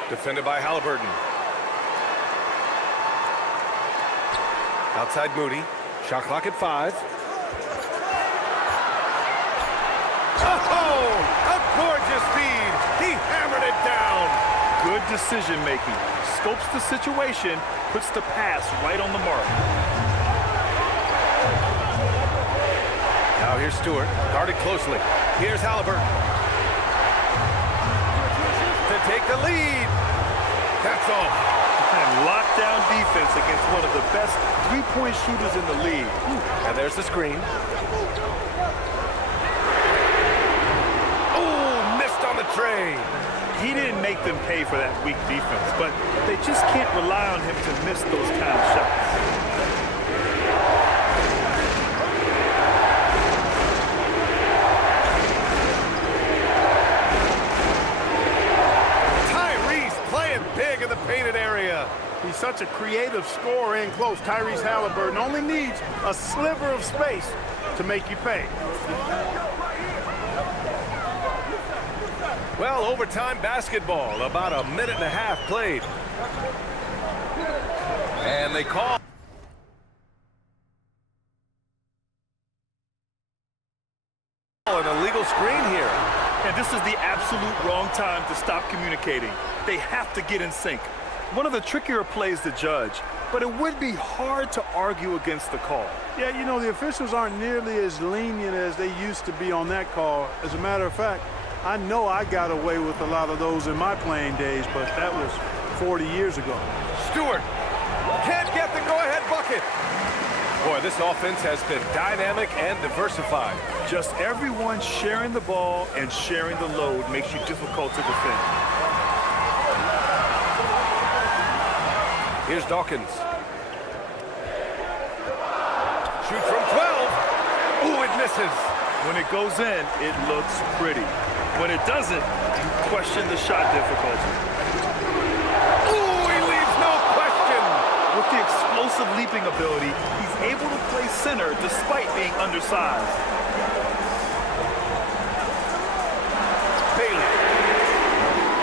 Defended by Halliburton. Outside Moody. Shot clock at 5. Oh, a gorgeous feed. He hammered it down. Good decision making. Scopes the situation, puts the pass right on the mark. Now here's Stewart, guarded closely. Here's Halliburton. To take the lead. That's off. And lockdown defense against one of the best three-point shooters in the league. And there's the screen. Oh, missed on the tray. He didn't make them pay for that weak defense, but they just can't rely on him to miss those kind of shots. Big in the painted area. He's such a creative scorer in close. Tyrese Halliburton only needs a sliver of space to make you pay. Well, overtime basketball, about a minute and a half played. And they call an illegal screen here. And this is the absolute wrong time to stop communicating. They have to get in sync. One of the trickier plays to judge, but it would be hard to argue against the call. Yeah, you know, the officials aren't nearly as lenient as they used to be on that call. As a matter of fact, I know I got away with a lot of those in my playing days, but that was 40 years ago. Stewart can't get the go-ahead bucket. Boy, this offense has been dynamic and diversified. Just everyone sharing the ball and sharing the load makes you difficult to defend. Here's Dawkins. Shoots from 12. Ooh, it misses. When it goes in, it looks pretty. When it doesn't, you question the shot difficulty. Ooh, he leaves no question. With the explosive leaping ability, he's able to play center despite being undersized. Bailey.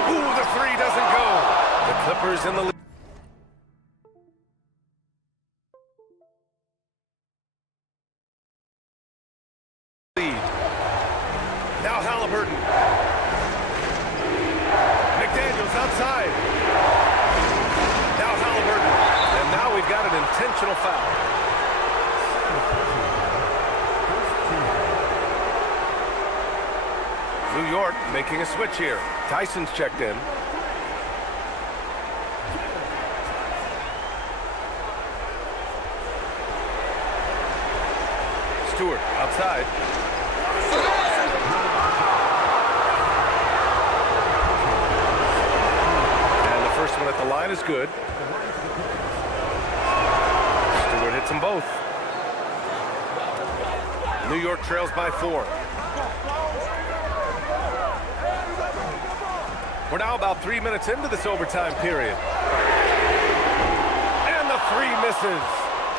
Ooh, the three doesn't go. The Clippers in the lead. Now Halliburton. McDaniels outside. Now Halliburton. And now we've got an intentional foul. New York making a switch here. Tyson's checked in. Stewart outside. And the first one at the line is good. Stewart hits them both. New York trails by 4. We're now about 3 minutes into this overtime period. And the 3 misses.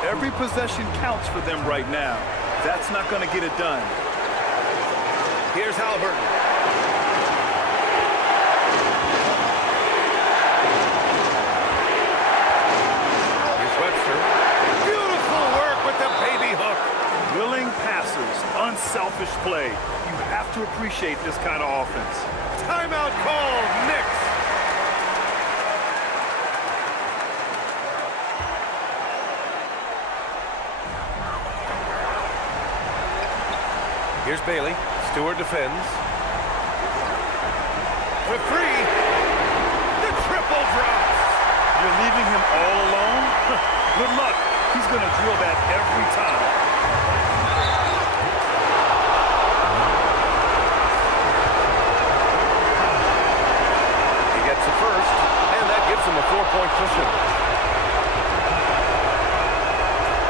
Every possession counts for them right now. That's not going to get it done. Here's Halliburton. Here's Webster. Beautiful work with the baby hook. Willing passers, unselfish play. You have to appreciate this kind of offense. Timeout call, Knicks. Here's Bailey. Stewart defends. For 3. The triple drops. You're leaving him all alone? Good luck. He's going to drill that every time. He gets the first, and that gives him a 4-point cushion.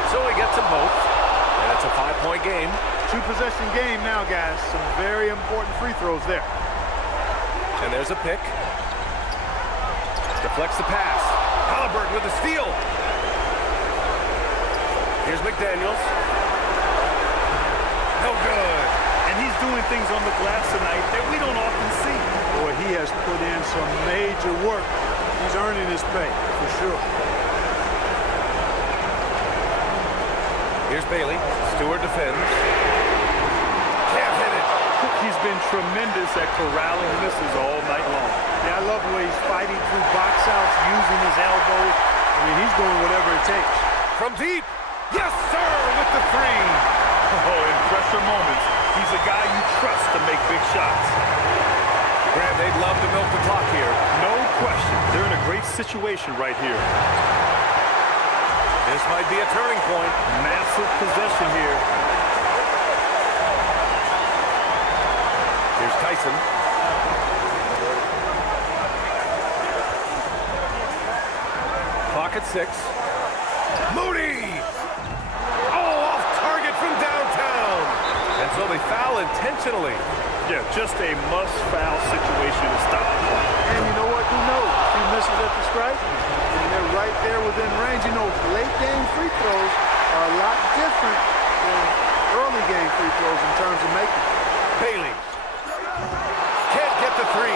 So he gets them both, and it's a 5-point game. 2-possession game now, guys. Some very important free throws there. And there's a pick. Deflects the pass. Halliburton with a steal. Here's McDaniels. No good. And he's doing things on the glass tonight that we don't often see. Boy, he has put in some major work. He's earning his pay, for sure. Here's Bailey. Stewart defends. Can't hit it. He's been tremendous at corralling misses all night long. Yeah, I love the way he's fighting through box outs, using his elbows. I mean, he's doing whatever it takes. From deep. Yes, sir, with the 3. Oh, in pressure moments, he's a guy you trust to make big shots. Graham, they'd love to milk the clock here. No question. They're in a great situation right here. This might be a turning point. Massive possession here. Here's Tyson. Clock at 6. Moody! Oh, off target from downtown. And so they foul intentionally. Yeah, just a must-foul situation to stop the clock. And you know what? Who knows? If he misses at the stripe, and they're right there within range. You know, late-game free throws are a lot different than early-game free throws in terms of making. Bailey. Can't get the 3.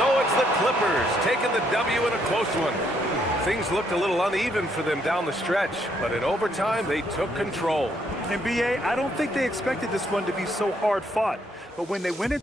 So it's the Clippers taking the W in a close one. Things looked a little uneven for them down the stretch, but in overtime, they took control. MBA, I don't think they expected this one to be so hard-fought, but when they win it,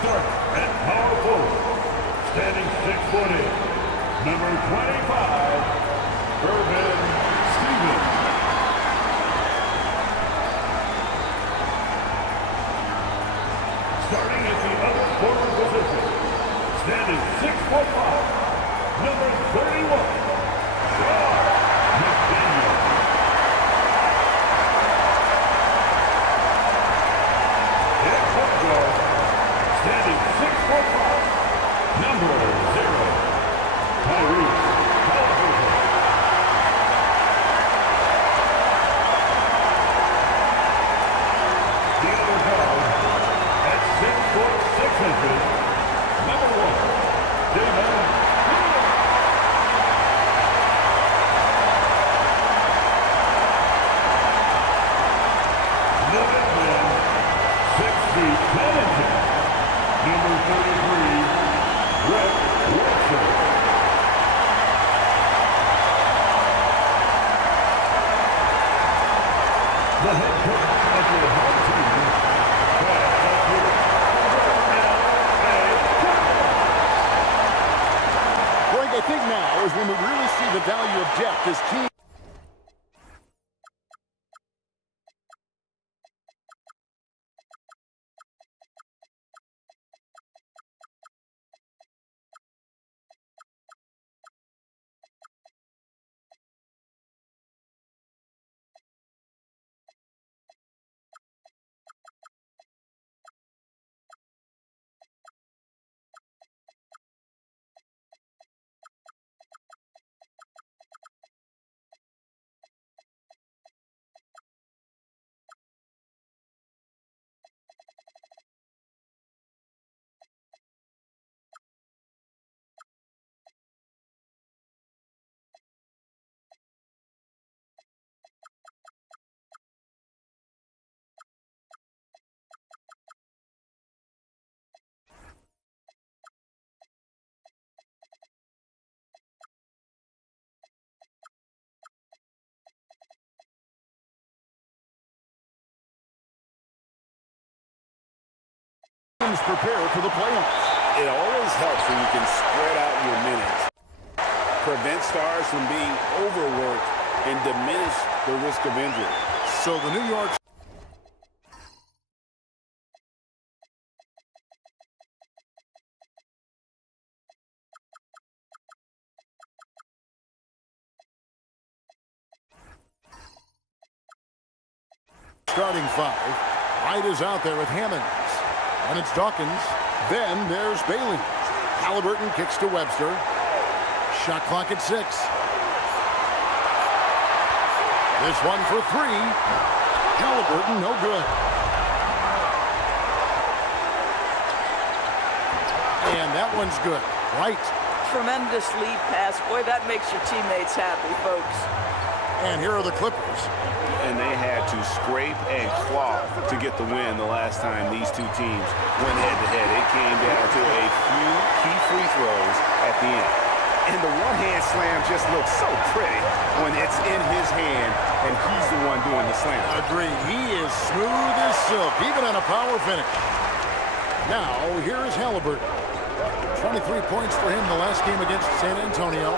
Start at power forward. Standing 6'8", number 25, Urban Stevens. Starting at the other forward position, standing 6'5", number 31, John McDaniel. At point guard, standing 6'5", number 0, Tyrese Halliburton. The other guard, at 6'6", number 1, David. The big man, 6 feet 10 inches, number 33, Rick Wilson. The head coach of the home team, Greg, I think now is when we really see the value of depth as teams. Prepare for the playoffs. It always helps when you can spread out your minutes, prevent stars from being overworked, and diminish the risk of injury. So the New York starting 5. White is out there with Hammonds. And it's Dawkins. Then there's Bailey. Halliburton kicks to Webster. Shot clock at 6. This one for 3. Halliburton, no good. And that one's good. White. Tremendous lead pass. Boy, that makes your teammates happy, folks. And here are the Clippers. And they had to scrape and claw to get the win the last time these two teams went head-to-head. It came down to a few key free throws at the end. And the one-hand slam just looks so pretty when it's in his hand and he's the one doing the slam. Agreed. He is smooth as silk, even on a power finish. Now, here is Halliburton. 23 points for him the last game against San Antonio.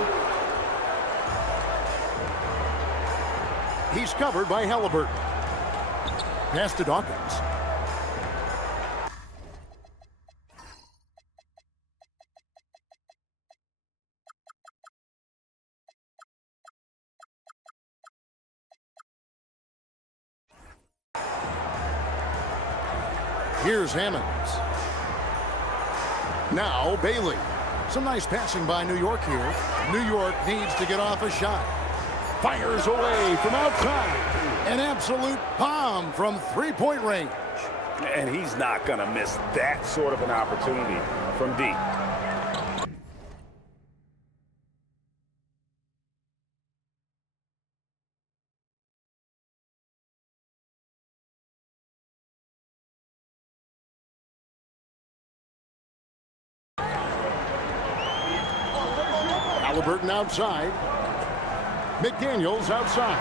He's covered by Halliburton. Pass to Dawkins. Here's Hammonds. Now Bailey. Some nice passing by New York here. New York needs to get off a shot. Fires away from outside. An absolute bomb from three-point range. And he's not going to miss that sort of an opportunity from deep. Halliburton outside. McDaniels outside.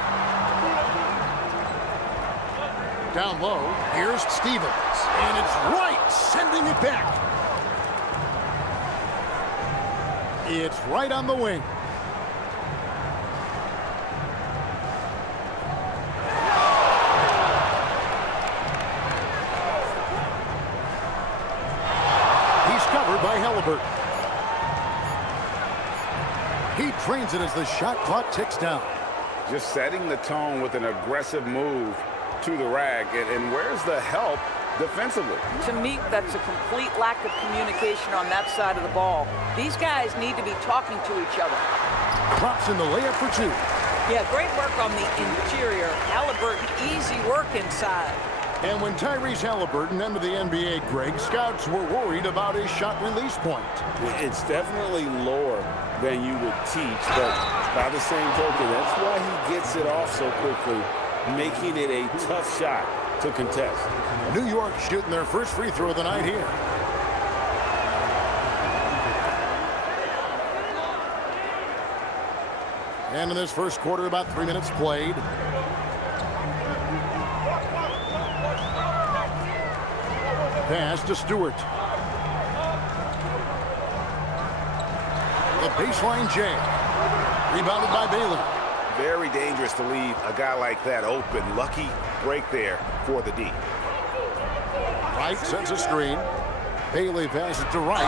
Down low, here's Stevens. And it's right, sending it back. It's right on the wing. He's covered by Halliburton. He trains it as the shot clock ticks down. Just setting the tone with an aggressive move to the rack. And where's the help defensively? To me, that's a complete lack of communication on that side of the ball. These guys need to be talking to each other. Drops in the layup for two. Yeah, great work on the interior. Halliburton, easy work inside. And when Tyrese Halliburton entered the NBA, Greg, scouts were worried about his shot release point. It's definitely lower than you would teach, but by the same token, that's why he gets it off so quickly, making it a tough shot to contest. New York shooting their first free throw of the night here. And in this first quarter, about 3 minutes played. Pass to Stewart. The baseline J. Rebounded by Bailey. Very dangerous to leave a guy like that open. Lucky break there for the D. Wright sends a screen. Bailey passes to Wright.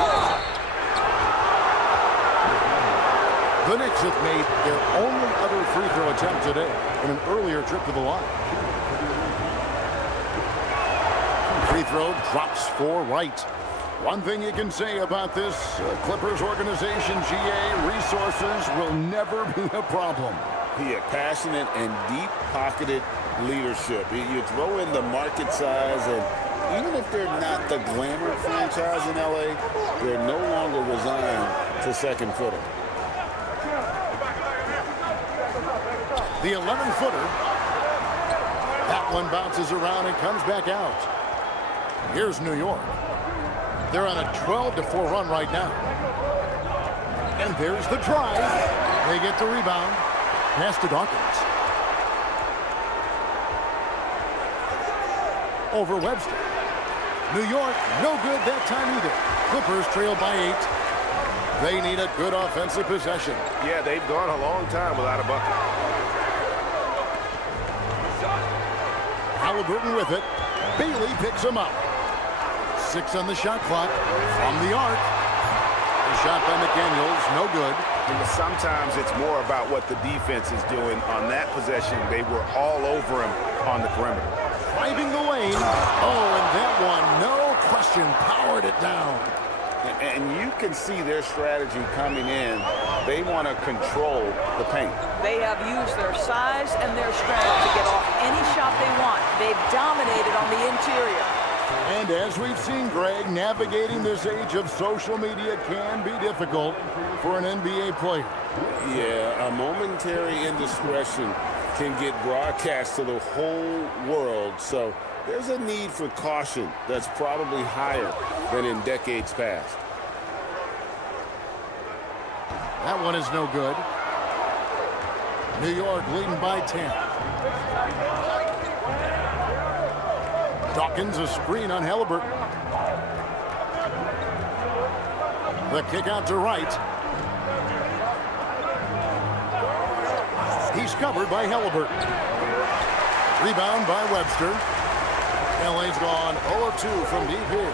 The Knicks have made their only other free throw attempt today in an earlier trip to the line. Free throw drops for Wright. One thing you can say about this Clippers organization, GA, resources will never be a problem. He had passionate and deep-pocketed leadership. You throw in the market size, and even if they're not the glamour franchise in LA, they're no longer resigned to second footer. The 11-footer. That one bounces around and comes back out. Here's New York. They're on a 12-4 run right now. And there's the drive. They get the rebound. Pass to Dawkins. Over Webster. New York, no good that time either. Clippers trail by 8. They need a good offensive possession. Yeah, they've gone a long time without a bucket. Halliburton with it. Bailey picks him up. 6 on the shot clock. From the arc. The shot by McDaniels, no good. Sometimes it's more about what the defense is doing on that possession. They were all over him on the perimeter. Driving the lane. Oh, and that one, no question, powered it down. And you can see their strategy coming in. They want to control the paint. They have used their size and their strength to get off any shot they want. They've dominated on the interior. And as we've seen, Greg, navigating this age of social media can be difficult for an NBA player. Yeah, a momentary indiscretion can get broadcast to the whole world, so there's a need for caution that's probably higher than in decades past. That one is no good. New York leading by 10. Dawkins, a screen on Halliburton. The kick out to Wright. He's covered by Halliburton. Rebound by Webster. LA's gone 0 of 2 from deep here.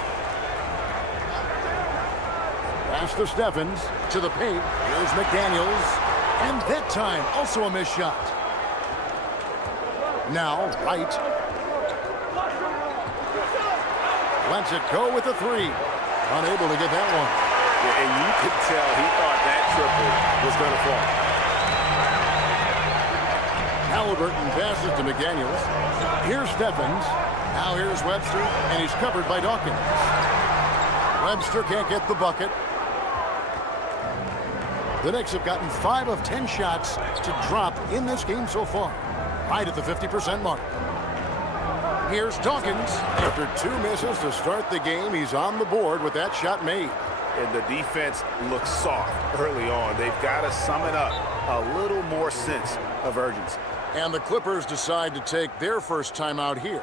Pass to Steffens, to the paint. Here's McDaniels. And that time, also a missed shot. Now, Wright. Lets it go with a 3. Unable to get that one. Yeah, and you could tell he thought that triple was going to fall. Halliburton passes to McDaniels. Here's Steffens. Now here's Webster, and he's covered by Dawkins. Webster can't get the bucket. The Knicks have gotten 5 of 10 shots to drop in this game so far, right at the 50% mark. Here's Dawkins. After 2 misses to start the game, he's on the board with that shot made. And the defense looks soft early on. They've got to sum it up. A little more sense of urgency. And the Clippers decide to take their first time out here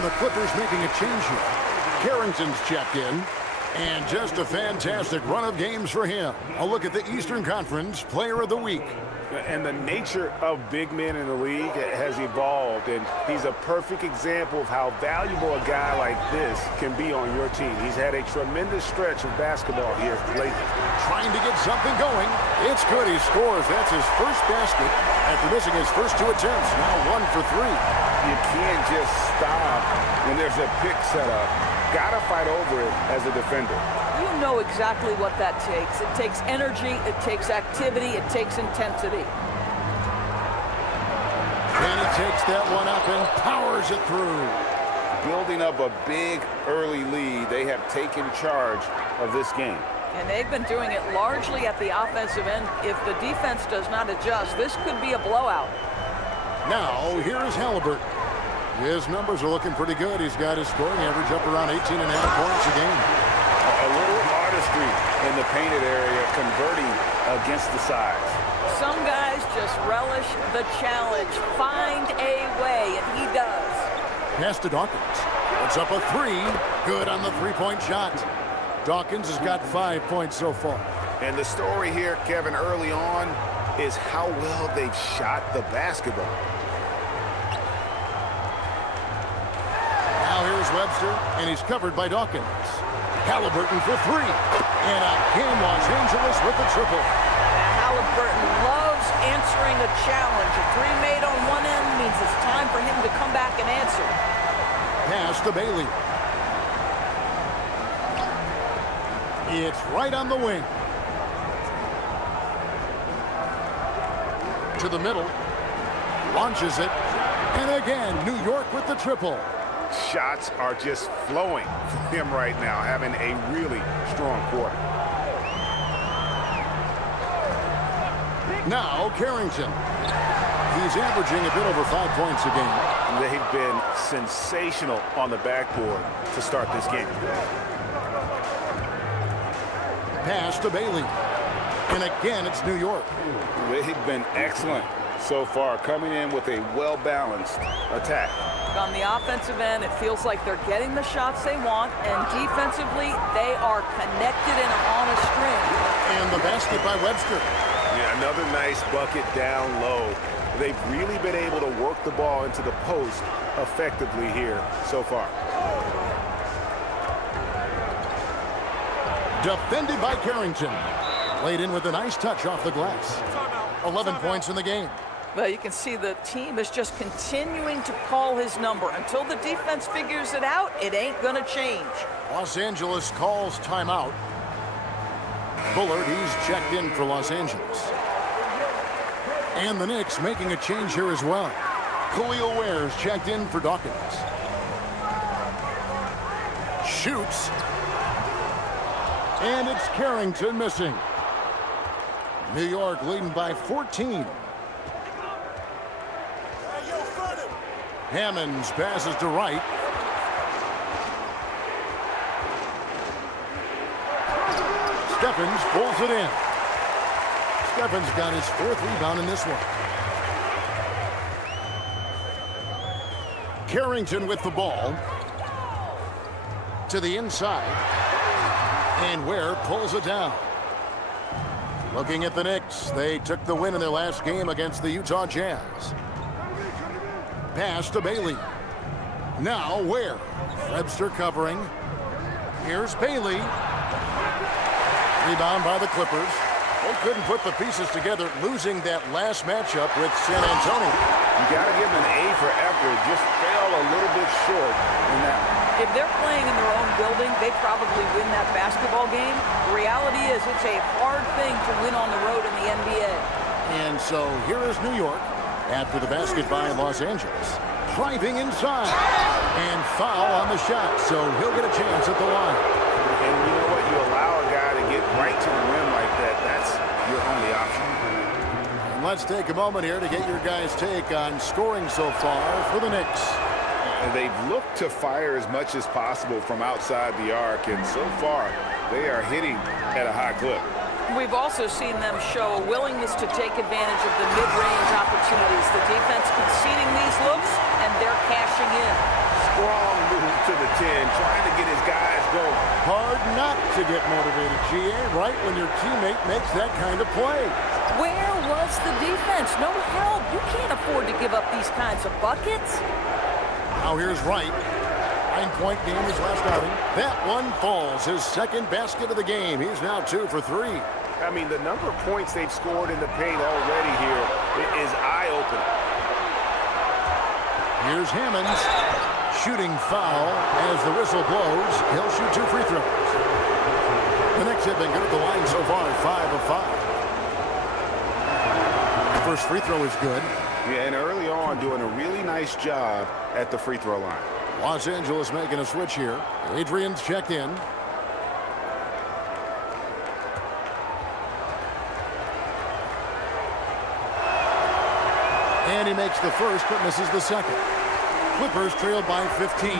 And the Clippers making a change here. Carrington's checked in. And just a fantastic run of games for him. A look at the Eastern Conference Player of the Week. And the nature of big men in the league has evolved, and he's a perfect example of how valuable a guy like this can be on your team. He's had a tremendous stretch of basketball here lately. Trying to get something going. It's good. He scores. That's his first basket after missing his first 2 attempts. Now 1 for 3. You can't just stop when there's a pick set up. Got to fight over it as a defender. You know exactly what that takes. It takes energy, it takes activity, it takes intensity. And he takes that one up and powers it through. Building up a big early lead, they have taken charge of this game. And they've been doing it largely at the offensive end. If the defense does not adjust, this could be a blowout. Now, here's Halliburton. His numbers are looking pretty good. He's got his scoring average up around 18.5 points a game. A little artistry in the painted area, converting against the size. Some guys just relish the challenge. Find a way, and he does. Pass to Dawkins. Puts up a 3. Good on the 3-point shot. Dawkins has got 5 points so far. And the story here, Kevin, early on is how well they've shot the basketball. Now here's Webster, and he's covered by Dawkins. Halliburton for 3. And again, Los Angeles with the triple. Now, Halliburton loves answering a challenge. A 3 made on one end means it's time for him to come back and answer. Pass to Bailey. It's right on the wing. To the middle. Launches it. And again, New York with the triple. Shots are just flowing for him right now, having a really strong quarter. Now Carrington. He's averaging a bit over 5 points a game. They've been sensational on the backboard to start this game. Pass to Bailey. And again, it's New York. They've been excellent so far, coming in with a well-balanced attack. On the offensive end, it feels like they're getting the shots they want, and defensively, they are connected and on a string. And the basket by Webster. Yeah, another nice bucket down low. They've really been able to work the ball into the post effectively here so far. Defended by Carrington. Laid in with a nice touch off the glass. 11 points in the game. Well, you can see the team is just continuing to call his number. Until the defense figures it out, it ain't going to change. Los Angeles calls timeout. Bullard, he's checked in for Los Angeles. And the Knicks making a change here as well. Khalil Ware's checked in for Dawkins. Shoots. And it's Carrington missing. New York leading by 14. Hammonds passes to Wright. Stephens pulls it in. Stephens got his 4th rebound in this one. Carrington with the ball. To the inside. And Ware pulls it down. Looking at the Knicks, they took the win in their last game against the Utah Jazz. Pass to Bailey. Now Ware. Webster covering. Here's Bailey. Rebound by the Clippers. They couldn't put the pieces together, losing that last matchup with San Antonio. You got to give them an A for effort. Just fell a little bit short in that one. If they're playing in their own building, they probably win that basketball game. The reality is it's a hard thing to win on the road in the NBA. And so here is New York after the basket by Los Angeles. Driving inside. And foul on the shot, so he'll get a chance at the line. And you know what? You allow a guy to get right to the rim like that. That's your only option. And let's take a moment here to get your guys' take on scoring so far for the Knicks. And they've looked to fire as much as possible from outside the arc, and so far they are hitting at a high clip. We've also seen them show a willingness to take advantage of the mid-range opportunities. The defense conceding these looks, and they're cashing in. Strong move to the 10, trying to get his guys going. Hard not to get motivated, GA, right when your teammate makes that kind of play. Where was the defense? No help. You can't afford to give up these kinds of buckets. Now here's Wright. 9-point game his last outing. That one falls. His second basket of the game. He's now 2 for 3. I mean, the number of points they've scored in the paint already here is eye-opening. Here's Hammonds. Shooting foul as the whistle blows. He'll shoot 2 free throws. The Knicks have been good at the line so far, 5 of 5. The first free throw is good. Yeah, and early on doing a really nice job at the free throw line. Los Angeles making a switch here. Adrian's checked in. And he makes the first but misses the second. Clippers trailed by 15.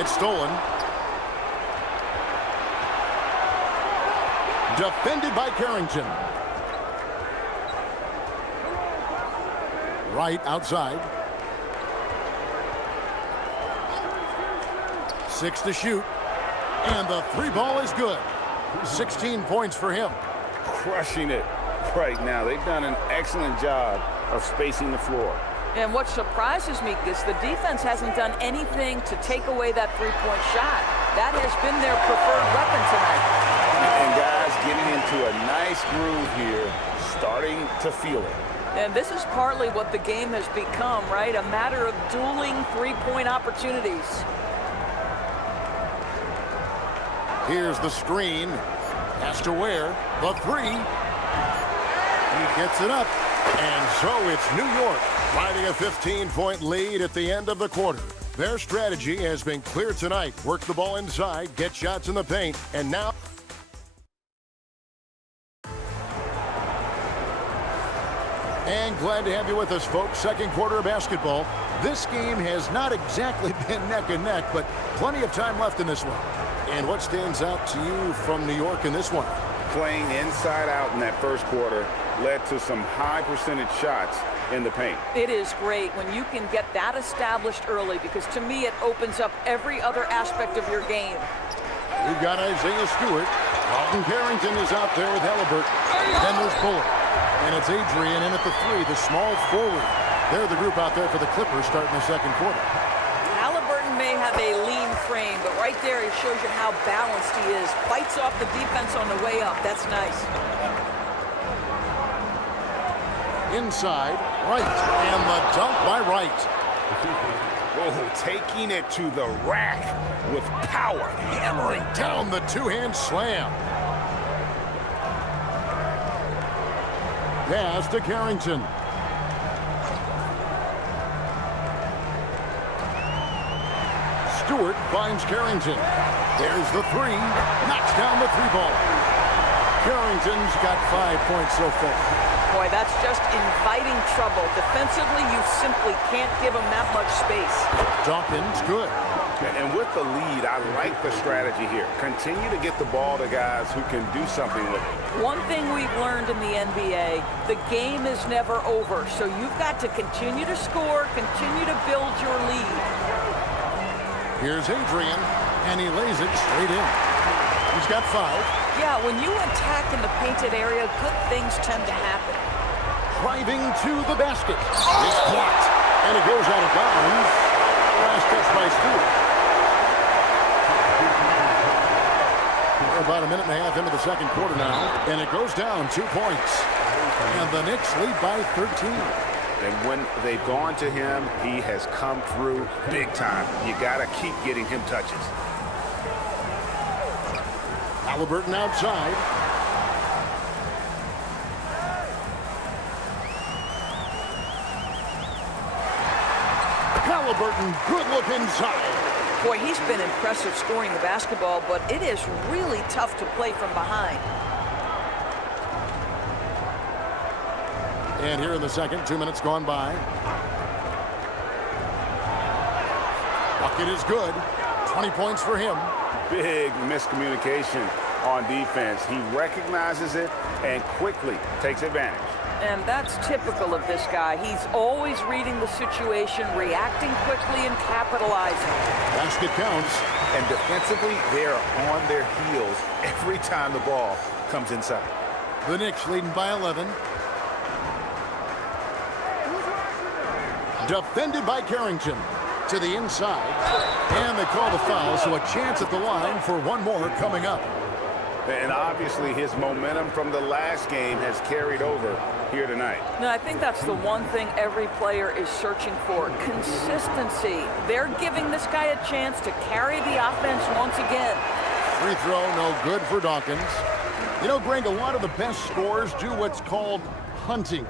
It's stolen. Defended by Carrington. Right outside. 6 to shoot. And the 3 ball is good. 16 points for him. Crushing it right now. They've done an excellent job of spacing the floor. And what surprises me is the defense hasn't done anything to take away that three-point shot. That has been their preferred weapon tonight. And guys getting into a nice groove here, starting to feel it. And this is partly what the game has become, right? A matter of dueling three-point opportunities. Here's the screen. Has to wear the 3. He gets it up. And so it's New York riding a 15-point lead at the end of the quarter. Their strategy has been clear tonight. Work the ball inside, get shots in the paint, and now... And glad to have you with us, folks. Second quarter of basketball. This game has not exactly been neck and neck, but plenty of time left in this one. And what stands out to you from New York in this one? Playing inside out in that first quarter led to some high percentage shots in the paint. It is great when you can get that established early, because to me it opens up every other aspect of your game. We've got Isaiah Stewart. Alton Carrington is out there with Halliburton. Then there's Bullard. And it's Adrian in at the 3, the small forward. They're the group out there for the Clippers starting the second quarter. Halliburton may have a lean frame, but right there it shows you how balanced he is. Fights off the defense on the way up. That's nice. Inside, Wright, and the dunk by Wright. Oh, taking it to the rack with power. Hammering down the two-hand slam. Pass to Carrington. Stewart finds Carrington. There's the 3. Knocks down the 3 ball. Carrington's got 5 points so far. Boy, that's just inviting trouble. Defensively, you simply can't give him that much space. Dawkins, good. And with the lead, I like the strategy here. Continue to get the ball to guys who can do something with it. One thing we've learned in the NBA, the game is never over. So you've got to continue to score, continue to build your lead. Here's Adrian, and he lays it straight in. He's got 5. Yeah, when you attack in the painted area, good things tend to happen. Driving to the basket. It's blocked, and it goes out of bounds. Last touch by Stewart. We're about a minute and a half into the second quarter now, and it goes down 2 points. And the Knicks lead by 13. And when they've gone to him, he has come through big time. You got to keep getting him touches. Halliburton outside. Halliburton, good look inside. Boy, he's been impressive scoring the basketball, but it is really tough to play from behind. And here in the second, 2 minutes gone by. Bucket is good. 20 points for him. Big miscommunication on defense. He recognizes it and quickly takes advantage. And that's typical of this guy. He's always reading the situation, reacting quickly, and capitalizing. Basket counts. And defensively, they are on their heels every time the ball comes inside. The Knicks leading by 11. Defended by Carrington to the inside. And they call the foul, so a chance at the line for one more coming up. And obviously his momentum from the last game has carried over here tonight. No, I think that's the one thing every player is searching for, consistency. They're giving this guy a chance to carry the offense once again. Free throw, no good for Dawkins. You know, Greg, a lot of the best scorers do what's called hunting,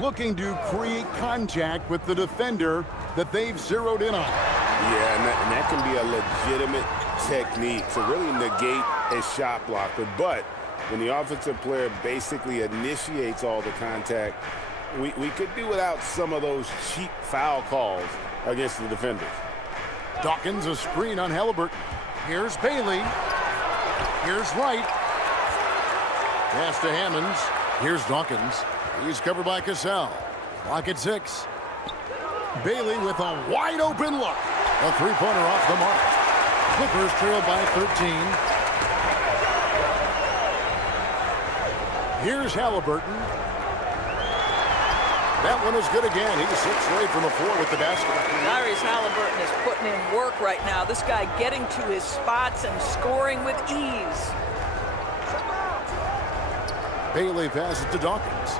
looking to create contact with the defender that they've zeroed in on. Yeah, and that can be a legitimate technique to really negate a shot blocker. But when the offensive player basically initiates all the contact, we could do without some of those cheap foul calls against the defenders. Dawkins, a screen on Halliburton. Here's Bailey. Here's Wright. Pass to Hammonds. Here's Dawkins. He's covered by Cassell. Clock at 6. Bailey with a wide open look. A three-pointer off the mark. Clippers trail by 13. Here's Halliburton. That one is good again. He's 6 straight from the floor with the basket. Tyrese Halliburton is putting in work right now. This guy getting to his spots and scoring with ease. Bailey passes to Dawkins.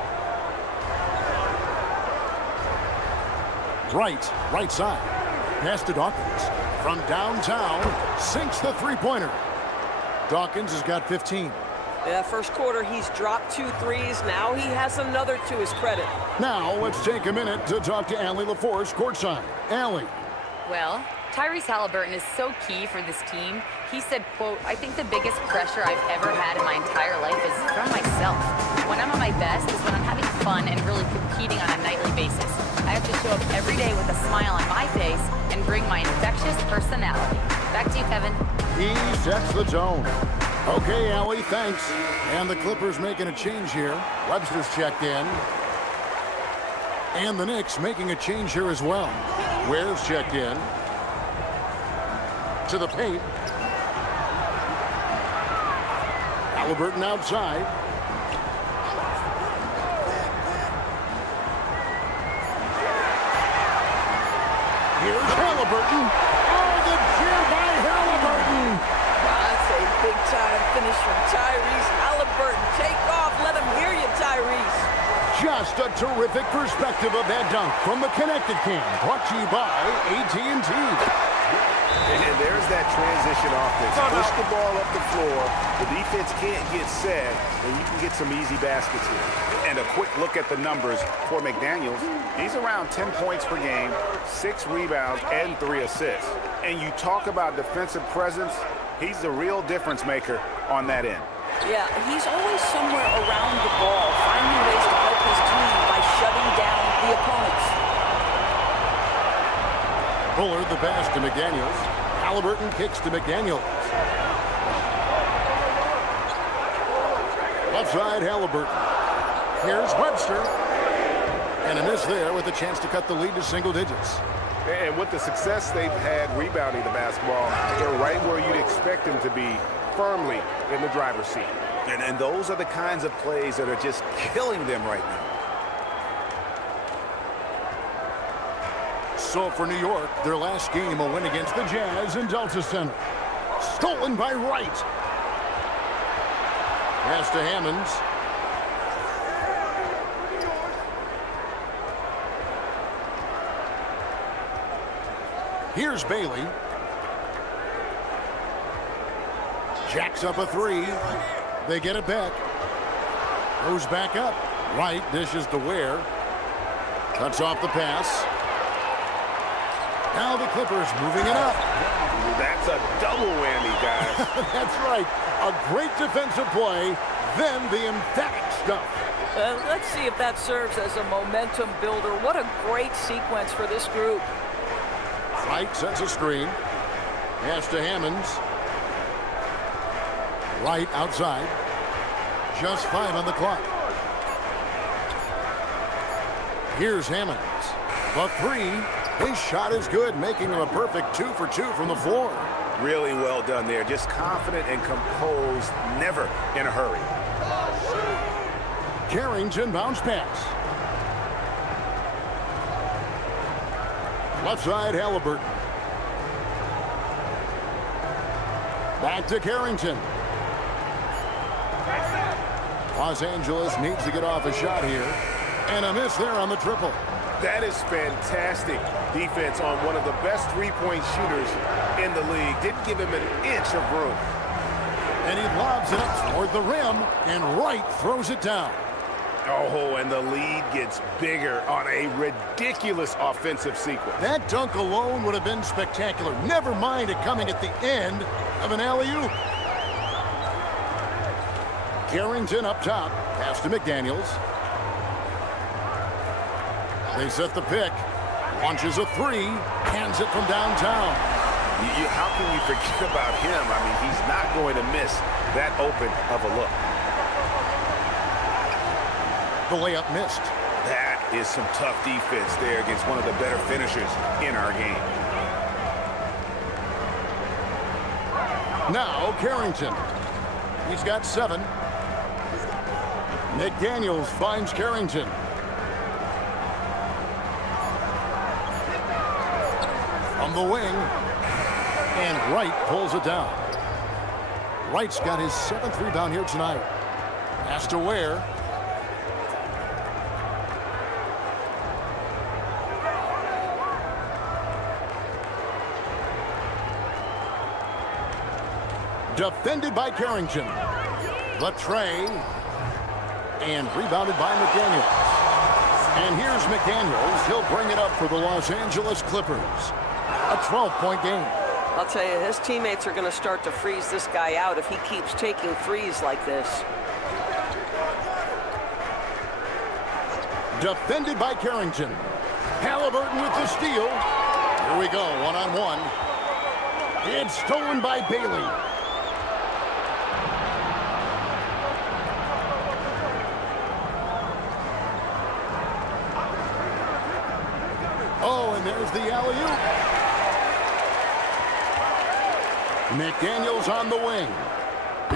Right side. Pass to Dawkins. From downtown, sinks the three-pointer. Dawkins has got 15. Yeah, first quarter, he's dropped 2 threes. Now he has another to his credit. Now let's take a minute to talk to Allie LaForce courtside. Allie. Well, Tyrese Halliburton is so key for this team. He said, quote, "I think the biggest pressure I've ever had in my entire life is from myself. When I'm at my best is when I'm having fun and really competing on a nightly basis. I have to show up every day with a smile on my face and bring my infectious personality." Back to you, Kevin. He sets the tone. Okay, Allie, thanks. And the Clippers making a change here. Webster's checked in. And the Knicks making a change here as well. Ware's checked in. To the paint. Halliburton outside. Here's Halliburton. Oh, the cheer by Halliburton. That's a big-time finish from Tyrese Halliburton. Take off. Let him hear you, Tyrese. Just a terrific perspective of that dunk from the Connected Cam. Brought to you by ATD. And there's that transition offense. Push the ball up the floor. The defense can't get set, and you can get some easy baskets here. And a quick look at the numbers for McDaniels. He's around 10 points per game, 6 rebounds, and 3 assists. And you talk about defensive presence, he's the real difference maker on that end. Yeah, he's always somewhere around the ball, finding ways to help his team by shutting down the opponents. Bullard the pass to McDaniels. Halliburton kicks to McDaniels. Left side, Halliburton. Here's Webster. And a miss there with a chance to cut the lead to single digits. And with the success they've had rebounding the basketball, they're right where you'd expect them to be, firmly in the driver's seat. And those are the kinds of plays that are just killing them right now. So for New York, their last game, a win against the Jazz in Delta Center. Stolen by Wright. Pass to Hammonds. Here's Bailey. Jacks up a 3. They get it back. Goes back up. Wright dishes to Ware. Cuts off the pass. Now the Clippers moving it up. That's a double whammy, guys. That's right. A great defensive play, then the emphatic stuff. Let's see if that serves as a momentum builder. What a great sequence for this group. Wright sets a screen. Pass to Hammonds. Right outside. Just 5 on the clock. Here's Hammonds. The 3. His shot is good, making him a perfect 2 for 2 from the floor. Really well done there. Just confident and composed, never in a hurry. Carrington bounce pass. Left side, Halliburton. Back to Carrington. Los Angeles needs to get off a shot here. And a miss there on the triple. That is fantastic defense on one of the best three-point shooters in the league. Didn't give him an inch of room. And he lobs it up toward the rim, and Wright throws it down. Oh, and the lead gets bigger on a ridiculous offensive sequence. That dunk alone would have been spectacular. Never mind it coming at the end of an alley-oop. Carrington up top. Pass to McDaniels. They set the pick. Launches a 3. Hands it from downtown. How can you forget about him? I mean, he's not going to miss that open of a look. The layup missed. That is some tough defense there against one of the better finishers in our game. Now Carrington. He's got 7. McDaniels finds Carrington. From the wing. And Wright pulls it down. Wright's got his 7th rebound here tonight. Pass to Ware. Defended by Carrington. The tray. And rebounded by McDaniels. And here's McDaniels. He'll bring it up for the Los Angeles Clippers. A 12-point game. I'll tell you, his teammates are going to start to freeze this guy out if he keeps taking threes like this. Defended by Carrington. Halliburton with the steal. Here we go, one-on-one. It's stolen by Bailey. Oh, and there's the alley-oop. McDaniels on the wing.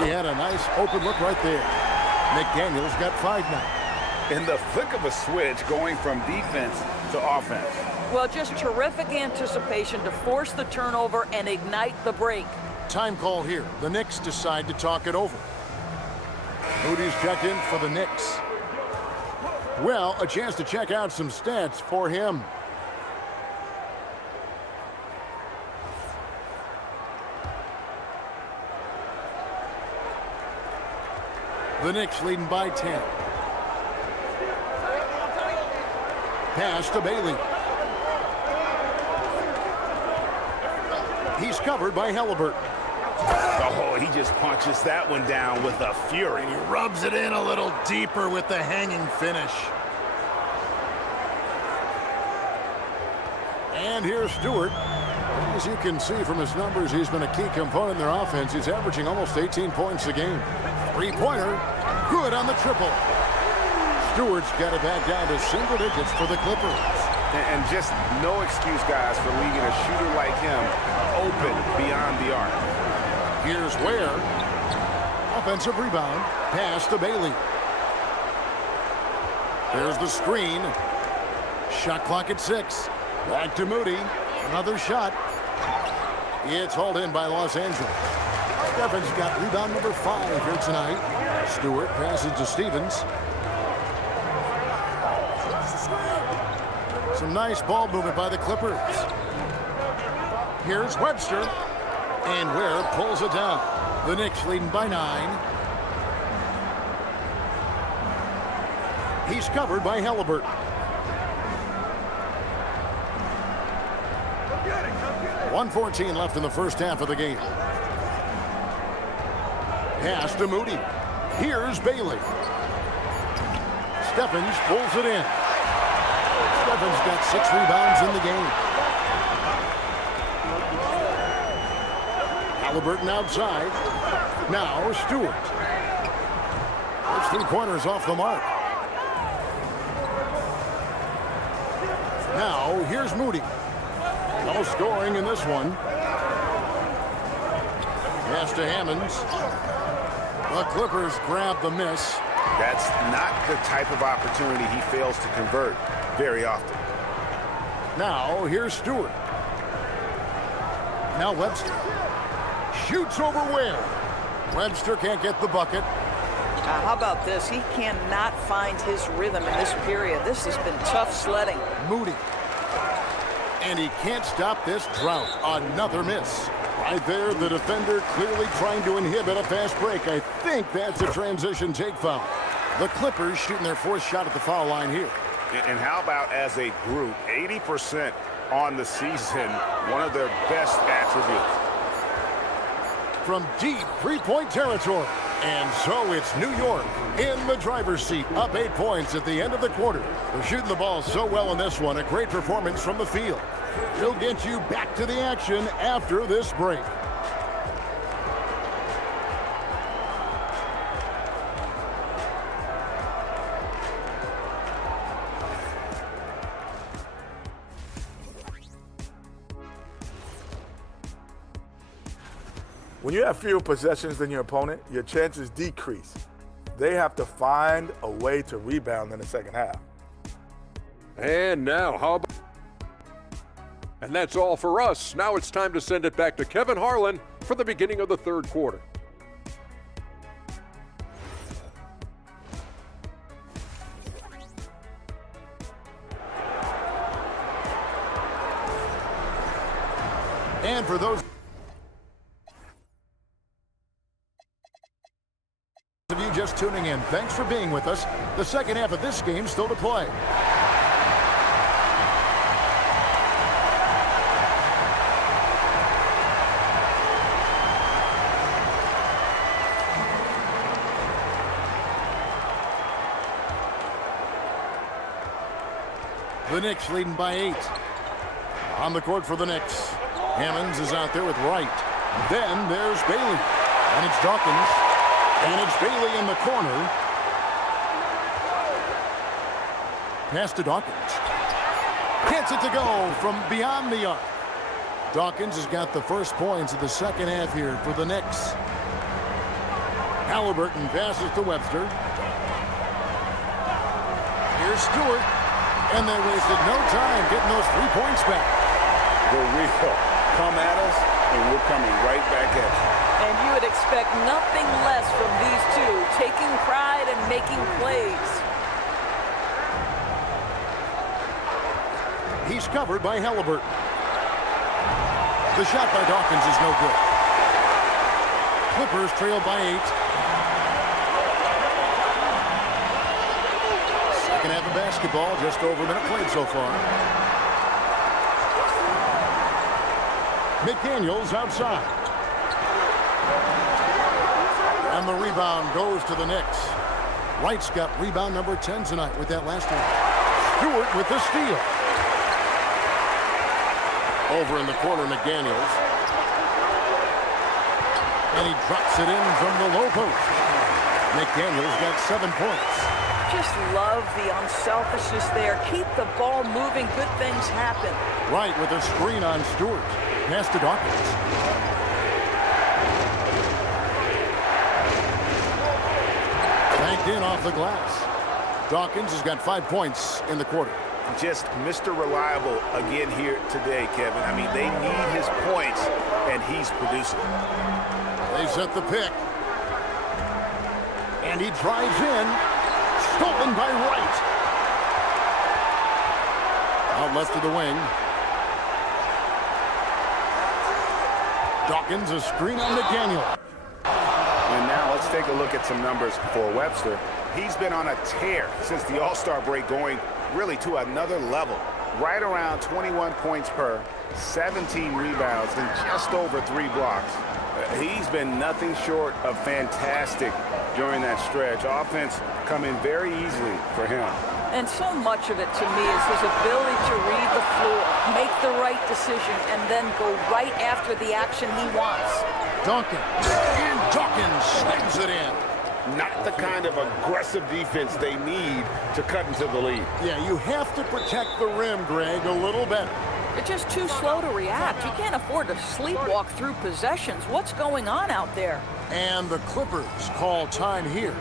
He had a nice open look right there. McDaniels got 5 now. In the flick of a switch, going from defense to offense. Well, just terrific anticipation to force the turnover and ignite the break. Time call here. The Knicks decide to talk it over. Moody's checked in for the Knicks. Well, a chance to check out some stats for him. The Knicks leading by 10. Pass to Bailey. He's covered by Halliburton. Oh, he just punches that one down with a fury. He rubs it in a little deeper with the hanging finish. And here's Stewart. As you can see from his numbers, he's been a key component in their offense. He's averaging almost 18 points a game. Three-pointer, good on the triple. Stewart's got it back down to single digits for the Clippers. And just no excuse, guys, for leaving a shooter like him open beyond the arc. Here's Ware. Offensive rebound. Pass to Bailey. There's the screen. Shot clock at 6. Back to Moody. Another shot. It's hauled in by Los Angeles. Stevens got rebound number 5 here tonight. Stewart passes to Stevens. Some nice ball movement by the Clippers. Here's Webster. And Ware pulls it down. The Knicks leading by 9. He's covered by Halliburton. 1:14 left in the first half of the game. Pass to Moody. Here's Bailey. Stevens pulls it in. Stevens got 6 rebounds in the game. Halliburton outside. Now Stewart. First 3 pointers off the mark. Now here's Moody. No scoring in this one. Pass to Hammonds. The Clippers grab the miss. That's not the type of opportunity he fails to convert very often. Now here's Stewart. Now Webster. Shoots over Ware. Webster can't get the bucket. How about this? He cannot find his rhythm in this period. This has been tough sledding. Moody. And he can't stop this drought. Another miss. Right there, the defender clearly trying to inhibit a fast break. I think that's a transition take foul. The Clippers shooting their 4th shot at the foul line here. And how about as a group, 80% on the season, one of their best attributes. From deep 3-point territory. And so it's New York in the driver's seat, up 8 points at the end of the quarter. They're shooting the ball so well in this one. A great performance from the field. We'll get you back to the action after this break. When you have fewer possessions than your opponent, your chances decrease. They have to find a way to rebound in the second half. And now, how about... And that's all for us. Now it's time to send it back to Kevin Harlan for the beginning of the 3rd quarter. And for those of you just tuning in, thanks for being with us. The second half of this game still to play. The Knicks leading by 8. On the court for the Knicks. Hammonds is out there with Wright. Then there's Bailey. And it's Dawkins. And it's Bailey in the corner. Pass to Dawkins. Gets it to go from beyond the arc. Dawkins has got the first points of the second half here for the Knicks. Halliburton passes to Webster. Here's Stewart. And they wasted no time getting those 3 points back. The real come at us, and we're coming right back at you. And you would expect nothing less from these two, taking pride and making plays. He's covered by Halliburton. The shot by Dawkins is no good. Clippers trail by 8. Second half of basketball, just over a minute played so far. McDaniels outside. And the rebound goes to the Knicks. Wright's got rebound number 10 tonight with that last one. Stewart with the steal. Over in the corner, McDaniels. And he drops it in from the low post. McDaniels got 7 points. Just love the unselfishness there. Keep the ball moving. Good things happen. Wright with a screen on Stewart. Pass to Dawkins. Banked in off the glass. Dawkins has got 5 points in the quarter. Just Mr. Reliable again here today, Kevin. I mean, they need his points, and he's producing. They set the pick. And he drives in. Stolen by Wright. Out left to the wing. Dawkins, a screen on McDaniel. And now let's take a look at some numbers for Webster. He's been on a tear since the All-Star break, going really to another level. Right around 21 points per, 17 rebounds, and just over 3 blocks. He's been nothing short of fantastic during that stretch. Offense coming very easily for him. And so much of it to me is his ability to read the floor, make the right decision, and then go right after the action he wants. Duncan. And Dawkins slams it in. Not the kind of aggressive defense they need to cut into the lead. Yeah, you have to protect the rim, Greg, a little better. They're just too slow to react. You can't afford to sleepwalk through possessions. What's going on out there? And the Clippers call time here.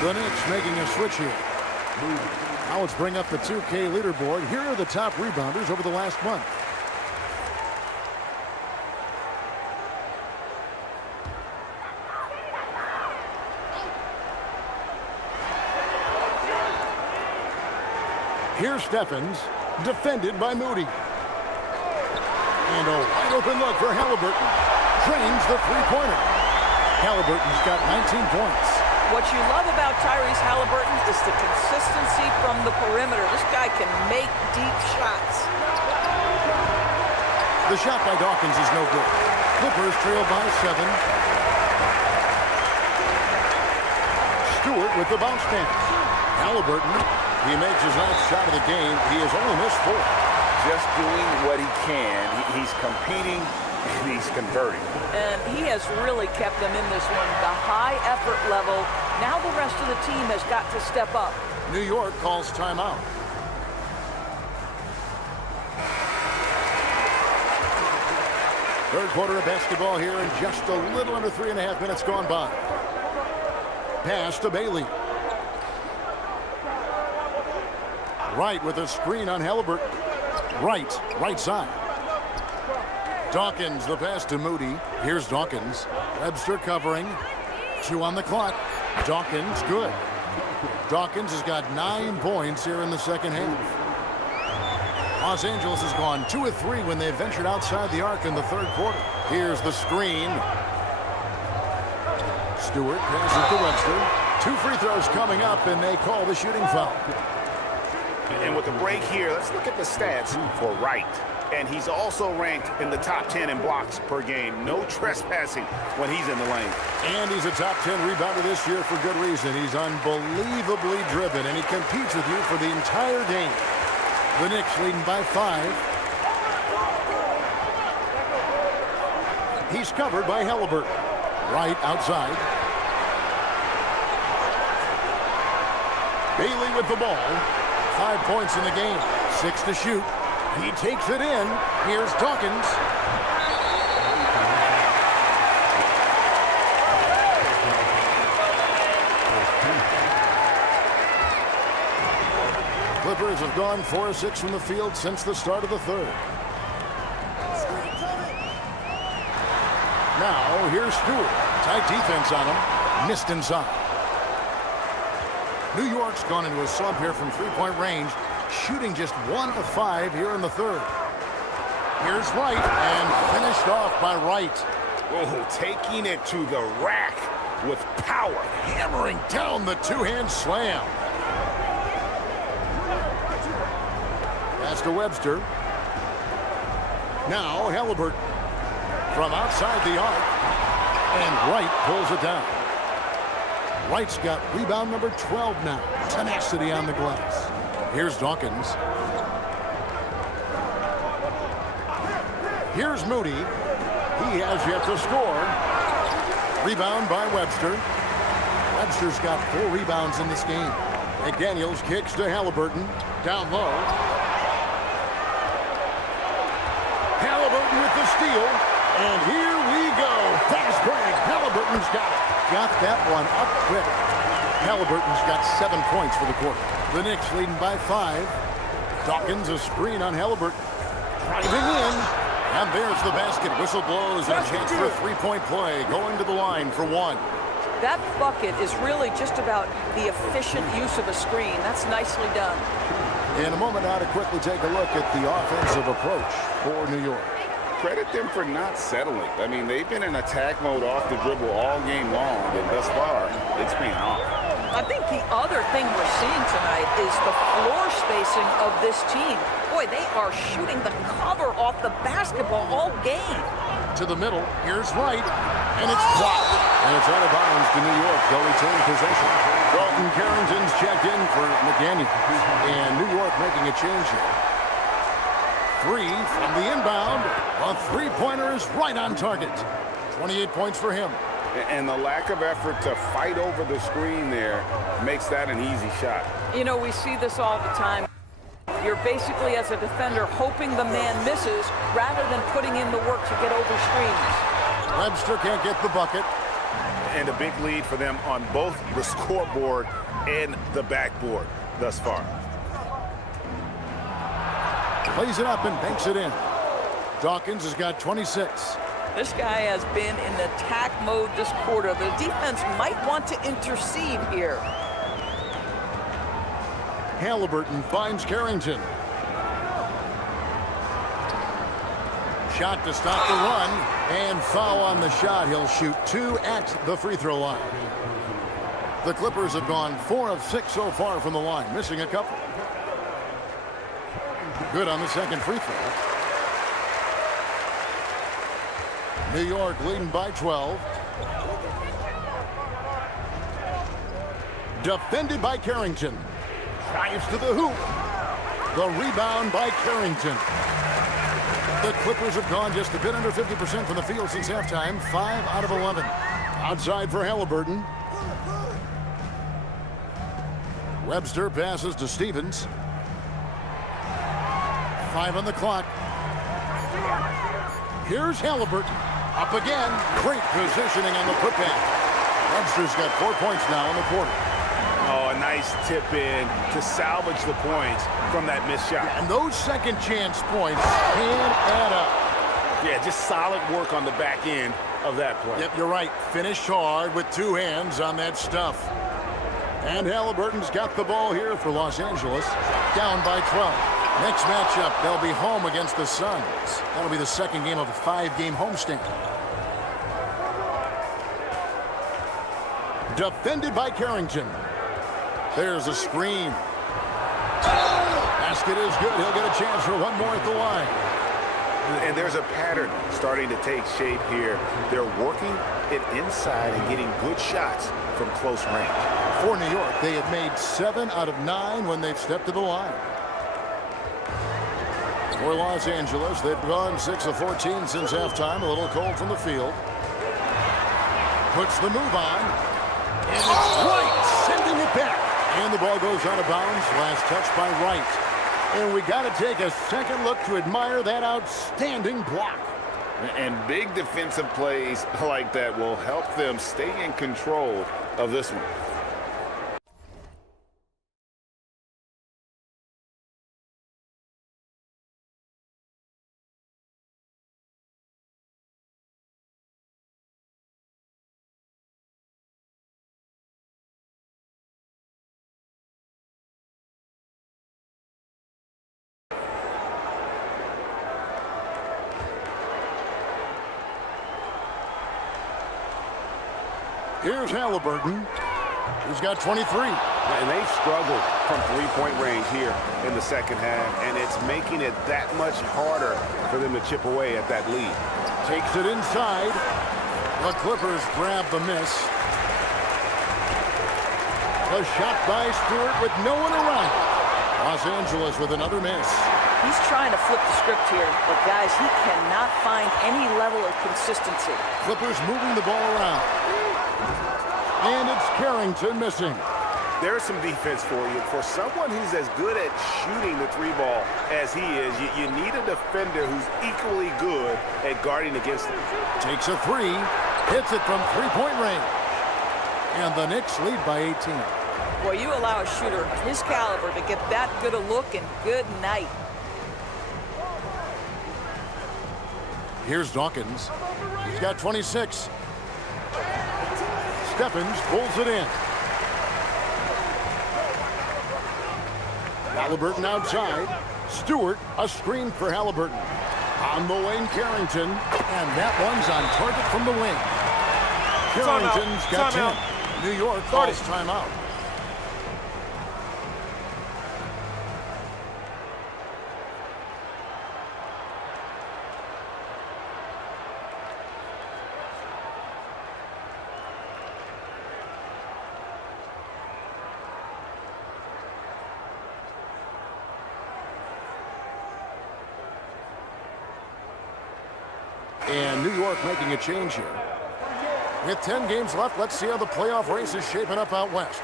The Knicks making a switch here. Now let's bring up the 2K leaderboard. Here are the top rebounders over the last month. Here's Stephens, defended by Moody. And a wide open look for Halliburton. Drains the three-pointer. Halliburton's got 19 points. What you love about Tyrese Halliburton is the consistency from the perimeter. This guy can make deep shots. The shot by Dawkins is no good. Clippers trail by 7. Stewart with the bounce pass. Halliburton, he makes his last shot of the game. He has only missed 4. Just doing what he can. He's competing and he's converting. And he has really kept them in this one. The high effort level. Now the rest of the team has got to step up. New York calls timeout. Third quarter of basketball here, and just a little under 3.5 minutes gone by. Pass to Bailey. Right with a screen on Halliburton. Right side. Dawkins, the pass to Moody. Here's Dawkins. Webster covering. 2 on the clock. Dawkins, good. Dawkins has got 9 points here in the second half. Los Angeles has gone 2 of 3 when they ventured outside the arc in the third quarter. Here's the screen. Stewart passes to Webster. 2 free throws coming up, and they call the shooting foul. And with the break here, let's look at the stats for Wright. And he's also ranked in the top 10 in blocks per game. No trespassing when he's in the lane. And he's a top 10 rebounder this year for good reason. He's unbelievably driven, and he competes with you for the entire game. The Knicks leading by 5. He's covered by Halliburton. Right outside. Bailey with the ball. 5 points in the game. 6 to shoot. He takes it in. Here's Dawkins. Clippers have gone 4 of 6 from the field since the start of the third. Now, here's Stewart. Tight defense on him. Missed inside. New York's gone into a slump here from three-point range, shooting just 1 of 5 here in the third. Here's Wright, and finished off by Wright. Oh, taking it to the rack with power. Hammering down the two-hand slam. Pass to Webster. Now Halliburton from outside the arc, and Wright pulls it down. Wright's got rebound number 12 now. Tenacity on the glass. Here's Dawkins. Here's Moody. He has yet to score. Rebound by Webster. Webster's got 4 rebounds in this game. McDaniels kicks to Halliburton. Down low. Halliburton with the steal. And here we go. Fast break. Halliburton's got it. Got that one up quick. Halliburton's got 7 points for the quarter. The Knicks leading by 5. Dawkins a screen on Halliburton. Driving in. And there's the basket. Whistle blows and a chance for a three-point play. Going to the line for 1. That bucket is really just about the efficient use of a screen. That's nicely done. In a moment now to quickly take a look at the offensive approach for New York. Credit them for not settling. I mean, they've been in attack mode off the dribble all game long, and thus far, it's paying off. I think the other thing we're seeing tonight is the floor spacing of this team. Boy, they are shooting the cover off the basketball all game. To the middle, here's Wright, and it's blocked. And it's out of bounds to New York. They'll retain possession. Dalton Carrington's checked in for McDaniel. And New York making a change here. 3 from the inbound. A three-pointer is right on target. 28 points for him. And the lack of effort to fight over the screen there makes that an easy shot. You know, we see this all the time. You're basically, as a defender, hoping the man misses rather than putting in the work to get over screens. Webster can't get the bucket. And a big lead for them on both the scoreboard and the backboard thus far. Plays it up and banks it in. Dawkins has got 26. This guy has been in attack mode this quarter. The defense might want to intercede here. Halliburton finds Carrington. Shot to stop the run, and foul on the shot. He'll shoot 2 at the free throw line. The Clippers have gone 4 of 6 so far from the line, missing a couple. Good on the second free throw. New York leading by 12. Defended by Carrington. Drives to the hoop. The rebound by Carrington. The Clippers have gone just a bit under 50% from the field since halftime. 5 out of 11. Outside for Halliburton. Webster passes to Stevens. 5 on the clock. Here's Halliburton. Up again. Great positioning on the putback. Webster's got 4 points now in the quarter. Oh, a nice tip in to salvage the points from that missed shot. Yeah, and those second chance points can add up. Yeah, just solid work on the back end of that play. Yep, you're right. Finished hard with 2 hands on that stuff. And Halliburton's got the ball here for Los Angeles. Down by 12. Next matchup, they'll be home against the Suns. That'll be the second game of a 5-game homestand. Defended by Carrington. There's a screen. Basket is good. He'll get a chance for one more at the line. And there's a pattern starting to take shape here. They're working it inside and getting good shots from close range. For New York, they have made 7 out of 9 when they've stepped to the line. For Los Angeles, they've gone 6 of 14 since halftime. A little cold from the field. Puts the move on. And it's Wright sending it back. And the ball goes out of bounds. Last touch by Wright. And we got to take a second look to admire that outstanding block. And big defensive plays like that will help them stay in control of this one. Here's Halliburton. He's got 23. And they've struggled from three-point range here in the second half, and it's making it that much harder for them to chip away at that lead. Takes it inside. The Clippers grab the miss. A shot by Stewart with no one around. Los Angeles with another miss. He's trying to flip the script here, but guys, he cannot find any level of consistency. Clippers moving the ball around. And it's Carrington missing. There's some defense for you. For someone who's as good at shooting the 3-ball as he is, you need a defender who's equally good at guarding against him. Takes a 3, hits it from 3-point range. And the Knicks lead by 18. Boy, you allow a shooter of his caliber to get that good a look, and good night. Here's Dawkins. He's got 26. Stephens pulls it in. Halliburton outside. Stewart, a screen for Halliburton. On the wing, Carrington. And that one's on target from the wing. Carrington's got 10. New York calls timeout. And New York making a change here. With 10 games left, let's see how the playoff race is shaping up out west.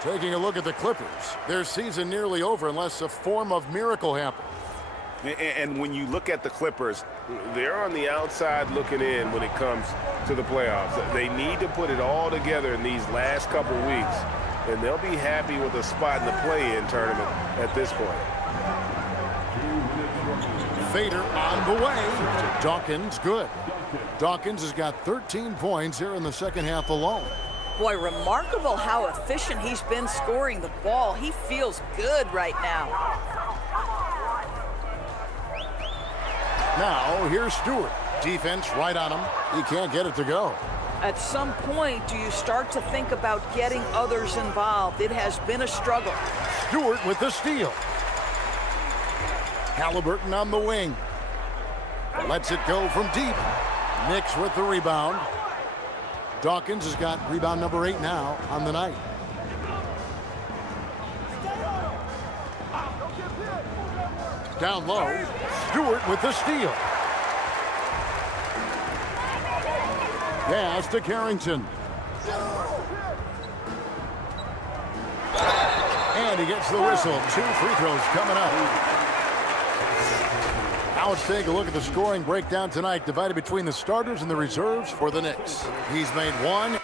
Taking a look at the Clippers, their season nearly over unless a form of miracle happens. And when you look at the Clippers, they're on the outside looking in when it comes to the playoffs. They need to put it all together in these last couple weeks, and they'll be happy with a spot in the play-in tournament at this point. Fader on the way. Dawkins good. Dawkins has got 13 points here in the second half alone. Boy, remarkable how efficient he's been scoring the ball. He feels good right now. Now, here's Stewart. Defense right on him. He can't get it to go. At some point, do you start to think about getting others involved? It has been a struggle. Stewart with the steal. Halliburton on the wing. Lets it go from deep. Knicks with the rebound. Dawkins has got rebound number 8 now on the night. Down low. Stewart with the steal. Pass to Carrington. And he gets the whistle. 2 free throws coming up. Now let's take a look at the scoring breakdown tonight, divided between the starters and the reserves for the Knicks. He's made 1.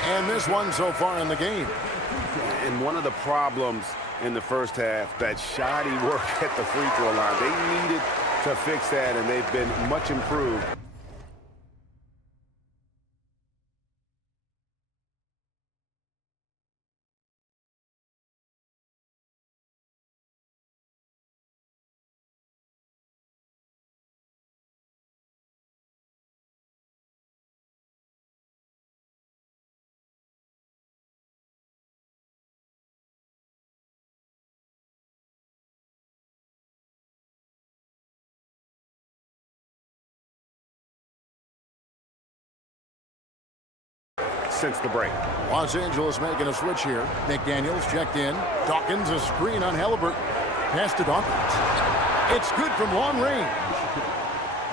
And this one so far in the game. And one of the problems in the first half, that shoddy work at the free throw line. They needed to fix that, and they've been much improved. Since the break. Los Angeles making a switch here. McDaniels checked in. Dawkins a screen on Halliburton. Pass to Dawkins. It's good from long range.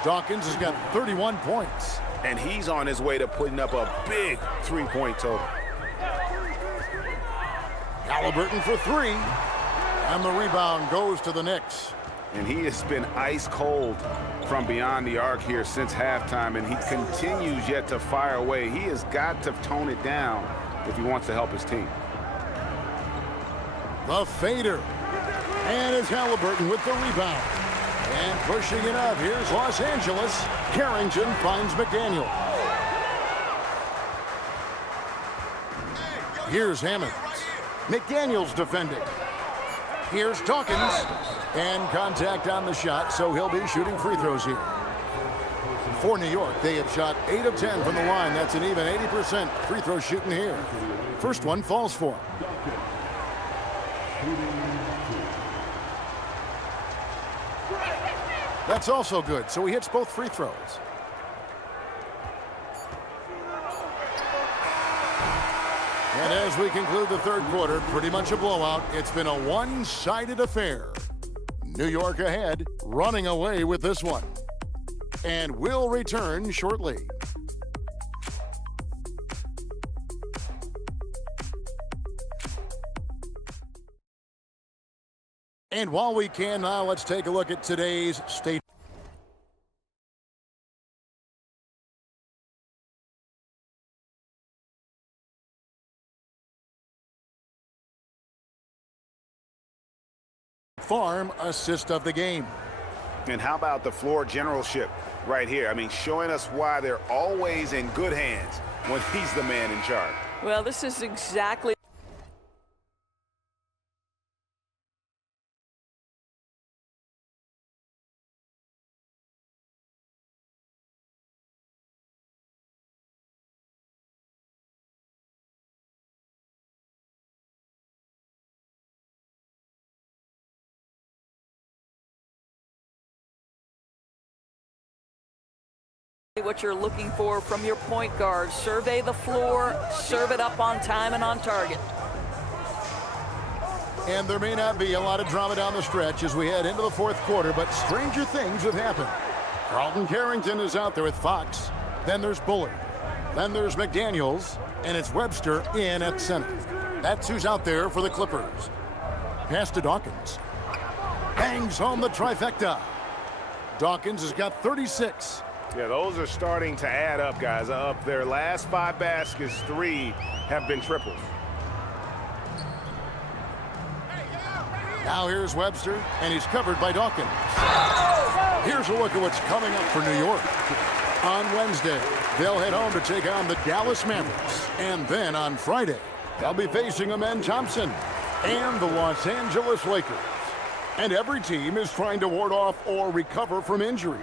Dawkins has got 31 points. And he's on his way to putting up a big 3-point total. Halliburton for 3. And the rebound goes to the Knicks. And he has been ice cold from beyond the arc here since halftime, and he continues yet to fire away. He has got to tone it down if he wants to help his team. The fader. And it's Halliburton with the rebound. And pushing it up, here's Los Angeles. Carrington finds McDaniel. Here's Hammond. McDaniels defending. Here's Dawkins. And contact on the shot, so he'll be shooting free throws here. For New York, they have shot 8 of 10 from the line. That's an even 80% free throw shooting here. First one falls for him. That's also good, so he hits both free throws. And as we conclude the third quarter, pretty much a blowout. It's been a one-sided affair. New York ahead, running away with this one. And we'll return shortly. And while we can now, let's take a look at today's State Farm assist of the game. And how about the floor generalship right here? I mean, showing us why they're always in good hands when he's the man in charge. Well, this is exactly what you're looking for from your point guard. Survey the floor, serve it up on time and on target. And there may not be a lot of drama down the stretch as we head into the fourth quarter, but stranger things have happened. Carlton Carrington is out there with Fox. Then there's Bullard. Then there's McDaniels, and it's Webster in at center. That's who's out there for the Clippers. Pass to Dawkins. Bangs home the trifecta. Dawkins has got 36. Yeah, those are starting to add up, guys. Up their last 5 baskets, 3 have been triples. Now here's Webster, and he's covered by Dawkins. Here's a look at what's coming up for New York. On Wednesday, they'll head home to take on the Dallas Mavericks. And then on Friday, they'll be facing Amen Thompson and the Los Angeles Lakers. And every team is trying to ward off or recover from injuries.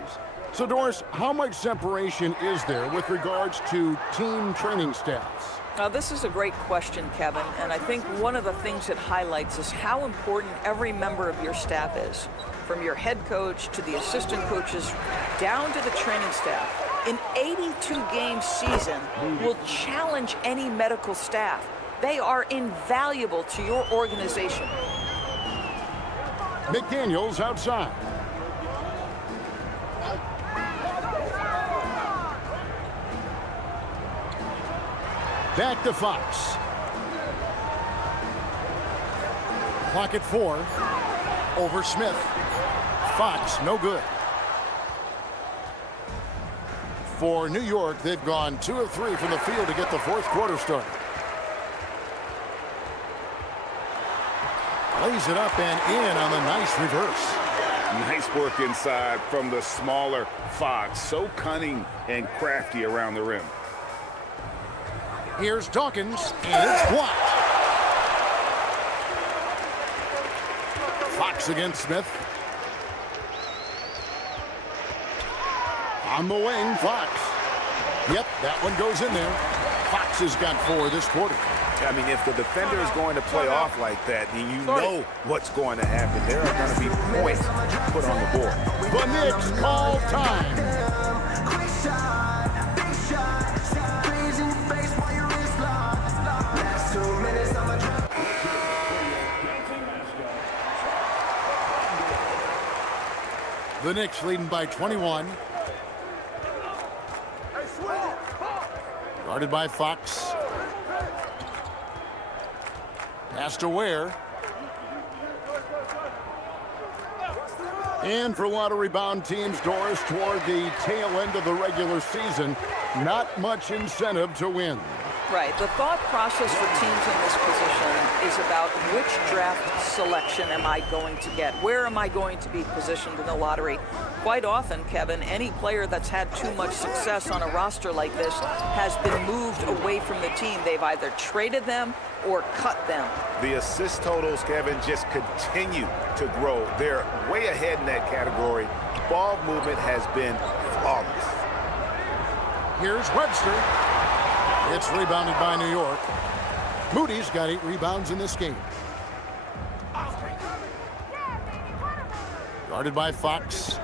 So, Doris, how much separation is there with regards to team training staffs? Now, this is a great question, Kevin, and I think one of the things it highlights is how important every member of your staff is, from your head coach to the assistant coaches down to the training staff. An 82-game season will challenge any medical staff. They are invaluable to your organization. McDaniels outside. Back to Fox. Clock at 4. Over Smith. Fox, no good. For New York, they've gone 2 of 3 from the field to get the fourth quarter started. Lays it up and in on the nice reverse. Nice work inside from the smaller Fox. So cunning and crafty around the rim. Here's Dawkins, and it's blocked. Fox against Smith. On the wing, Fox. Yep, that one goes in there. Fox has got 4 this quarter. I mean, if the defender is going to play off like that, then you know what's going to happen. There are going to be points put on the board. The Knicks call time. The Knicks leading by 21. Guarded by Fox. Pass to Ware. And for a lot of rebound teams, Doris, toward the tail end of the regular season, not much incentive to win. Right. The thought process for teams in this position is about which draft selection am I going to get? Where am I going to be positioned in the lottery? Quite often, Kevin, any player that's had too much success on a roster like this has been moved away from the team. They've either traded them or cut them. The assist totals, Kevin, just continue to grow. They're way ahead in that category. Ball movement has been flawless. Here's Webster. It's rebounded by New York. Moody's got 8 rebounds in this game. Guarded by Fox.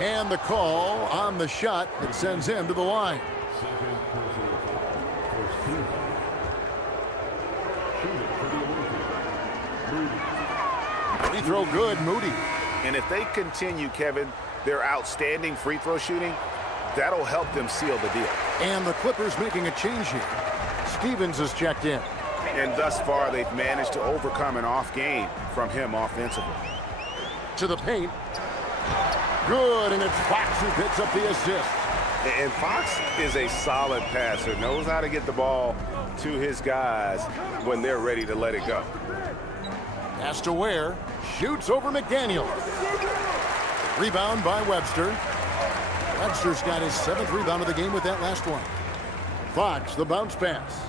And the call on the shot that sends him to the line. Free throw good, Moody. And if they continue, Kevin, their outstanding free throw shooting, that'll help them seal the deal. And the Clippers making a change here. Stevens is checked in. And thus far, they've managed to overcome an off game from him offensively. To the paint. Good, and it's Fox who picks up the assist. And Fox is a solid passer, knows how to get the ball to his guys when they're ready to let it go. Pass to Ware, shoots over McDaniel. Rebound by Webster. Webster's got his 7th rebound of the game with that last one. Fox, the bounce pass.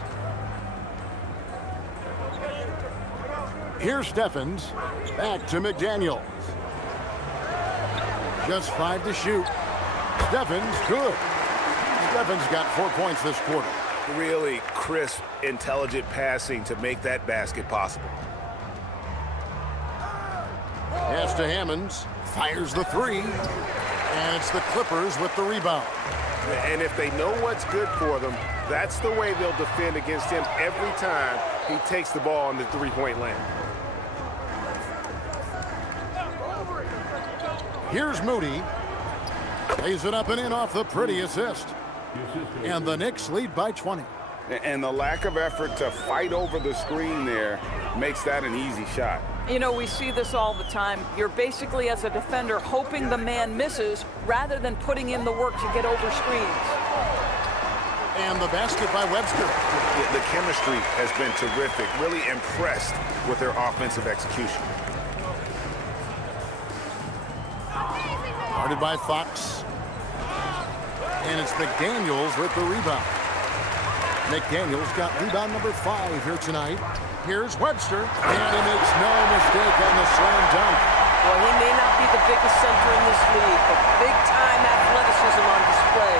Here's Steffens, back to McDaniel. Just 5 to shoot. Steffens, good. Steffens got 4 points this quarter. Really crisp, intelligent passing to make that basket possible. Pass to Hammonds, fires the 3, and it's the Clippers with the rebound. And if they know what's good for them, that's the way they'll defend against him every time he takes the ball in the three-point lane. Here's Moody. Lays it up and in off the pretty assist. And the Knicks lead by 20. And the lack of effort to fight over the screen there makes that an easy shot. You know, we see this all the time. You're basically, as a defender, hoping the man misses rather than putting in the work to get over screens. And the basket by Webster. The chemistry has been terrific. Really impressed with their offensive execution. Guarded by Fox. And it's McDaniels with the rebound. McDaniels got rebound number 5 here tonight. Here's Webster, and he makes no mistake on the slam dunk. Well, he may not be the biggest center in this league, but big-time athleticism on display.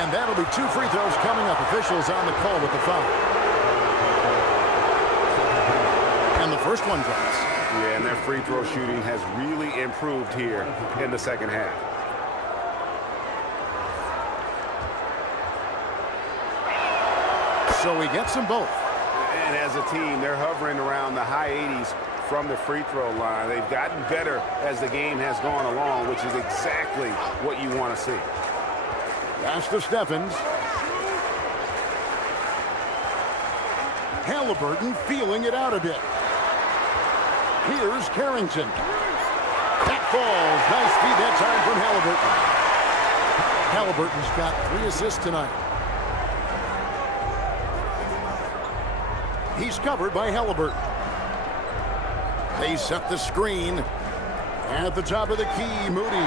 And that'll be 2 free throws coming up. Officials on the call with the foul. And the first one drops. Yeah, and their free throw shooting has really improved here in the second half. So he gets them both. And as a team, they're hovering around the high 80s from the free throw line. They've gotten better as the game has gone along, which is exactly what you want to see. Pass to Steffens. Halliburton feeling it out a bit. Here's Carrington. That falls. Nice feed that time from Halliburton. Halliburton's got 3 assists tonight. He's covered by Halliburton. They set the screen. And at the top of the key, Moody.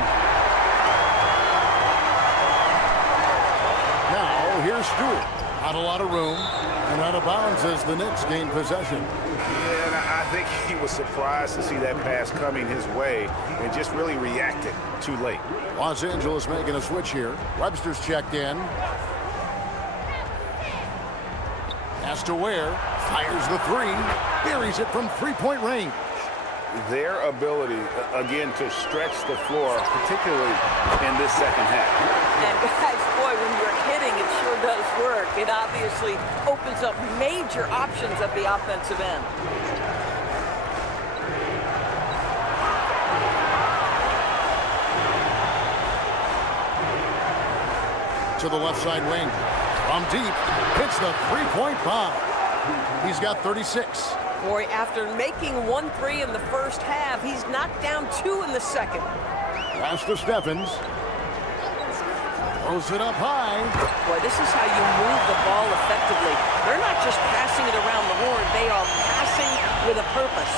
Now, here's Stewart. Not a lot of room. And out of bounds as the Knicks gain possession. Yeah, and I think he was surprised to see that pass coming his way and just really reacted too late. Los Angeles making a switch here. Webster's checked in. Pass to Ware. Fires the 3. Buries it from 3-point range. Their ability, again, to stretch the floor, particularly in this second half. And guys, boy, when you're hitting, it sure does work. It obviously opens up major options at the offensive end. To the left side wing. From deep, hits the 3-point bomb. He's got 36. Boy, after making 1 3 in the first half, he's knocked down 2 in the second. Pass to Steffens. Throws it up high. Boy, this is how you move the ball effectively. They're not just passing it around the horn. They are passing with a purpose.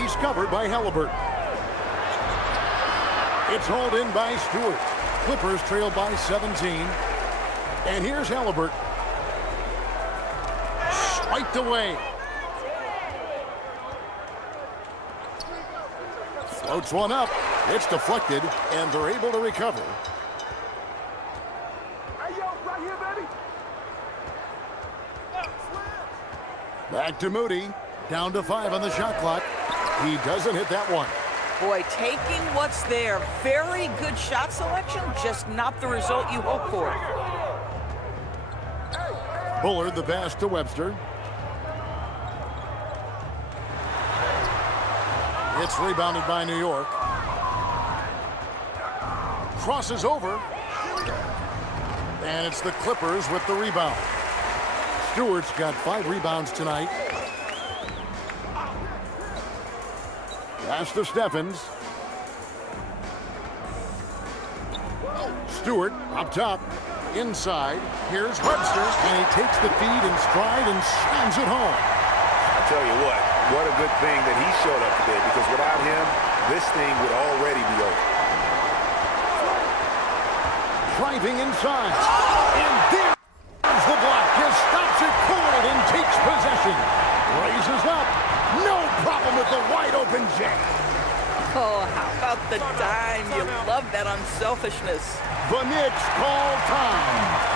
He's covered by Halliburton. It's hauled in by Stewart. Clippers trail by 17. And here's Halliburton. Swiped away. Floats one up. It's deflected, and they're able to recover. Back to Moody. Down to 5 on the shot clock. He doesn't hit that one. Boy, taking what's there. Very good shot selection, just not the result you hope for. Bullard the pass to Webster. It's rebounded by New York. Crosses over. And it's the Clippers with the rebound. Stewart's got 5 rebounds tonight. Pass to Steffens. Stewart up top. Inside. Here's Webster. And he takes the feed in stride and slams it home. I tell you what a good thing that he showed up today, because without him, this thing would already be over. Driving inside. And there's the block. Just stops it cold and takes possession. Raises up. No problem with the wide open jam. Oh, how about the dime? You love that unselfishness. The Knicks call time.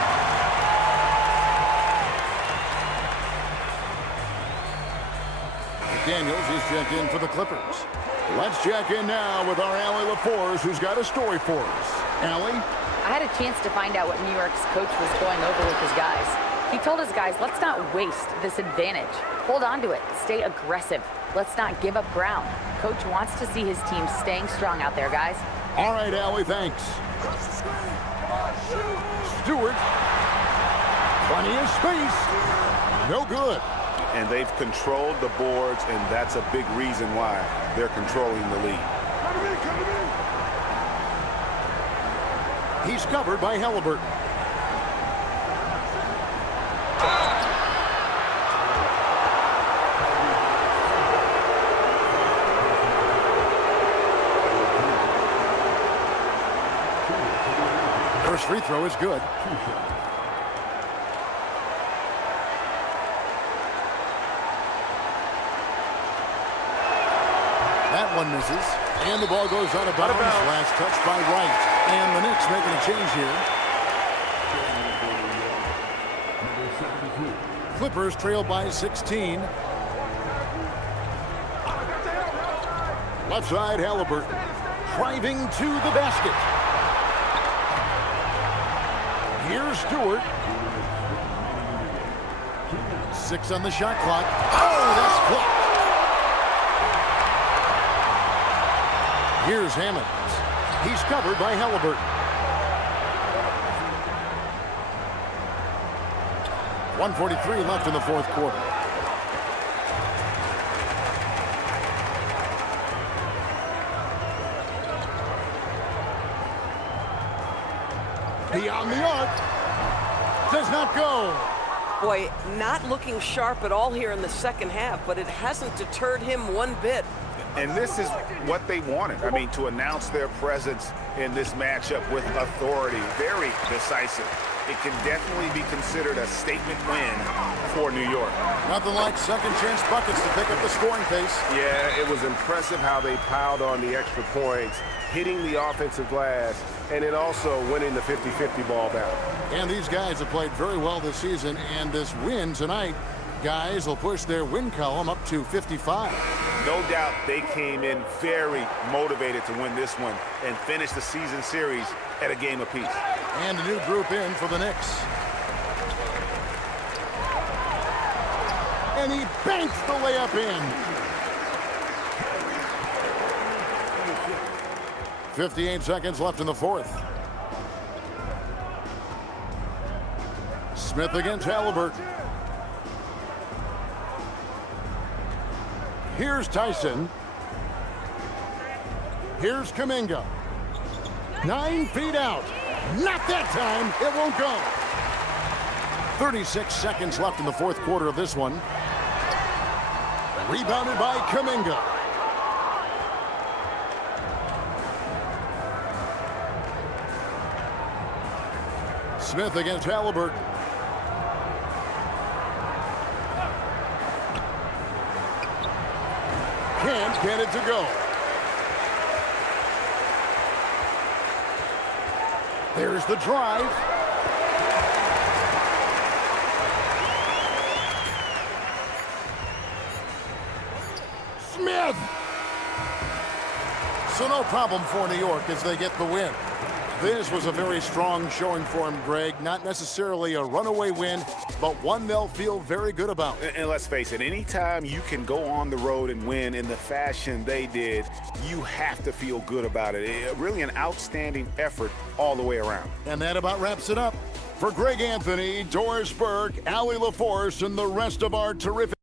Daniels is checked in for the Clippers. Let's check in now with our Allie LaForce, who's got a story for us. Allie? I had a chance to find out what New York's coach was going over with his guys. He told his guys, let's not waste this advantage. Hold on to it. Stay aggressive. Let's not give up ground. Coach wants to see his team staying strong out there, guys. All right, Allie, thanks. Stewart. Plenty of space. No good. And they've controlled the boards, and that's a big reason why they're controlling the lead. He's covered by Halliburton. First free throw is good. That one misses. And the ball goes out of bounds. Last touch by Wright. And the Knicks making a change here. Clippers trail by 16. Left side, Halliburton. Driving to the basket. Here's Stewart. 6 on the shot clock. Oh, that's blocked. Here's Hammond. He's covered by Halliburton. 1:43 left in the fourth quarter. Beyond the arc. Does not go. Boy, not looking sharp at all here in the second half, but it hasn't deterred him one bit. And this is what they wanted. I mean, to announce their presence in this matchup with authority. Very decisive. It can definitely be considered a statement win for New York. Nothing like second chance buckets to pick up the scoring pace. Yeah, it was impressive how they piled on the extra points, hitting the offensive glass, and then also winning the 50-50 ball battle. And these guys have played very well this season, and this win tonight, guys will push their win column up to 55. No doubt they came in very motivated to win this one and finish the season series at a game apiece. And a new group in for the Knicks. And he banks the layup in. 58 seconds left in the fourth. Smith against Halliburton. Here's Tyson. Here's Kuminga. 9 feet out. Not that time. It won't go. 36 seconds left in the fourth quarter of this one. Rebounded by Kuminga. Smith against Halliburton. Can't get it to go. There's the drive. Yes! So no problem for New York as they get the win. This was a very strong showing for him, Greg. Not necessarily a runaway win, but one they'll feel very good about. And let's face it, anytime you can go on the road and win in the fashion they did, you have to feel good about it. Really an outstanding effort all the way around. And that about wraps it up. For Greg Anthony, Doris Burke, Allie LaForce, and the rest of our terrific